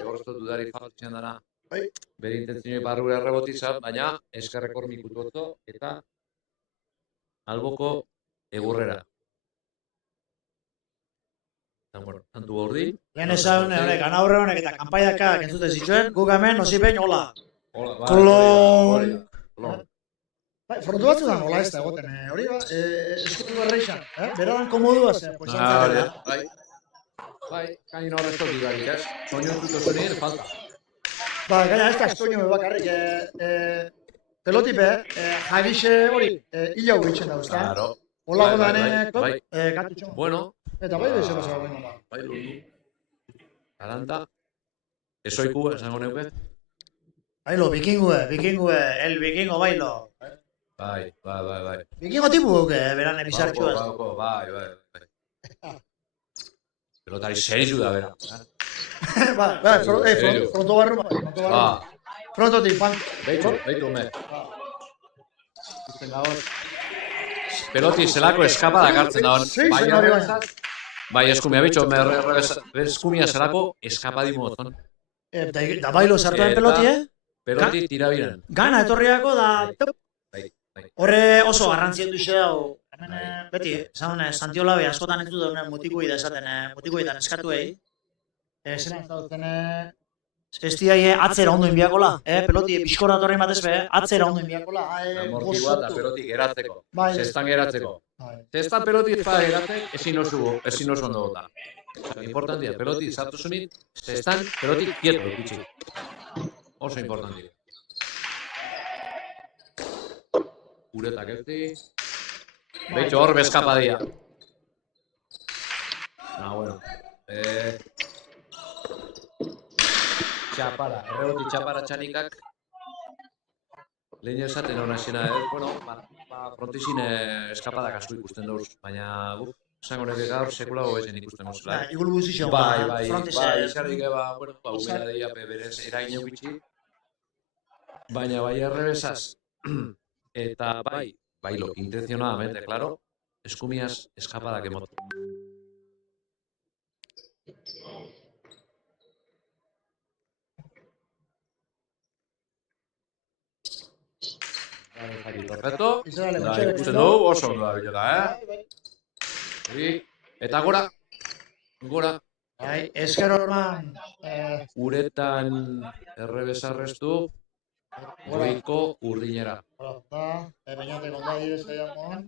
horrezko dudari faltzen dara. Bai. Bere intentzioi barrura errebotizat, baina eskerrekor mikutuoto eta alboko egurrera. Eta, bueno, tantu gordi. Lehen esan honek, anaurre honek eta kanpaiakak entzute zituen, guk hemen osipein, hola. Hola, Tolong. Tolong. Bai, frontu batzu da nola ez da egoten, hori ba, eskutu berreixan, beradan komodua zen, pues antzatela. Bai, kain horrezko digarik, ez? Soño entuto zunien, falta. Ba, gaina ez da estoño bakarrik, pelotipe, jabixe hori, hila huitzen da, usta? Claro. Hola Bai, godanek, bai. katutxo. Bueno, Eta bai bezala zagoen da. bai, lundu. Galanta. Esoiku, esango neuke. Bailo, bikingue, el bikingo bailo. Bai. Bikingo tipu guke, beran ebizartxo ez. Bai. Pelotari serizu da, bera. Bai, fronto barru, Ba, frontotik, pan. beitu, me. Peloti zelako eskapa dakartzen da hon. Bai, eskumia bitxo, eskumia zelako eskapa di moton. Da bailo sartuan peloti, Peloti tira biren. Gana etorriako da... Bai. Horre oso garrantzien duxe hau, hemen beti, esan Santiolabe askotan ez dut mutikui da esaten, mutikuetan eskatuei. Zeran ez duten, ez diai atzera ondo inbiakola, peloti bizkoratorren batez be, atzera ondo inbiakola. Amortigua eta peloti geratzeko, Bai. zestan geratzeko. Zestan peloti ez bada geratzen, ezin oso ondo gota. Importantia, peloti zartu zunit, zestan peloti kieto dutxi. Oso importantia. Uretak ezti. Beitxo hor bezkapadia. Bueno. Txapara, erreboti txapara Txanikak. Lehen esaten hona esena, bueno, frontizin eskapadak asko ikusten dauz, baina guk, esango neke gaur sekulago ezen ikusten gozela. Igul guzizio, Bai, izarrik bueno, umera deia berez erain eukitzi. Baina bai errebesaz, eta bailo, intencionadamente, claro, eskumiaz eskapadak emotu. Perfecto, da ikusten dugu oso ondo da bileta, Eta gora. Bai, esker horman, Uretan errebesarreztu, goiko urdinera. bainate konda direz gaiamon.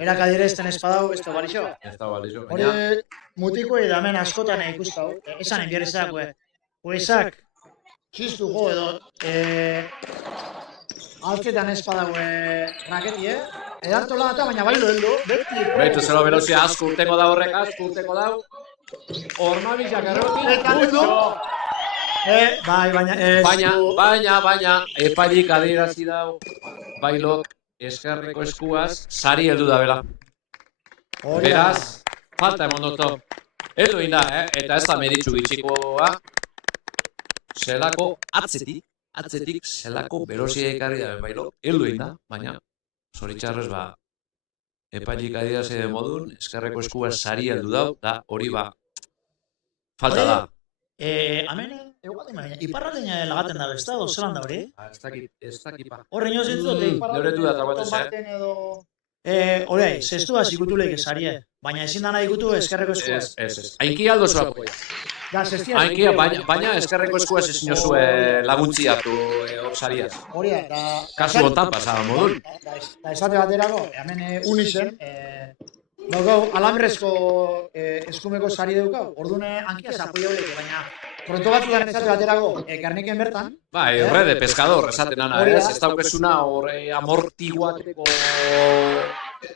Erak adirezten espadau, ez da balixo? Ez da balixo, Hori baina... mutikoi da hemen askotan ikustau, esan enbierezak, huezak, txistu jo edo, alketan espadau raketie, edartola eta baina bailo heldu, beti. Beitu zelo belozia asko urteko da horrek, asko urteko da. Ormabizak errotik, Baina, epailik adierazi dau, bailok, eskerreko eskuaz, sari heldu da bela. Beraz, falta emondoto. Heldu inda, eta ez da meritxu bitxikoa, zelako atzetik zelako berosia ekarri da bailok, heldu inda, baina, zoritxarrez epailik adierazi den modun, eskerreko eskuaz sari heldu dau, da hori falta da. Hemen, iparraldeina lagaten da, ez da, zelan da hori? Ez dakipa. Horre inoz entzute, Neuretu da trabatez, Hori, zestuaz ikutuleik esarie, baina ezin dana ikutu eskerreko eskuaz. Ez. Ainki aldo zua poia. Ainki, baina eskerreko eskuaz ezin oso laguntzi hartu sariaz. Hori da, Kasu hontan pasaba modun. Da esate baterako, hemen unizen, daukau, alambrezko eskumeko sari daukau, ordune hankiaz apoio horiek, baina pronto batzutan esate baterako, garniken bertan. Bai, horre de pescador, esaten ana, ez daukezuna horre amortiguateko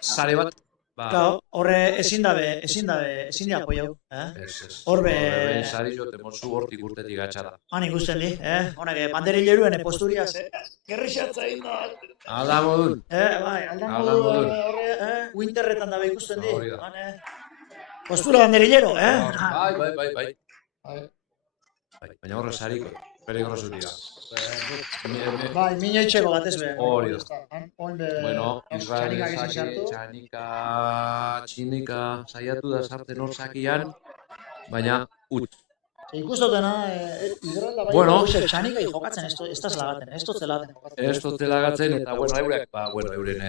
sare bat. Horre ezin dabe apoiau. Horbe... Horre sari jote mozu hortik urtetik gatxara. Han ikusten di, honek, banderileruen posturiaz, gerrixatza egin da. Alda modun. Bai, alda modun, horre, winterretan dabe ikusten di. Postura banderillero, Bai. Baina horre sariko, peligroso dira. Bai, mina itxeko batez be. Hori da. Bueno, Txanikak Israel izan sartu. txinika saiatu da sartzen hor sakian, baina utz. Ikustotena, Igerralda bai, Bueno. txanika jokatzen, ez da zelagaten, ez dut zelagaten. Ez dut zelagatzen, eta eurek, euren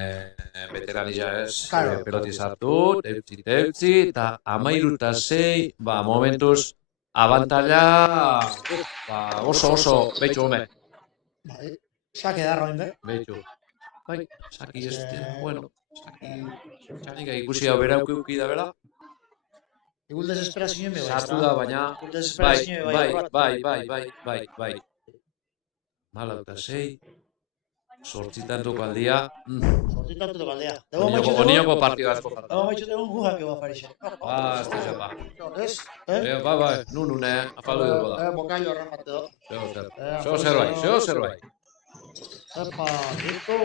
veteranilla ez, Claro. peloti sartu, teutzi, eta 13-6, momentuz, abantalla, oso, behitxu, home. Bai, sake darra oin be. Behitxu. Bai, saki ez, bueno, txanika ikusi hau bera uki da bera, Igul desesperazioen be. sartu da, baina, Igul desesperazioen bai. 14-6, sortzitan toko aldia, Sortitatu kaldea. Onioko partida asko jartu. Dago maitxute egun gujak ego afarixe. Ez da zepa. Ez? Bai, nune, afaldu dugu da. Bokailo horren bat edo. Zeo zerbait. Epa, dito.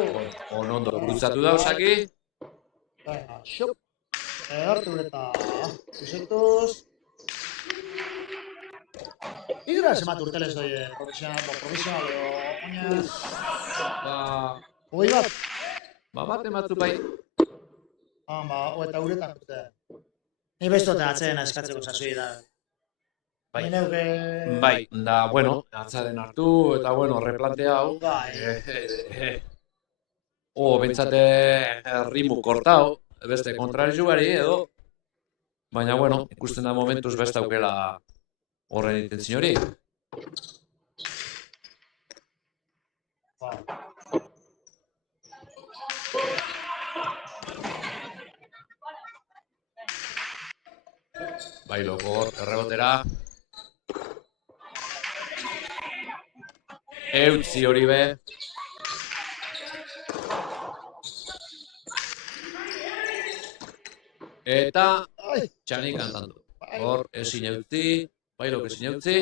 Ondo, gurutzatu da osaki. Venga, xop. Hartu eta zuzektuz. Igra zemat urtelez doi profesional edo oinaz. Hogei bat? Bat ematzu bai. Eta uretan dute. Ni bestote atzeen eskatzeko sasoi da. Bai. Neuke... Bai, da, bueno, atzaren hartu, eta, bueno, replantea hau. Bai. Bentsate rimu kortau, beste kontrarjugari edo. Baina, bueno, ikusten da momentuz beste aukela horren intentzio hori. Bai, loko, errebotera. Eutzi hori be. Eta txanik kantandu. Hor, ezin eutzi, bailok ezin eutzi.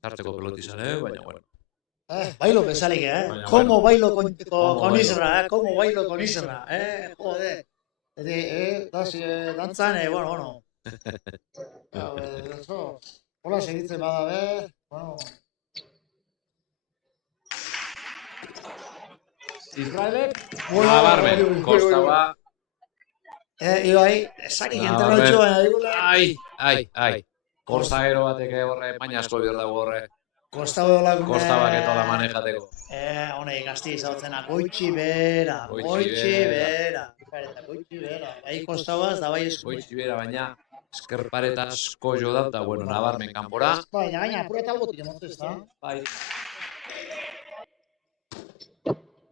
Tarteko pelotizan, baina, bueno. Bailo bezalik, Como bailo con Isra, como bailo con Isra, Joder. Dantzan, bueno. Hola, segitzen bada, bueno. Israelek, nabarmen, kosta ba. Ibai, esanik enterrautxo baina digula. Ai. Korsagero batek horre, baina asko bir dago horre. Kosta bodolak. Kosta baketola manejateko. Honei, gazti izautzena, goitxi bera. Bai kostabaz, da bai esku. Goitxi bera, baina eskerpareta asko jo da, eta, bueno, nabarmen kanpora. Baina, apureta albotik emotu ez da. Bai.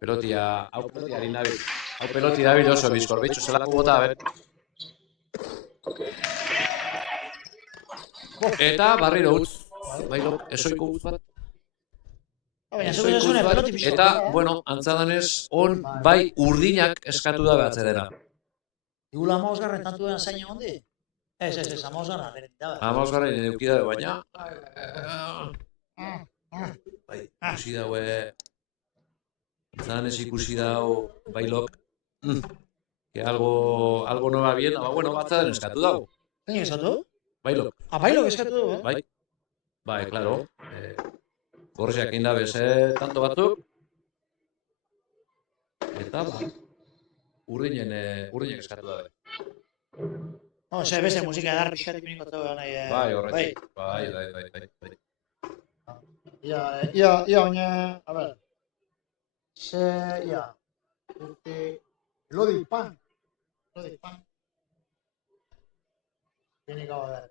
Pelotia, hau pelotiarin dabil. Hau peloti dabil oso bizkor, bitxu zelako bota, Eta barriro utz. Bailo, esoiko utz bat. Eta, bueno, antzadanez, on bai urdinak eskatu da behatze dena. Igula amagosgarren tantu den zain egon di? Ez, amagosgarren beretik da. Amagosgarren eduki dabe, baina... Bai, ikusi daue... Antzadanez ikusi dau bailok... Que algo no va bien, bueno, batzadan eskatu dago. Zein eskatu? Bailok. Bailok eskatu du, Bai, claro. Gorriak egin dabe tanto batzuk. Eta, urdinek eskatu dabe. Beste musika edar pixkat ikuniko zau nahi. Bai, horretik. Bai. Ia, oine, a ver. Ia. Lodi pan. Tiene que haber.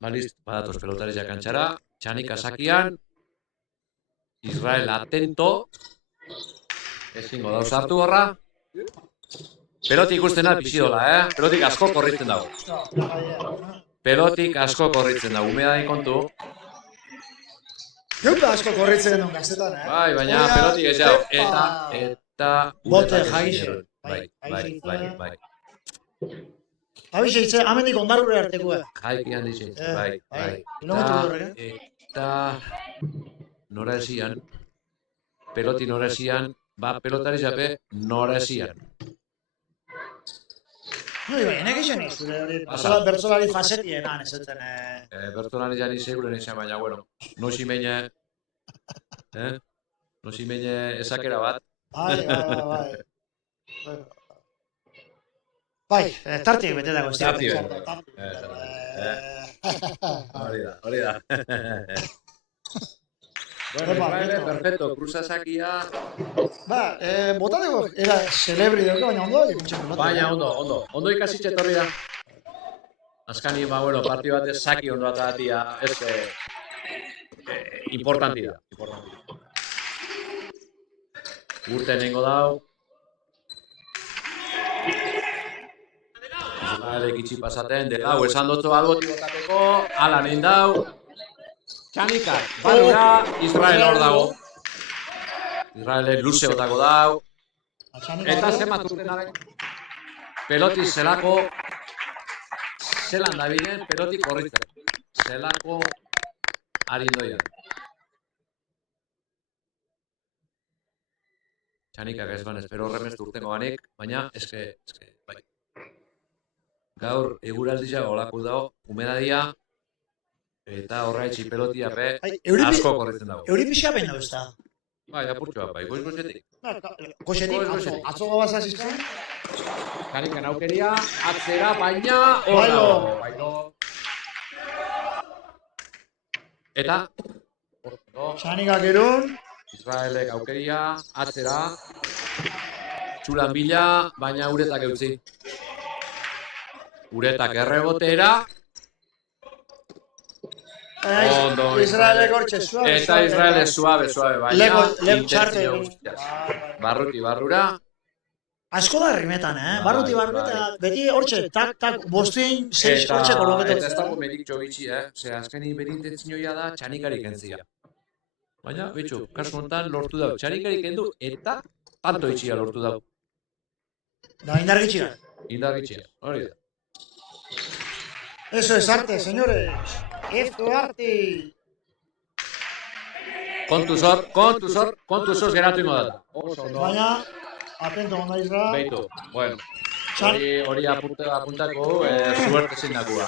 Baliz, badatoz pelotariak kantxara, Txanika sakian, Israel atento, ezingo dauz hartu horra, pelotik ikusten da pixidola, pelotik asko korritzen dago. Pelotik asko korritzen dago, umedai kontu. Geuta asko korritzen duen gaztetan, Bai, baina pelotik ez jau, eta... Bote jaixe. Bai. Abixe hitze, amendik ondarrure artekoa. Jaiki handitxe, bai. Kilometro horrek, Eta... Nora esian, peloti nora esian, pelotari zape nora esian. Enek izan izure, bertzolari fasetienan ez zuten. Bertolari jani seguren izan, baina, bueno, nosi meine esakera bat. Bai, tartiek betetako ez dira. Hori da. Bueno, perfecto, cruzasakia... Botateko era celebri dugu, baina ondo? Baina ondo ikasitxe torri da. Azkani, bueno, partio batez saki ondo atatia, ez importanti da. Urte nengo dau. Israelek itxi pasaten, degau, esan dutzu alboti botateko, ala nein dau. Txanikak, barura, Israel hor dago. Israelek luze botako dau. Eta zemat urtenaren. Peloti zelako, zelan da binen, peloti korritzen. Zelako arindoian. Txanikak ez ban, espero horremestu urtengo banik, baina eske, bai. Gaur eguraldisa olako dago, humedadia, eta horraitzi pelotia asko korritzen dago. Euri pixka baina ez da? Bai, apurtxoa, bai, goiz-goizetik. Goizetik, atzo gabazaz izan? Txanikan aukeria, atzera, baina, Bailo. Eta, Txanikak erun. Israelek aukeria, atzera, txulan bila, baina uretak eutzi. Uretak errebotera, Israelek hortxe suabe. Eta Israelek suabe, baina Lego txarte. Barrura. Asko da rimetan, Barruti, beti hortxe, tak, bostin, 6 hortxe koloketu. Eta ez dago merik txobitxi, Ze azkeni berintentzioia da txanikarik entzia. Baina, betxo, kasu honetan lortu dau. Txanikarik endu eta tanto itxia lortu dau. Da, indargitxia. Indargitxia, hori da. Eso es arte, señores. Esto es arte. Kontuz geratu ingo data. Baina, atento onda izra. Beitu, bueno. Hori apuntako suerte zein dakua,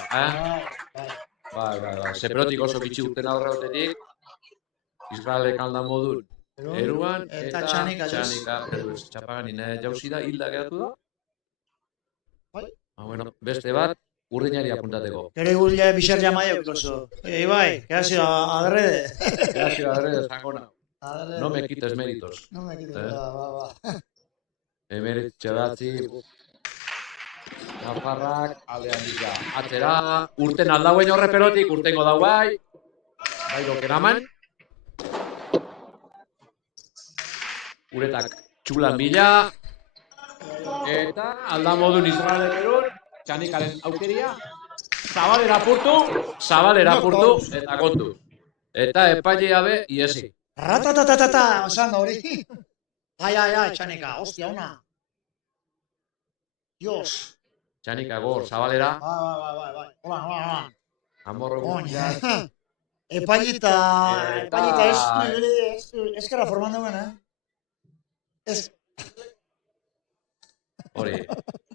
Bai. Zeperotik oso bitxi urten aurreotetik. Israelek aldan modun. Eruan eta txanika. Txapaganin jauzi da, hilda geratu da. Bueno, beste bat, urdinari apuntateko. Kere gulia bixar jamaio, koso. Bai, quedasio adrede. Zango nao. No me quites méritos. Va. Emerit txedatzi. Nafarrak, aldean dira. Atzera, urten aldauen horre pelotik, urtengo dau bai. Bai dokeraman. Uretak txulan bila. Eta aldan modun Israelek erun. Txanikaren aukeria. Zabalera apurtu, eta kontu. Eta epailea be, iesi. Ratatatata, osan hori. Ai, Txanika, hostia, ona. Dios. Txanika gor, zabalera. Bai. Hola. Amorro guztiak. Epailita eskera formando gana. Hori,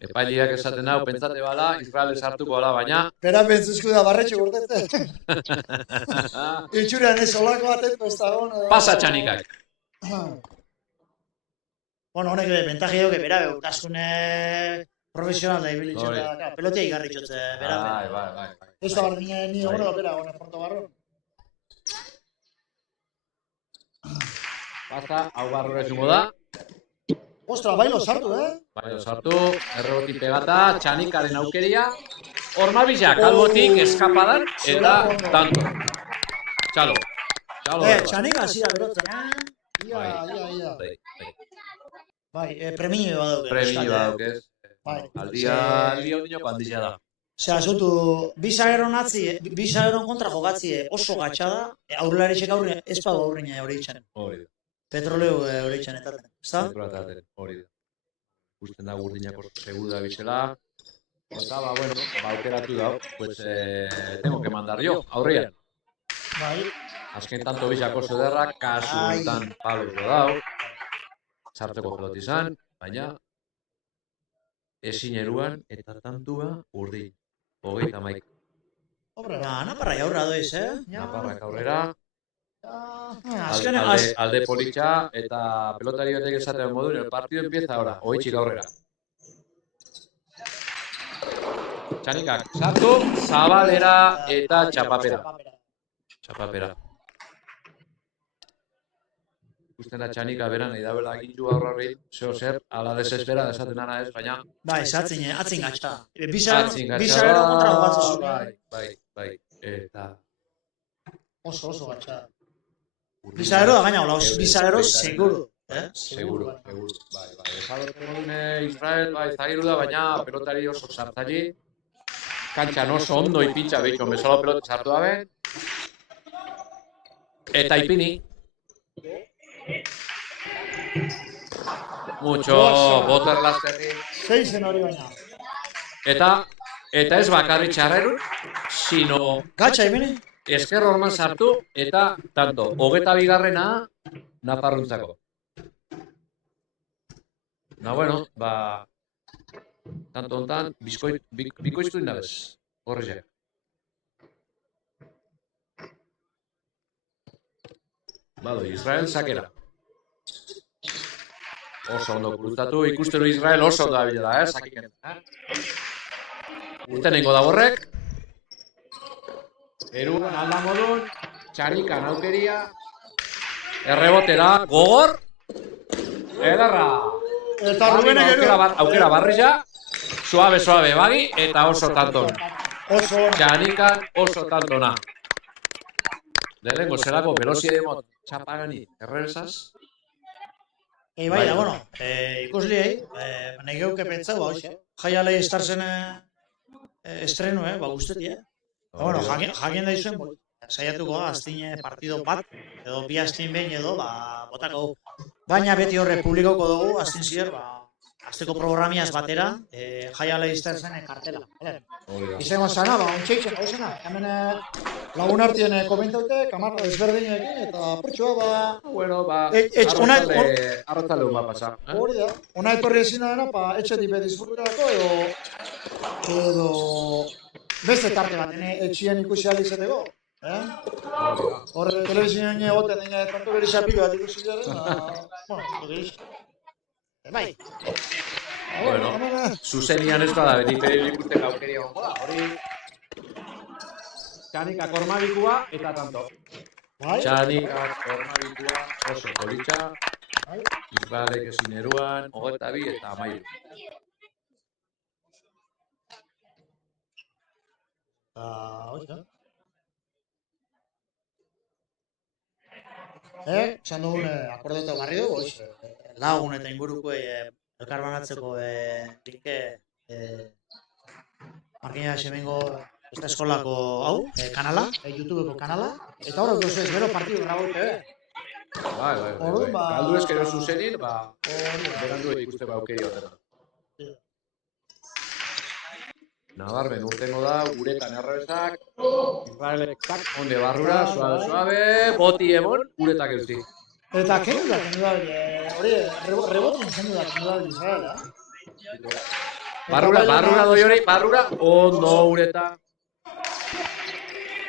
epaileak esaten hau, pentsate bala, Israel sartuko bala, baina... Pera pentsuzko da barretxo gortete. Itxurean ez olako batetu ez da hona. Pasa Txanikak. Bueno, honek bentaje dugu, bera, beurtasune profesional da ibilitzen da, pelotia igarri txotze, bera. Bai. Ez da barri ni hona da, bera, hona porto barro. Pasa, hau barrura esungo da. Ostra, bailo sartu, Bailo sartu, erreboti pegata, Txanikaren aukeria. Ormabila kalbotik eskapadan eta tanto. Txalo. Txanik hasia berotzen, Ia. Bai, premio badauke. Premio badauke. Bai. Aldia ondinoko handizia da. Osea, zutu, bi zageron kontra jogatzie oso gatsa da, aurrelaritxek aurre, ez pago aurreina hori itxanen. Hori da. Petroleo hori itxanen, ezta? Hori da. Gusten da urdinako seguru da bizela. Eta, bueno, aukeratu da, pues, tengo que mandar yo, aurrean. Bai. Azken tanto bizako zederrak, kasu honetan Pablo dau, sartzeko peloti izan, baina ezin eruan eta tantua urdin. 31. Naparra aurra doiz, Naparrak aurrera, azken alde politxa eta pelotari batek esaten moduen, el partido empieza ahora, oitxik aurrera. Txanikak sartu, zabalera eta txapapera. Ikusten da Txanika beran nahi dabela gintu aurrarri, zeo zer, ala desespera desaten ana ez, baina... Bai, atzin gatsa. Bizarero kontra jogatzen zuen. Bai, eta... Oso gatsa. Bizarero da gaina, bizarero seguro. Seguro. Bai. Israel, bai, zagiru da, baina pelotari oso sartzaile. Kantxan oso ondo ipintxa behitxon bezala pelota sartu dabe. Eta ipini. Mucho, boter lasterri. 6 hori baina. Eta ez bakarri txarreru, sino... Gatsa ipini? Esker horman sartu eta tanto, 22garrena Nafarruntzako. Bueno, tanto hontan, bikoiztu indabez, horrezak. Israel sakera. Oso ondo kurutatu, ikustero Israel oso da bilela, sakiken. Urtenengo da borrek. Erugan alda modun, Txanikan aukeria. Errebotera, gogor. Ederra. Eta Rubenek aukera barrilla, suave bagi, eta oso tanton. Txanikan oso tantona. Lehenengo zelako velozie demot txapagani errebesaz. Bai, da, bueno, ikusliei, nahi geuke pentsau, hoxe. Jaialei estarzen estrenu, guzteti, Bueno, jakien da izuen, saiatuko aztine partido bat, edo bi aztin behin edo, botako. Baina beti horre publikoko dugu, aztin zier, azteko programiaz batera, jaialei estarzen kartela. Izango zana, ontxeitzen hau zena, hemen lagun artien komentaute, kamarra desberdinekin, eta pertsua, arratzaleu pasa. Hori da, ona etorri ezin dena, etxetik disfrutarako, edo beste tarte bat, etxien ikusi alizateko. Horre, telebizioen egoten dine, tanto gerisa pilo bat ikusi garen, bai. Zuzenian ez bada, beti ikusten gaukeria gongo da, hori... Txanikak ormabikua eta tanto. Txanikak ormabikua oso politxa. Israelek ezin eruan, 22 eta 13. Esan dugun akordeta barri dugu, lagun eta inguruko elkarbanatzeko linke Markina Xemengo esta eskolako hau, kanala, YouTubeko kanala, eta horrek duzu ez bero partidu grabote, Bai. Galdu eskero zuzenin, berandu ikusteko aukeri hotera. Nabarmen urtengo da, uretan errebesak, Israelek onde barrura, suave, boti emon, uretak eusti. Eta kendu da, hori, rebotin zendu da Israela. Barrura doi hori, ondo ureta.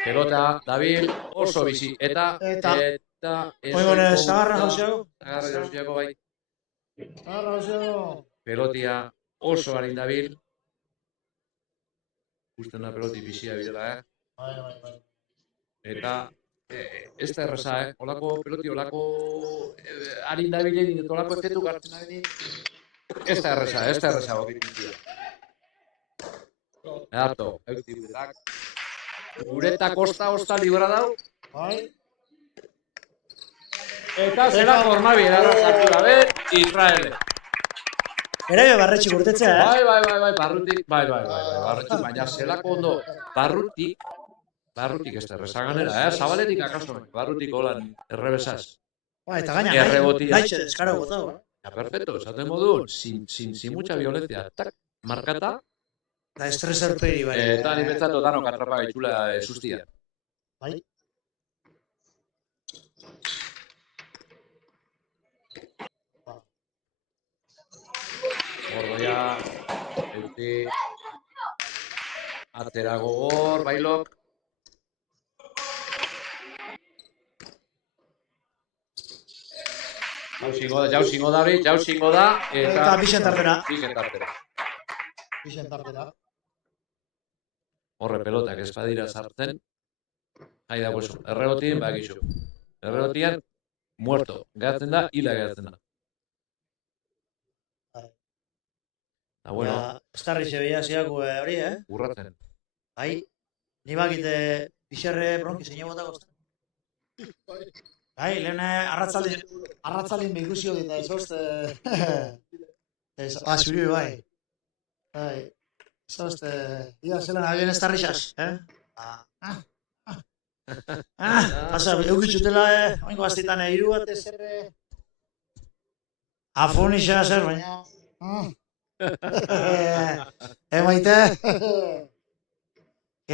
Pelota, Dabil, oso bizi, eta Zagarra jauziago, bai. Pelotia oso harin Dabil. Gusten da peloti bizia birela, Eta, ez da erreza, Olako peloti, olako harin Dabilen, olako efetu gartzen ari. Ez da erreza, Edato, eutiburak. Ureta kosta libra dau. Bai. Eta zela formabi edarra sartu gabe, Israele. Ere barretxik urtetzea, Bai, barrutik, barrutik, baina zelako ondo, barrutik ez derrezaganera, zabaletik akaso, barrutik holan, errebesaz. Eta gaina, naitxe deskara gotau. Ya, perfecto, esaten modun, sin mucha violencia, tak, markata, Da estreserperi, bai. eta nipetzatu danok atrapa gaitxula sustia. Bai. Gordoia, euti, atera gogor, bailok. Jauzingo da, Eta bixen tartera. Bixen tartera. Horre pelotak ez badira sartzen. Hai da, pues, errebotien, bakizu. Errebotien, muerto. Gehatzen da, hila gehatzen da. Eta, bueno. Estarri zebeia ziaku hori, Urratzen. Bai. Ni bakite bixerre bronki zein botako. Bai, lehen arratzaldin behiguzio eta ez hoste... Zuri, bai. Bai. Ez hoste... Ia, zelan abien ez tarrixas, Pasa, eukitxutela, oingo gaztitan hiru bat ez erre... Afonixa zer, baina... Maite?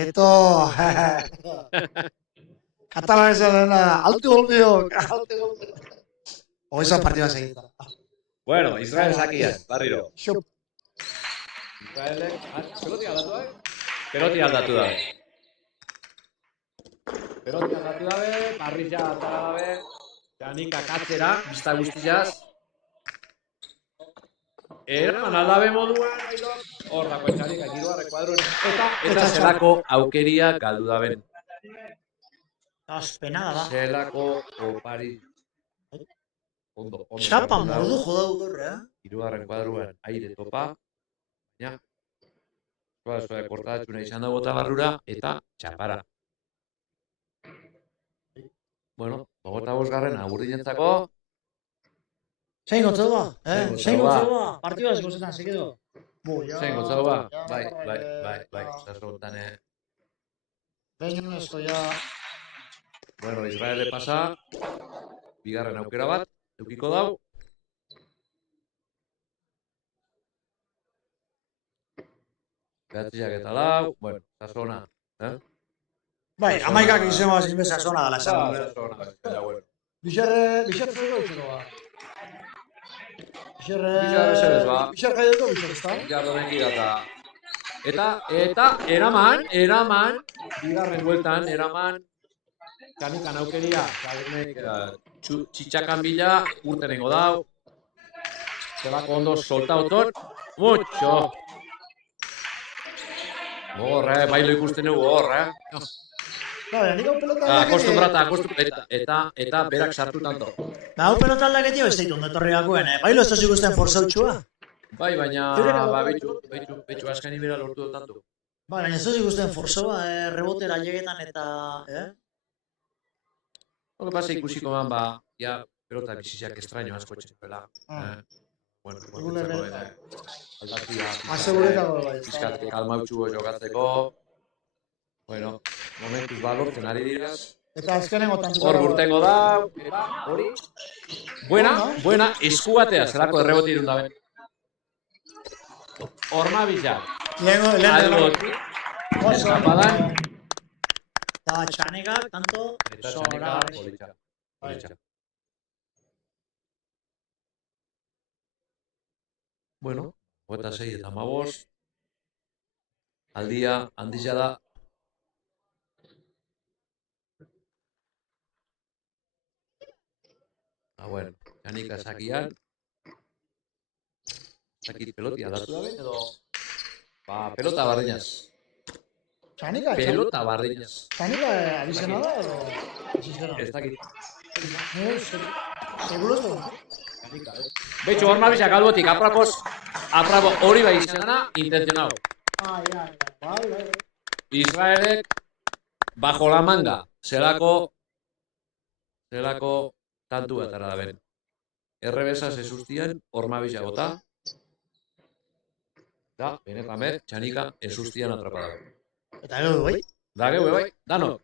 Eto... Katalanez dena, altu golpeok, Oizan partida segita. Bueno, Israel sakian, barriro. Xup. Israelek, peloti aldatu dabe? Peloti aldatu dabe. Parrilla atara dabe. Janika katzera, bizta guztiaz. Eraman aldabe moduan, hor dako Janika giroarre kuadruen. Eta zelako aukeria galdu daben. Azpenada da. Zelako opari. Ondo. Txapa mordu jodau gorre, Hirugarren kuadruan aire topa. Baina, kortatxuna izan da bota barrura eta txapara. Bueno, 25. agurrinentzako. Zein gotzau ba? Zein gotzau ba? Partidua ez gozetan, segido. Zein gotzau ba? Bai. Zazontan, Behin unesko, ja... Bueno, Israele pasa. Bigarren aukera bat, eukiko dau. Behatziak eta lau, bueno, Zazona. Bai, amaikak izango bazin bez Zazona dala esan. Zazona, Bixerre zego itxeko ba. Bixerre zebez ba. Bixerre jaideko bixerre, ezta? Jardo benki data. Eta, eraman, bigarren bueltan, eraman, Kanikan aukeria, txitxakan bila, urtenengo dau. Zelako ondo solta otor, mucho. Gogor, bailo ikusten dugu gogor, Acostumbrata, eta berak sartu tanto. Hau pelota aldaketi ez daitu ondo etorri gakoen, bailo ez da zikusten forzautxua. Bai, baina, betxu askani bera lortu dut tanto. Bai, baina ez da zikusten forzoa, rebotera llegetan eta, Lo que pasa ikusiko man, ja, pelota biziziak estraño asko txepela. Bueno, aldatia, pizkat kalmautxu jokatzeko. Bueno, momentuz balortzen ari diraz. Eta azkenengo tantu. Hor burtengo da, hori. Buena, eskubatea, zelako erreboti irun dabe. Horma bila. Algoti, eskapadan. Eta txanekak, tanto, Eta txanekak, politxak. Bueno, 26 eta 15. Aldia, handizia da. Bueno, Janika sakian. Sakit pelotia datu dabe, edo... pelota bardinaz. Txanika, Pelota bardinaz. Txanika abizena da, edo... Ez dakit. Seguros da? Betxo, horma bizak albotik, aprabo hori bai izena, intentzionau. Bai. Israelek bajo la manga zelako tantu bat ara da ben. Errebesa zesustian ormabisa bota. Da, benetan ber, txanika esustian atrapada. Eta gero bai. Da geu bai, dano.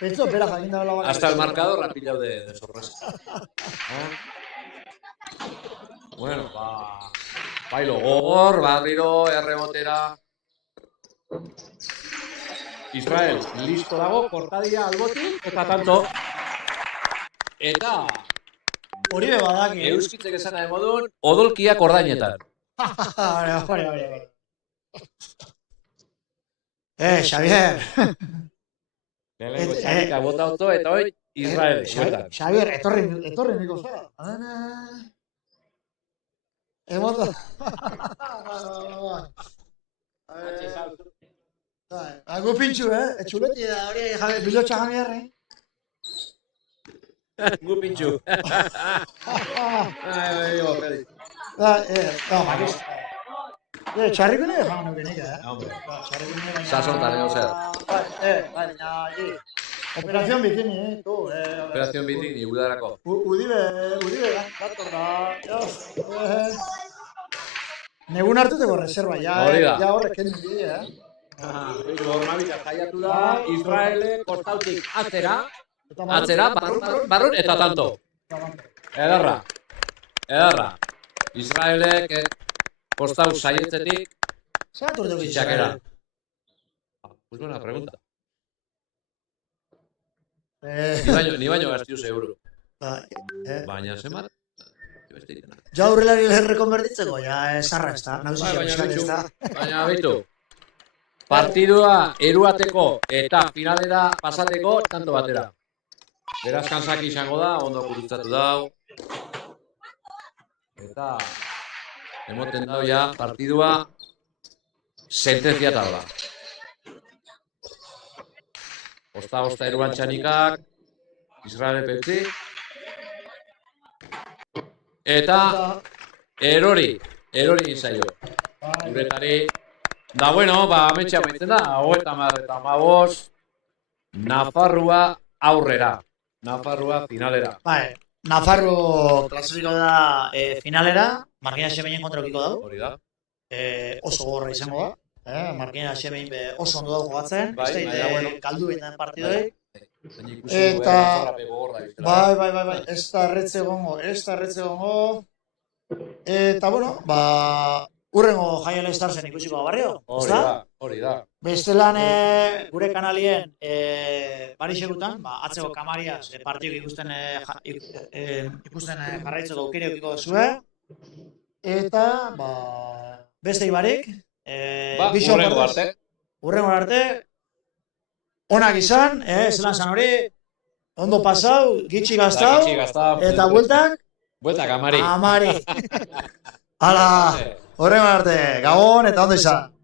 Pentso, pera jakinda la baka. Hasta el marcador ha pillado de sorpresa. Bueno, bailo gogor, barriro, errebotera. Israel, listo dago, kortadia albotin, eta tanto. Eta Hori be badaki. euskitzek esan nahi modun, odolkiak ordainetan. Hori. Xavier. Lehenengo txanika bota oto, eta hoi, Israel. Xavier, etorri niko zara. Emota. Hago pintxu, etxuleti da hori jabe, bilotxa jamiarri. Gu pintxu. Txarriko nire jaman nukenik, Hombre, sazontan edo zer. Baina, Operación Bikini, tu. Operación Bikini, udarako. Udibe, dator da. Negun hartuteko reserva, ja horrek kendu bide, Ormabita jaiatu da, Israele kostautik atzera, barrun eta tanto. Ederra. Israelek kostau saietzetik txakera. Pues buena pregunta. Ni baino gaztiu seguro. Baina zemar? Ja aurrelari leherre konbertitzeko, ja esarra ez da, nauzizia ez da. Baina behitu, partidua eruateko eta finalera pasateko tanto batera. Beraz kansak izango da, ondo kurutzatu dau. Eta emoten dau ja partidua sentenziatal da. Osta eruan txanikak, Israel petzi. Eta erori izaio. Guretari, da bueno, ametxea maitzen da, 35, Nafarroa aurrera. Nafarroa finalera. Nafarro klasifiko da finalera, Markina Xemeinen kontra okiko dau. Hori da. Oso gogorra izango da. Markina Xemein oso ondo dago jogatzen. Galdu behin partidoi. Eta bai, ez da erretze gongo. Eta bueno, urrengo Jaiale Starsen ikusiko da barrio, hori da. Bestelan gure kanalien Parixekutan, atzeko kamariaz partiduk ikusten jarraitzeko aukera edukiko duzue. Eta beste ibarik, urrengo arte, onak izan, zelan zan hori, ondo pasau, gitxi gaztau, eta bueltak? Bueltak amari. Hala, horrengo arte, Gabon eta ondo izan.